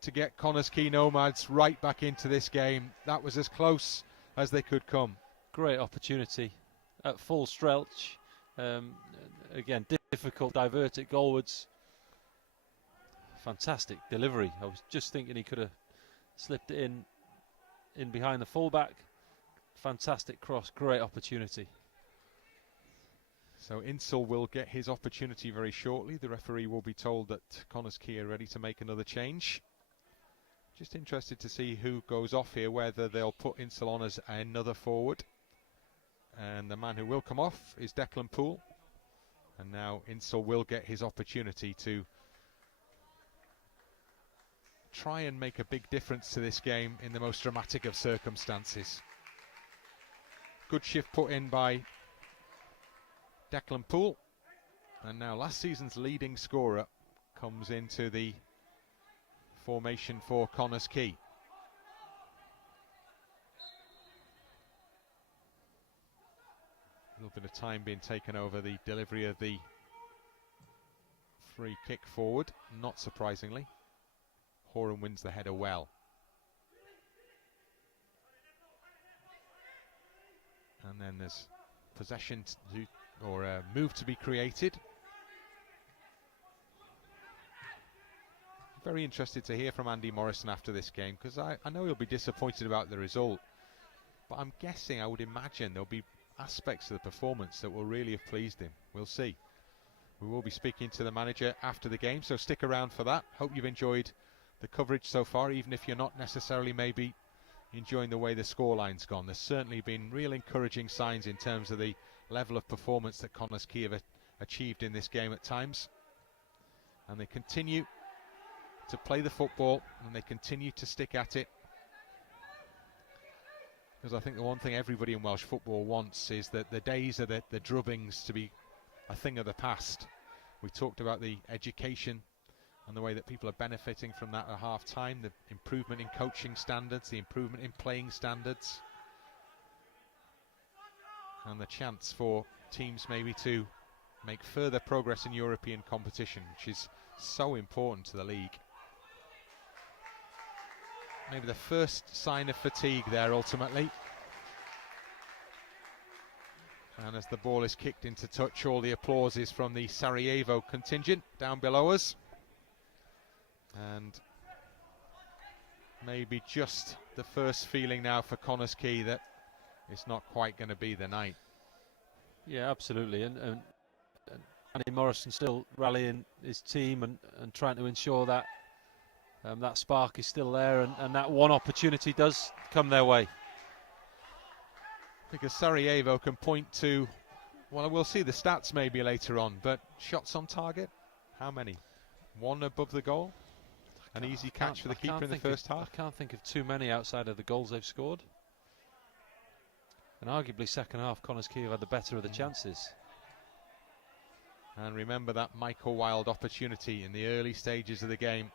to get Connah's Quay Nomads right back into this game. That was as close as they could come. Great opportunity at full stretch. Again, difficult, divert it goalwards. Fantastic delivery. I was just thinking he could have slipped it in behind the fullback. Fantastic cross, great opportunity. So Insel will get his opportunity very shortly. The referee will be told that Connah's Quay are ready to make another change. Just interested to see who goes off here, whether they'll put Insel on as another forward. And the man who will come off is Declan Poole. And now Insel will get his opportunity to try and make a big difference to this game in the most dramatic of circumstances. Good shift put in by Declan Poole, and now last season's leading scorer comes into the formation for Connah's Quay. A little bit of time being taken over the delivery of the free kick forward, not surprisingly. Horan wins the header well. And then there's possession to or a move to be created. Very interested to hear from Andy Morrison after this game, because I know he'll be disappointed about the result, but I'm guessing, I would imagine there'll be aspects of the performance that will really have pleased him. We'll see. We will be speaking to the manager after the game, so stick around for that. Hope you've enjoyed the coverage so far, even if you're not necessarily maybe enjoying the way the scoreline's gone. There's certainly been real encouraging signs in terms of the level of performance that Connah's Quay have achieved in this game at times, and they continue to play the football and they continue to stick at it, because I think the one thing everybody in Welsh football wants is that the days of the drubbings to be a thing of the past. We talked about the education and the way that people are benefiting from that at half time, the improvement in coaching standards, the improvement in playing standards, and the chance for teams maybe to make further progress in European competition, which is so important to the league. Maybe the first sign of fatigue there ultimately. And as the ball is kicked into touch, all the applause is from the Sarajevo contingent down below us. And maybe just the first feeling now for Connah's Quay that it's not quite going to be the night. Yeah, absolutely. And Andy Morrison still rallying his team and trying to ensure that that spark is still there, and that one opportunity does come their way. Because Sarajevo can point to, well, we'll see the stats maybe later on, but shots on target, how many? One above the goal? An easy catch for the keeper in the first half? I can't think of too many outside of the goals they've scored. And arguably second half, Connah's Quay have had the better of the chances. And remember that Michael Wilde opportunity in the early stages of the game.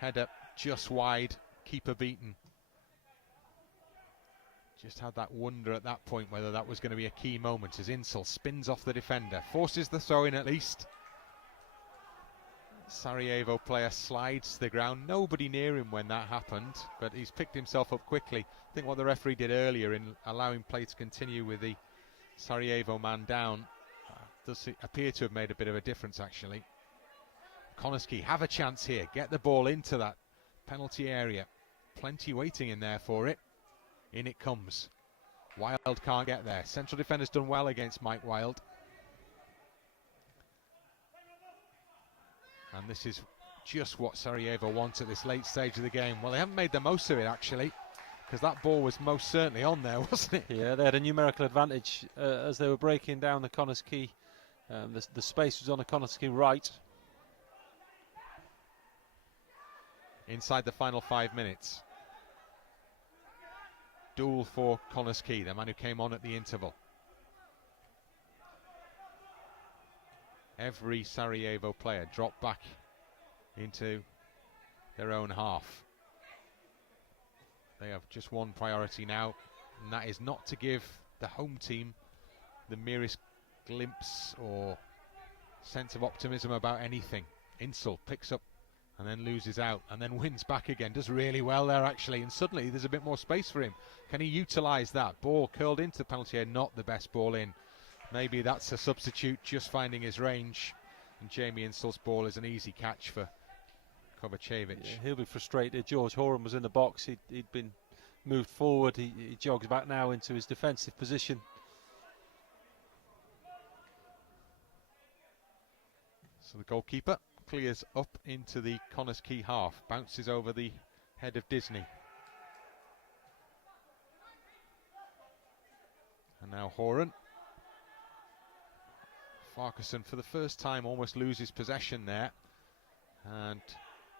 Header just wide, keeper beaten. Just had that wonder at that point whether that was going to be a key moment as Insel spins off the defender, forces the throw in at least. Sarajevo player slides to the ground, nobody near him when that happened, but he's picked himself up quickly. I think what the referee did earlier in allowing play to continue with the Sarajevo man down does appear to have made a bit of a difference actually. Connah's Quay have a chance here, get the ball into that penalty area, plenty waiting in there for it. In it comes. Wilde can't get there. Central defender's done well against Mike Wilde. And this is just what Sarajevo want at this late stage of the game. Well, they haven't made the most of it actually, because that ball was most certainly on there, wasn't it? Yeah, they had a numerical advantage as they were breaking down the Connah's Quay. The space was on the Connah's Quay right. Inside the final 5 minutes. Duel for Connah's Quay, the man who came on at the interval. Every Sarajevo player dropped back into their own half. They have just one priority now, and that is not to give the home team the merest glimpse or sense of optimism about anything. Insel picks up and then loses out and then wins back again, does really well there actually, and suddenly there's a bit more space for him. Can he utilise that? Ball curled into the penalty area, not the best ball in. Maybe that's a substitute just finding his range, and Jamie Insel's ball is an easy catch for Kovacevic. Yeah, he'll be frustrated. George Horan was in the box, he'd been moved forward, he jogs back now into his defensive position. So the goalkeeper clears up into the Connah's Quay half, bounces over the head of Disney. And now Horan. Farquharson for the first time almost loses possession there. And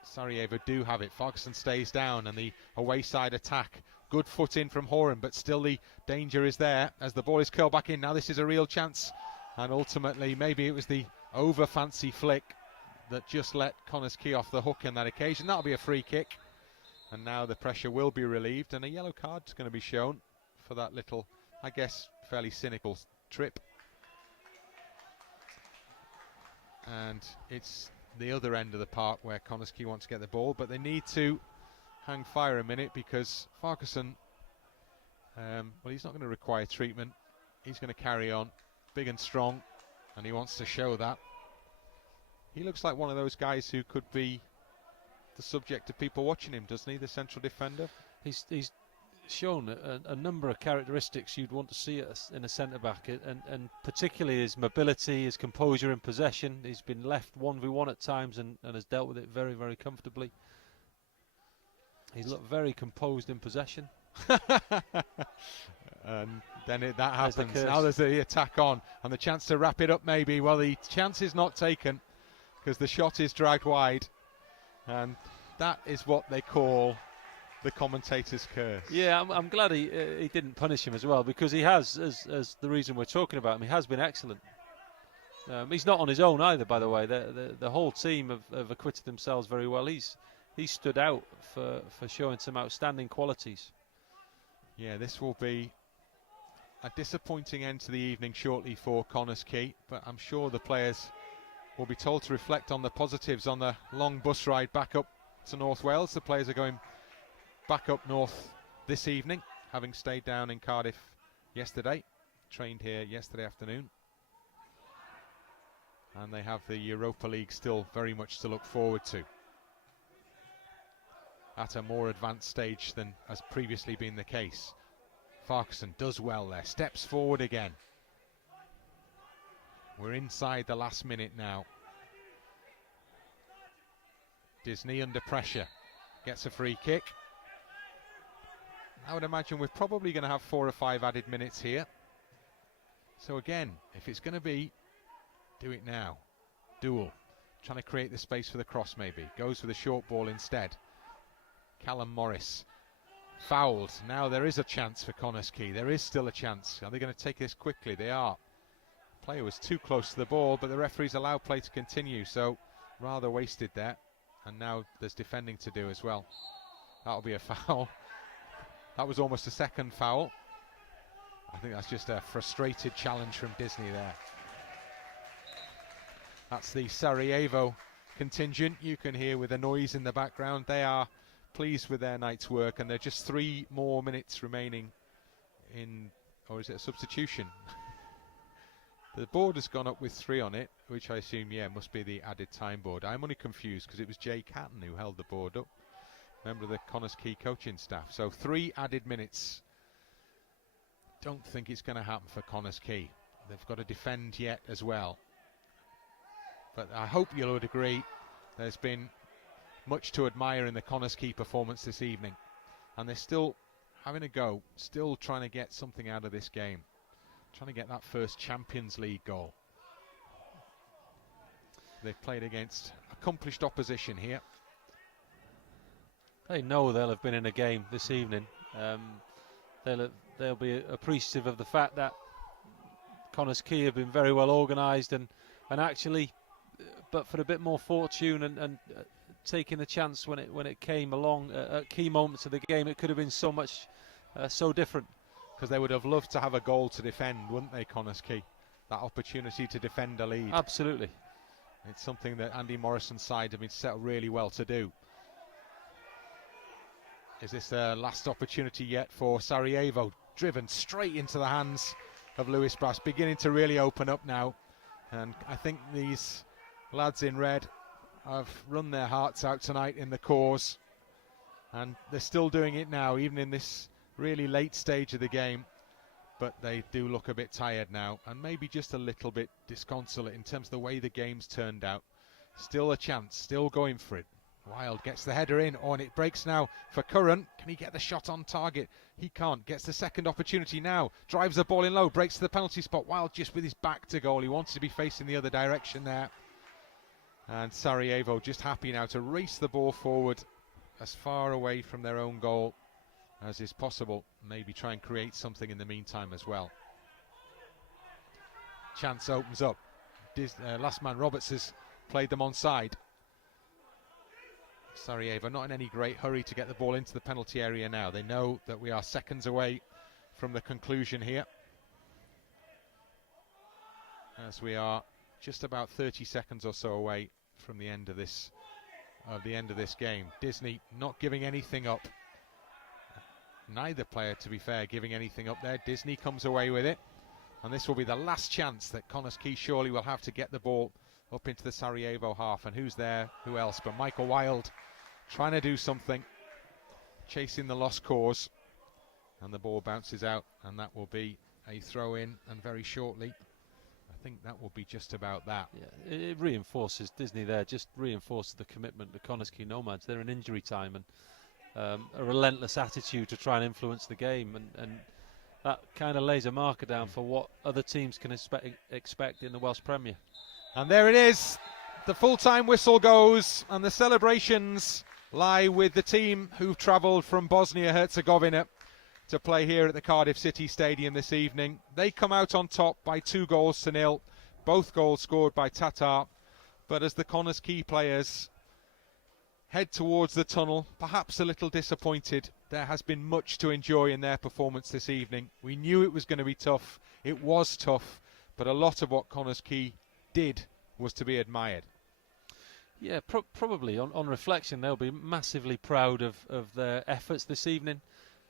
Sarajevo do have it. Farquharson stays down and the away side attack. Good foot in from Horan, but still the danger is there as the ball is curled back in. Now this is a real chance. And ultimately maybe it was the over fancy flick that just let Connah's Quay off the hook on that occasion. That'll be a free kick. And now the pressure will be relieved and a yellow card is going to be shown for that little, I guess, fairly cynical trip. And it's the other end of the park where Connah's Quay wants to get the ball, but they need to hang fire a minute because Farquharson, well, he's not going to require treatment. He's going to carry on, big and strong, and he wants to show that. He looks like one of those guys who could be the subject of people watching him, doesn't he, the central defender? He's shown a number of characteristics you'd want to see in a centre-back, and particularly his mobility, his composure in possession. He's been left 1v1 at times and has dealt with it very, very comfortably. He's looked very composed in possession. And then that happens. Now there's the attack on and the chance to wrap it up maybe. Well, the chance is not taken because the shot is dragged wide, and that is what they call the commentator's curse. Yeah, I'm glad he didn't punish him as well, because he has, as the reason we're talking about him, he has been excellent. He's not on his own either, by the way. The whole team have acquitted themselves very well. He's stood out for showing some outstanding qualities. Yeah, this will be a disappointing end to the evening shortly for Connah's Quay, but I'm sure the players will be told to reflect on the positives on the long bus ride back up to North Wales. The players are going back up north this evening, having stayed down in Cardiff yesterday, trained here yesterday afternoon. And they have the Europa League still very much to look forward to, at a more advanced stage than has previously been the case. Farquharson does well there, steps forward again. We're inside the last minute now. Disney under pressure, gets a free kick. I would imagine we're probably going to have 4 or 5 added minutes here. So again, if it's going to be, do it now. Duel, trying to create the space for the cross maybe. Goes for the short ball instead. Callum Morris fouled. Now there is a chance for Connah's Quay. There is still a chance. Are they going to take this quickly? They are. Player was too close to the ball, but the referees allow play to continue, so rather wasted there. And now there's defending to do as well. That'll be a foul. That was almost a second foul. I think that's just a frustrated challenge from Disney there. That's the Sarajevo contingent. You can hear with the noise in the background. They are pleased with their night's work, and there are just 3 more minutes remaining in, or is it a substitution? The board has gone up with 3 on it, which I assume, yeah, must be the added time board. I'm only confused because it was Jay Catton who held the board up, member of the Connah's Quay coaching staff. So 3 added minutes. Don't think it's going to happen for Connah's Quay. They've got to defend yet as well. But I hope you would agree there's been much to admire in the Connah's Quay performance this evening. And they're still having a go, still trying to get something out of this game. Trying to get that first Champions League goal. They've played against accomplished opposition here. They know they'll have been in a game this evening. They'll be appreciative of the fact that Connah's Quay have been very well organised and actually, but for a bit more fortune and taking the chance when it came along at key moments of the game, it could have been so much so different. Because they would have loved to have a goal to defend, wouldn't they, Connah's Quay? That opportunity to defend a lead. Absolutely. It's something that Andy Morrison's side have been set up really well to do. Is this the last opportunity yet for Sarajevo? Driven straight into the hands of Lewis Brass, beginning to really open up now. And I think these lads in red have run their hearts out tonight in the cause. And they're still doing it now, even in this really late stage of the game, but they do look a bit tired now and maybe just a little bit disconsolate in terms of the way the game's turned out. Still a chance, still going for it. Wild gets the header in, and it breaks now for Curran. Can he get the shot on target? He can't. Gets the second opportunity now, drives the ball in low, breaks to the penalty spot. Wild just with his back to goal. He wanted to be facing the other direction there, and Sarajevo just happy now to race the ball forward as far away from their own goal as is possible. Maybe try and create something in the meantime as well. Chance opens up. Last man Roberts has played them onside. Sarajevo not in any great hurry to get the ball into the penalty area now. They know that we are seconds away from the conclusion here, as we are just about 30 seconds or so away from the end of this game. Disney not giving anything up. Neither player, to be fair, giving anything up there. Disney comes away with it, and this will be the last chance that Connah's Quay surely will have to get the ball up into the Sarajevo half. And who's there? Who else but Michael Wild, trying to do something, chasing the lost cause, and the ball bounces out, and that will be a throw in, and very shortly I think that will be just about that. Yeah, it reinforces Disney there, just reinforces the commitment to Connah's Quay Nomads. They're in injury time, and a relentless attitude to try and influence the game, and that kind of lays a marker down for what other teams can expect in the Welsh Premier. And there it is, the full-time whistle goes, and the celebrations lie with the team who've travelled from Bosnia-Herzegovina to play here at the Cardiff City Stadium this evening. They come out on top by 2-0, both goals scored by Tatar. But as the Connah's Quay players head towards the tunnel, perhaps a little disappointed. There has been much to enjoy in their performance this evening. We knew it was going to be tough. It was tough, but a lot of what Connah's Quay did was to be admired. Yeah, probably on reflection they'll be massively proud of their efforts this evening.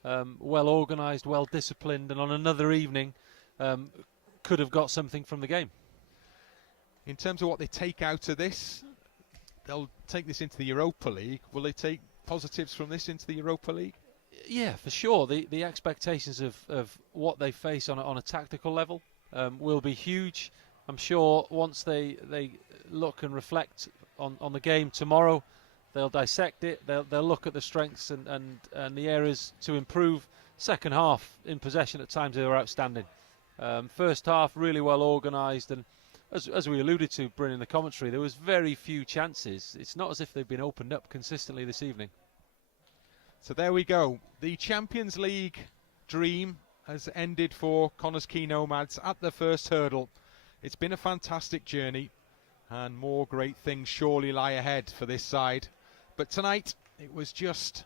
Well organised, well disciplined, and on another evening could have got something from the game. In terms of what they take out of this, they'll take this into the Europa League. Will they take positives from this into the Europa League? Yeah, for sure. The expectations of what they face on a tactical level will be huge. I'm sure once they look and reflect on the game tomorrow, they'll dissect it. They'll look at the strengths and the areas to improve. Second half in possession at times they were outstanding. First half really well organised, and as we alluded to, Bryn, in the commentary, there was very few chances. It's not as if they've been opened up consistently this evening. So there we go. The Champions League dream has ended for Connah's Quay Nomads at the first hurdle. It's been a fantastic journey, and more great things surely lie ahead for this side. But tonight, it was just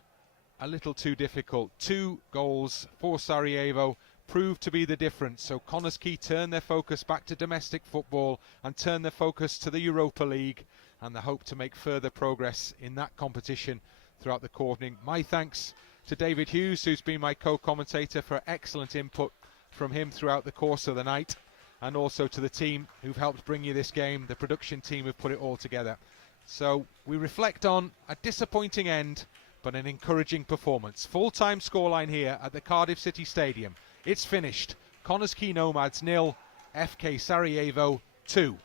a little too difficult. 2 goals for Sarajevo proved to be the difference. So Connah's Quay turned their focus back to domestic football and turned their focus to the Europa League, and they hope to make further progress in that competition throughout the quartering. My thanks to David Hughes, who's been my co-commentator, for excellent input from him throughout the course of the night, and also to the team who've helped bring you this game, the production team who've put it all together. So we reflect on a disappointing end, but an encouraging performance. Full-time scoreline here at the Cardiff City Stadium. It's finished. Connah's Quay Nomads 0, FK Sarajevo 2.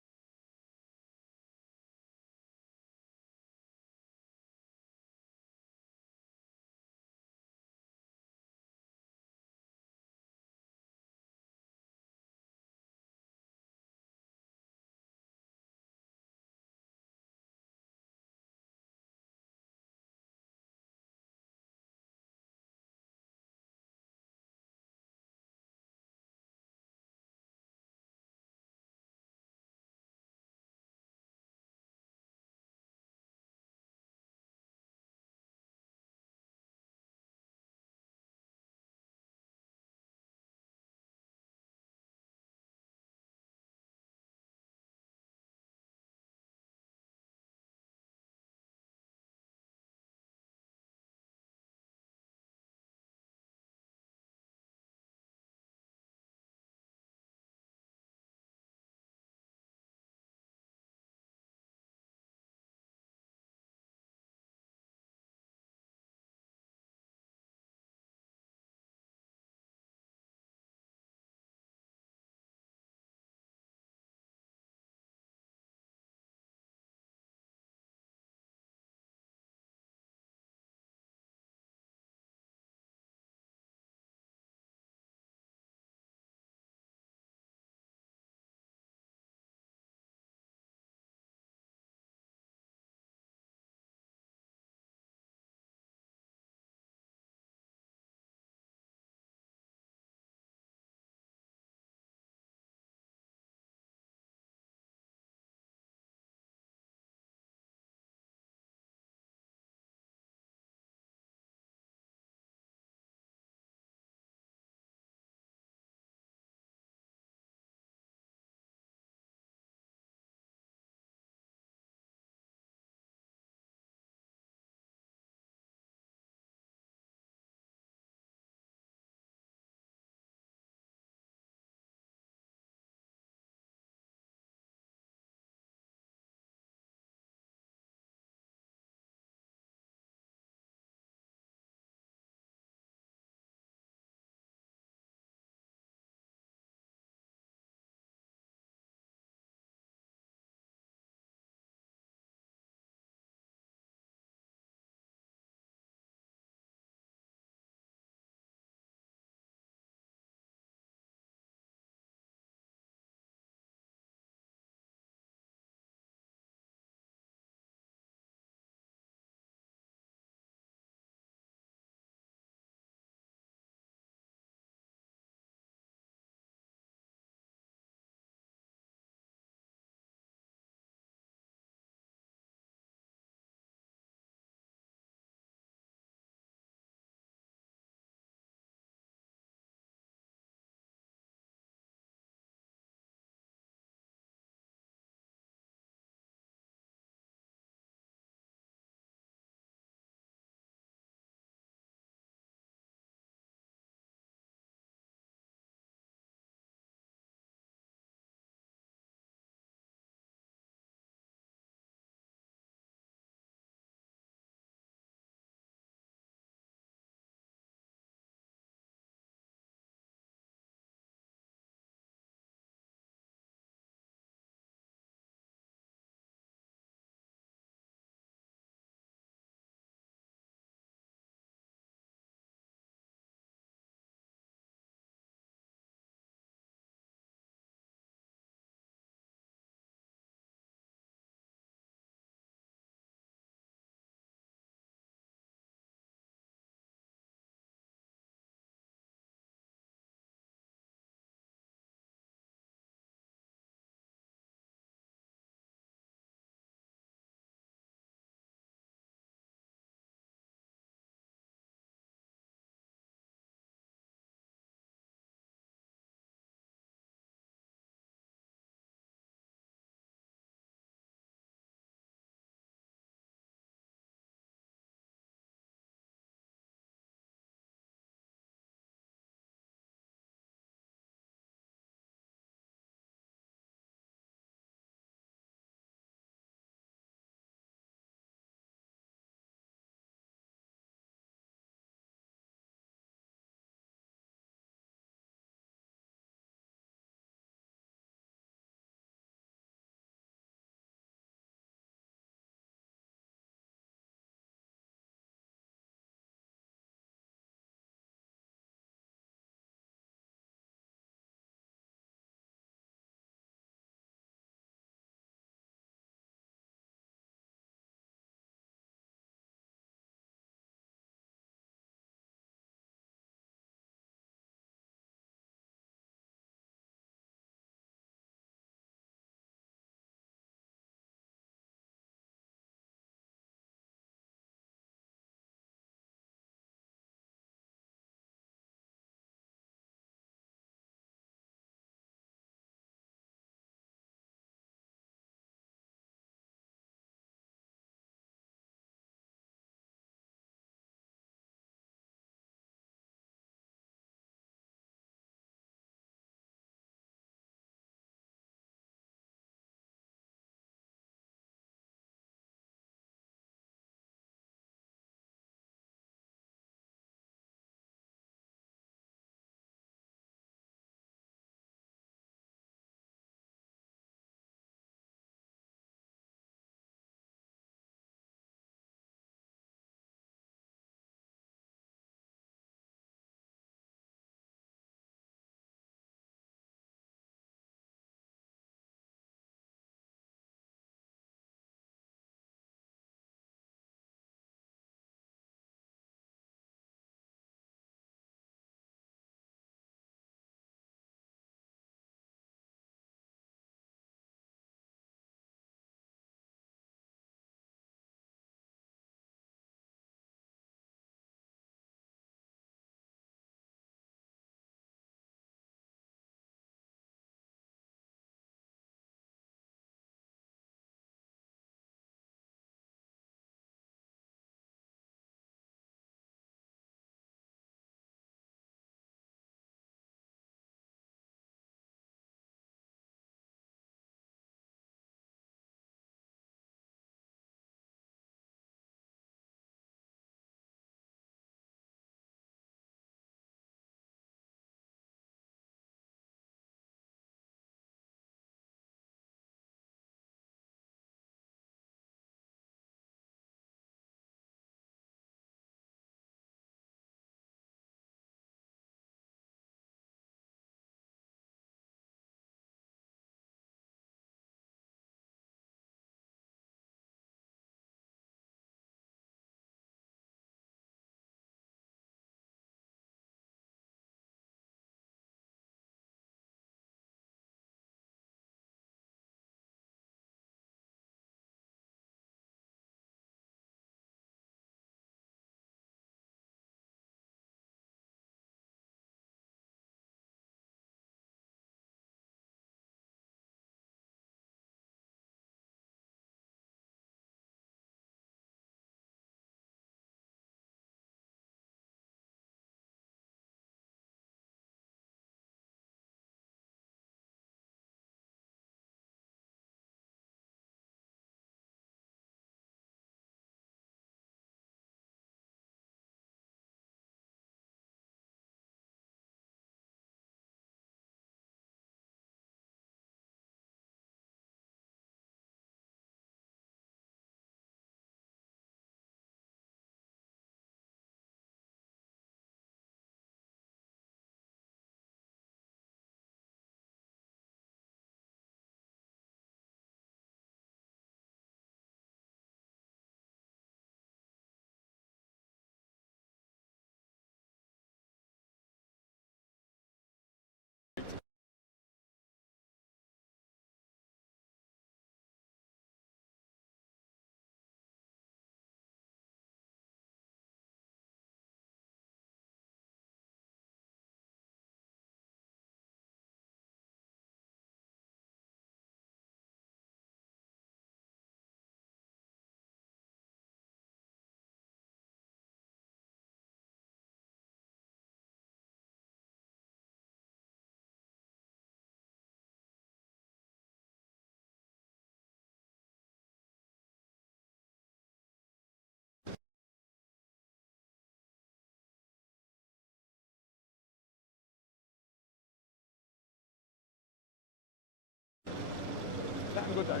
can go down.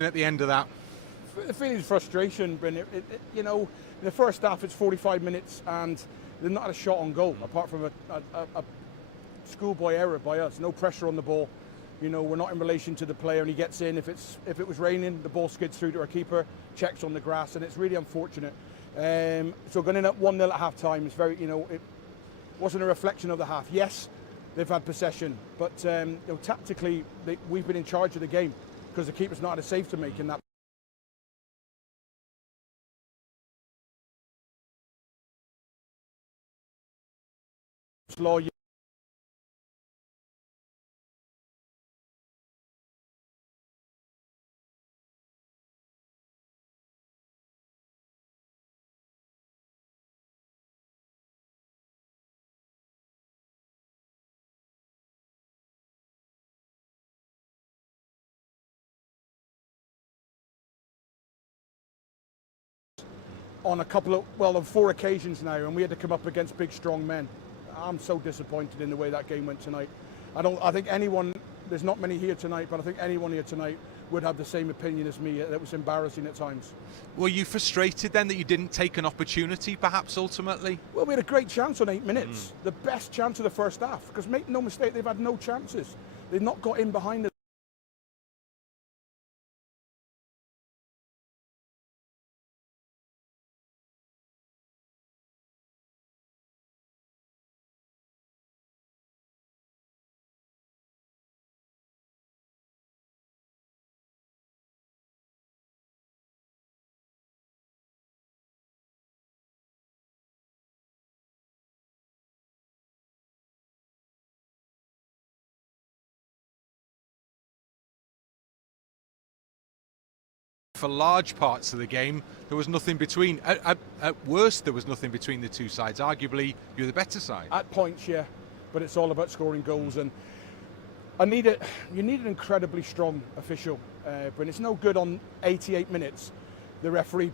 At the end of that, The feeling is frustration, Bryn. You know, in the first half it's 45 minutes and they've not had a shot on goal apart from a schoolboy error by us. No pressure on the ball. You know, we're not in relation to the player, and he gets in. If it was raining, the ball skids through to our keeper, checks on the grass, and it's really unfortunate. So going in at 1-0 at half time is very, you know, it wasn't a reflection of the half. Yes, they've had possession, but you know, tactically we've been in charge of the game because the keeper's not had a save to make in that. Law. On a couple of, well, on 4 occasions now, and we had to come up against big, strong men. I'm so disappointed in the way that game went tonight. I think anyone, there's not many here tonight, but I think anyone here tonight would have the same opinion as me. That was embarrassing at times. were you frustrated then that you didn't take an opportunity, perhaps, ultimately? Well, we had a great chance on 8 minutes. The best chance of the first half. Because make no mistake, they've had no chances. They've not got in behind us. For large parts of the game, there was nothing between. At worst, there was nothing between the two sides. Arguably, you're the better side. At points, yeah. But it's all about scoring goals. And you need an incredibly strong official, Bryn. It's no good on 88 minutes. The referee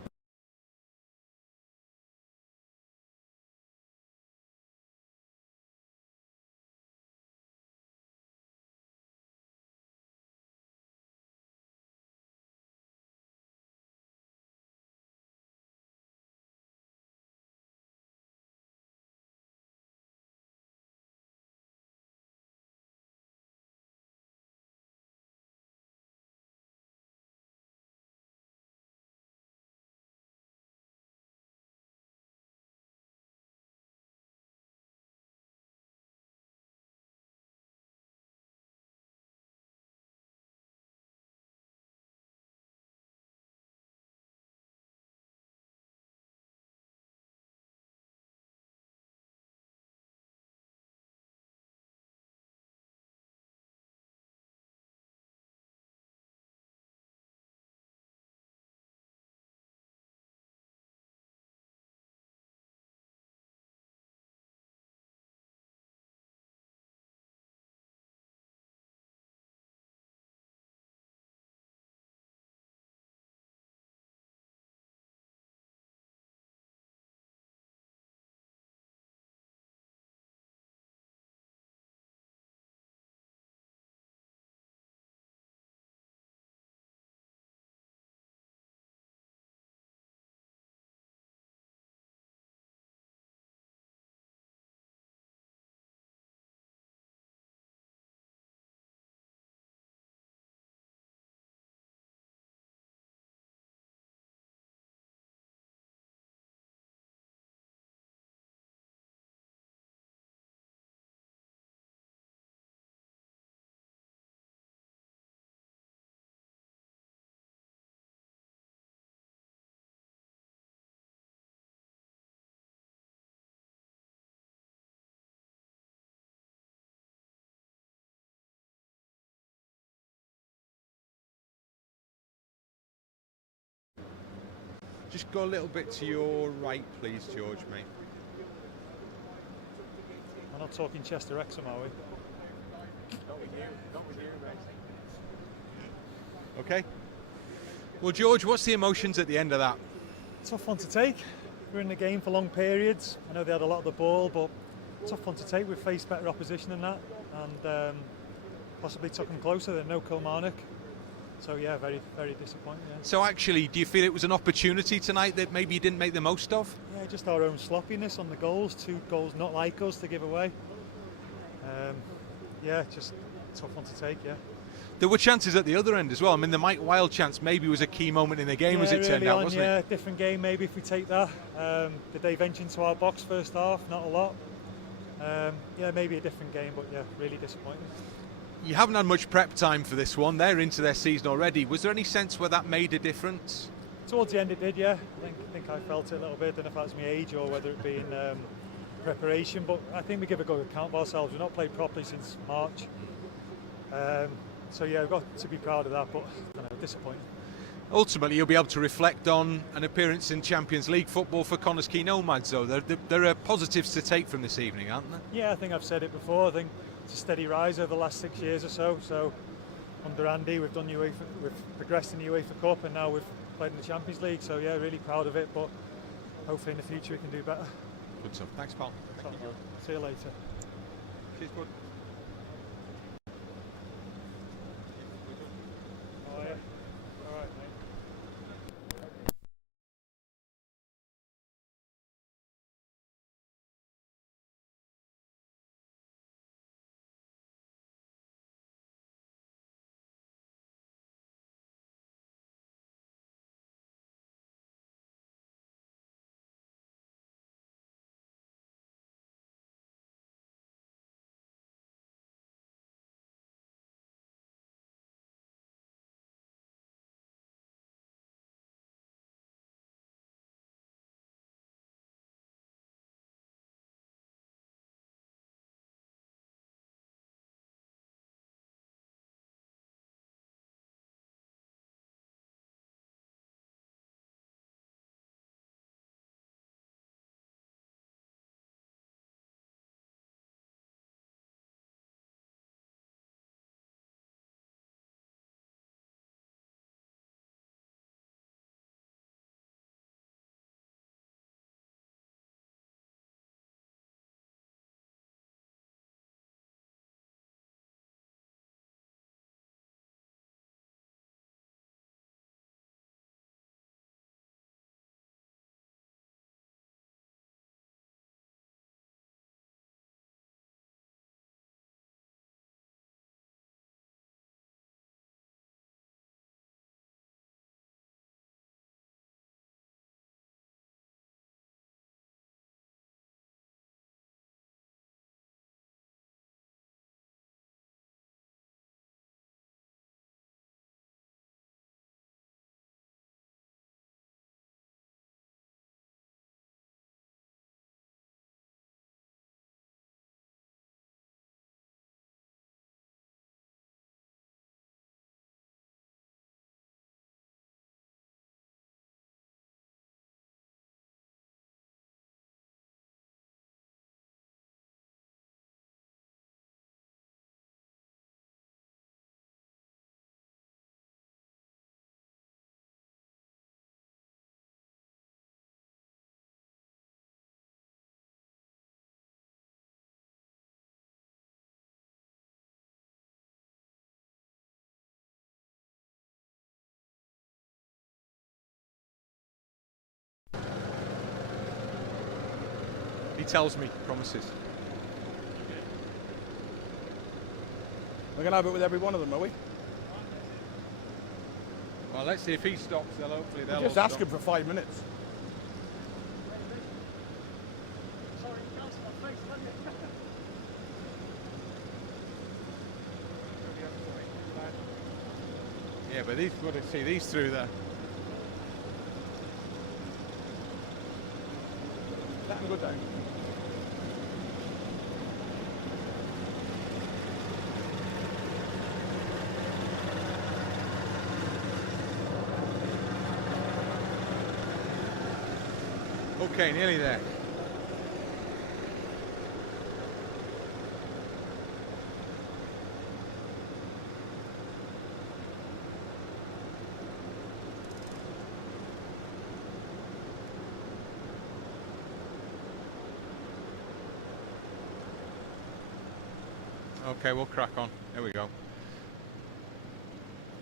Just go a little bit to your right, please, George, mate. We're not talking Chester Wrexham, are we? Okay. Well, George, what's the emotions at the end of that? Tough one to take. We're in the game for long periods. I know they had a lot of the ball, but tough one to take. We've faced better opposition than that, and possibly took them closer than no Kilmarnock. So yeah, very, very disappointing. Yeah. So actually, do you feel it was an opportunity tonight that maybe you didn't make the most of? Yeah, just our own sloppiness on the goals. 2 goals not like us to give away. Yeah, just a tough one to take. Yeah. There were chances at the other end as well. I mean, the Mike Wilde chance maybe was a key moment in the game, as it turned out, wasn't it? it? Yeah, different game maybe if we take that. Did they venture into our box first half? Not a lot. Yeah, maybe a different game, but yeah, really disappointing. You haven't had much prep time for this one. They're into their season already. Was there any sense where that made a difference? Towards the end it did, yeah. I think I felt it a little bit. I don't know if that's my age or whether it be in preparation, but I think we give a good account of ourselves. We've not played properly since March. So yeah, we've got to be proud of that, but I don't know, disappointing. Ultimately, you'll be able to reflect on an appearance in Champions League football for Connah's Quay Nomads, though. There are positives to take from this evening, aren't there? Yeah, I think I've said it before. I think it's a steady rise over the last 6 years or so. So under Andy, we've progressed in the UEFA Cup, and now we've played in the Champions League. So yeah, really proud of it. But hopefully in the future we can do better. Good stuff. Thanks, pal. See you later. Cheers, bud. Oh, yeah. All right, mate. He tells me, promises. We're going to have it with every one of them, are we? Well, let's see if he stops. Hopefully they'll Just all ask stop. him for 5 minutes. Yeah, but these got to see these through there. Let him go down. Okay, nearly there. Okay, we'll crack on. There we go.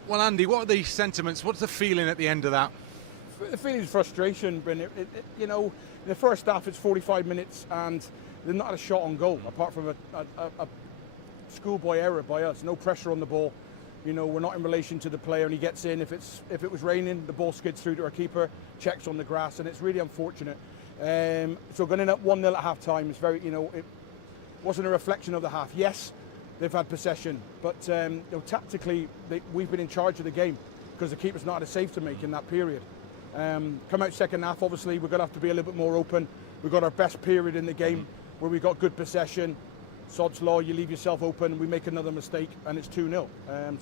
Well, Andy, what are the sentiments? What's the feeling at the end of that? The feeling is frustration, Bryn. You know, in the first half it's 45 minutes and they've not had a shot on goal apart from a schoolboy error by us. No pressure on the ball. You know, we're not in relation to the player, and he gets in. If it was raining, the ball skids through to our keeper, checks on the grass, and it's really unfortunate. So going in at 1-0 at half time is very, you know, it wasn't a reflection of the half. Yes, they've had possession, but you know, tactically we've been in charge of the game because the keeper's not had a save to make in that period. Come out second half, obviously we're going to have to be a little bit more open. We've got our best period in the game where we got good possession. Sod's law, you leave yourself open, we make another mistake, and it's 2-0.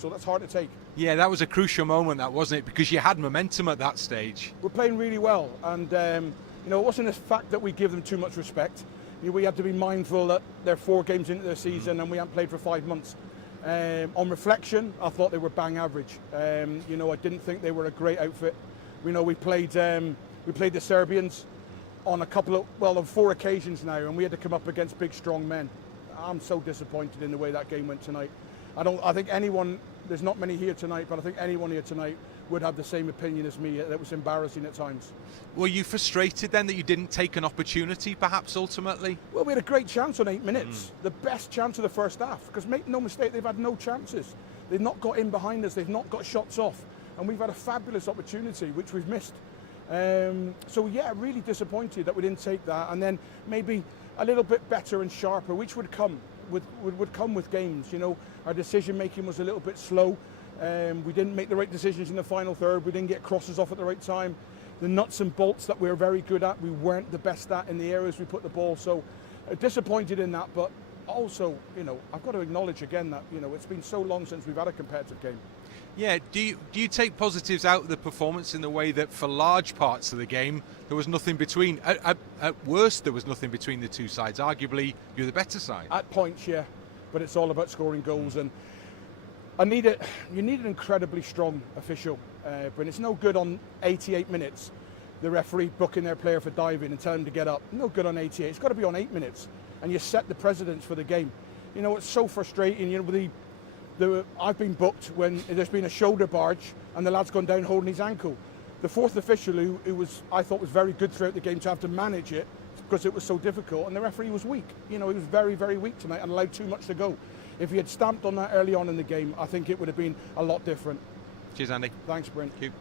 So that's hard to take. Yeah, that was a crucial moment, that wasn't it? Because you had momentum at that stage. We're playing really well, and you know, it wasn't a fact that we give them too much respect. You know, we have to be mindful that they're 4 games into their season and we haven't played for 5 months. On reflection, I thought they were bang average. You know, I didn't think they were a great outfit. We know we played the Serbians on on 4 occasions now, and we had to come up against big, strong men. I'm so disappointed in the way that game went tonight. I think anyone, there's not many here tonight, but I think anyone here tonight would have the same opinion as me. That was embarrassing at times. Were you frustrated then that you didn't take an opportunity, perhaps, ultimately? Well, we had a great chance on 8 minutes. The best chance of the first half. Because make no mistake, they've had no chances. They've not got in behind us. They've not got shots off. And we've had a fabulous opportunity, which we've missed. So yeah, really disappointed that we didn't take that. And then maybe a little bit better and sharper, which would come with games. You know, our decision making was a little bit slow. We didn't make the right decisions in the final third. We didn't get crosses off at the right time. The nuts and bolts that we're very good at, we weren't the best at in the areas we put the ball. So disappointed in that, but also, you know, I've got to acknowledge again that, you know, it's been so long since we've had a competitive game. Yeah, do you take positives out of the performance in the way that for large parts of the game there was nothing between, at worst there was nothing between the two sides, arguably you're the better side? At points, yeah, but it's all about scoring goals, and you need an incredibly strong official, but it's no good on 88 minutes the referee booking their player for diving and telling him to get up. No good on 88, it's got to be on 8 minutes, and you set the precedence for the game. You know, it's so frustrating, you know, I've been booked when there's been a shoulder barge and the lad's gone down holding his ankle. The fourth official, who I thought was very good throughout the game, to have to manage it because it was so difficult, and the referee was weak. You know, he was very, very weak tonight and allowed too much to go. If he had stamped on that early on in the game, I think it would have been a lot different. Cheers, Andy. Thanks, Brent. Thank you.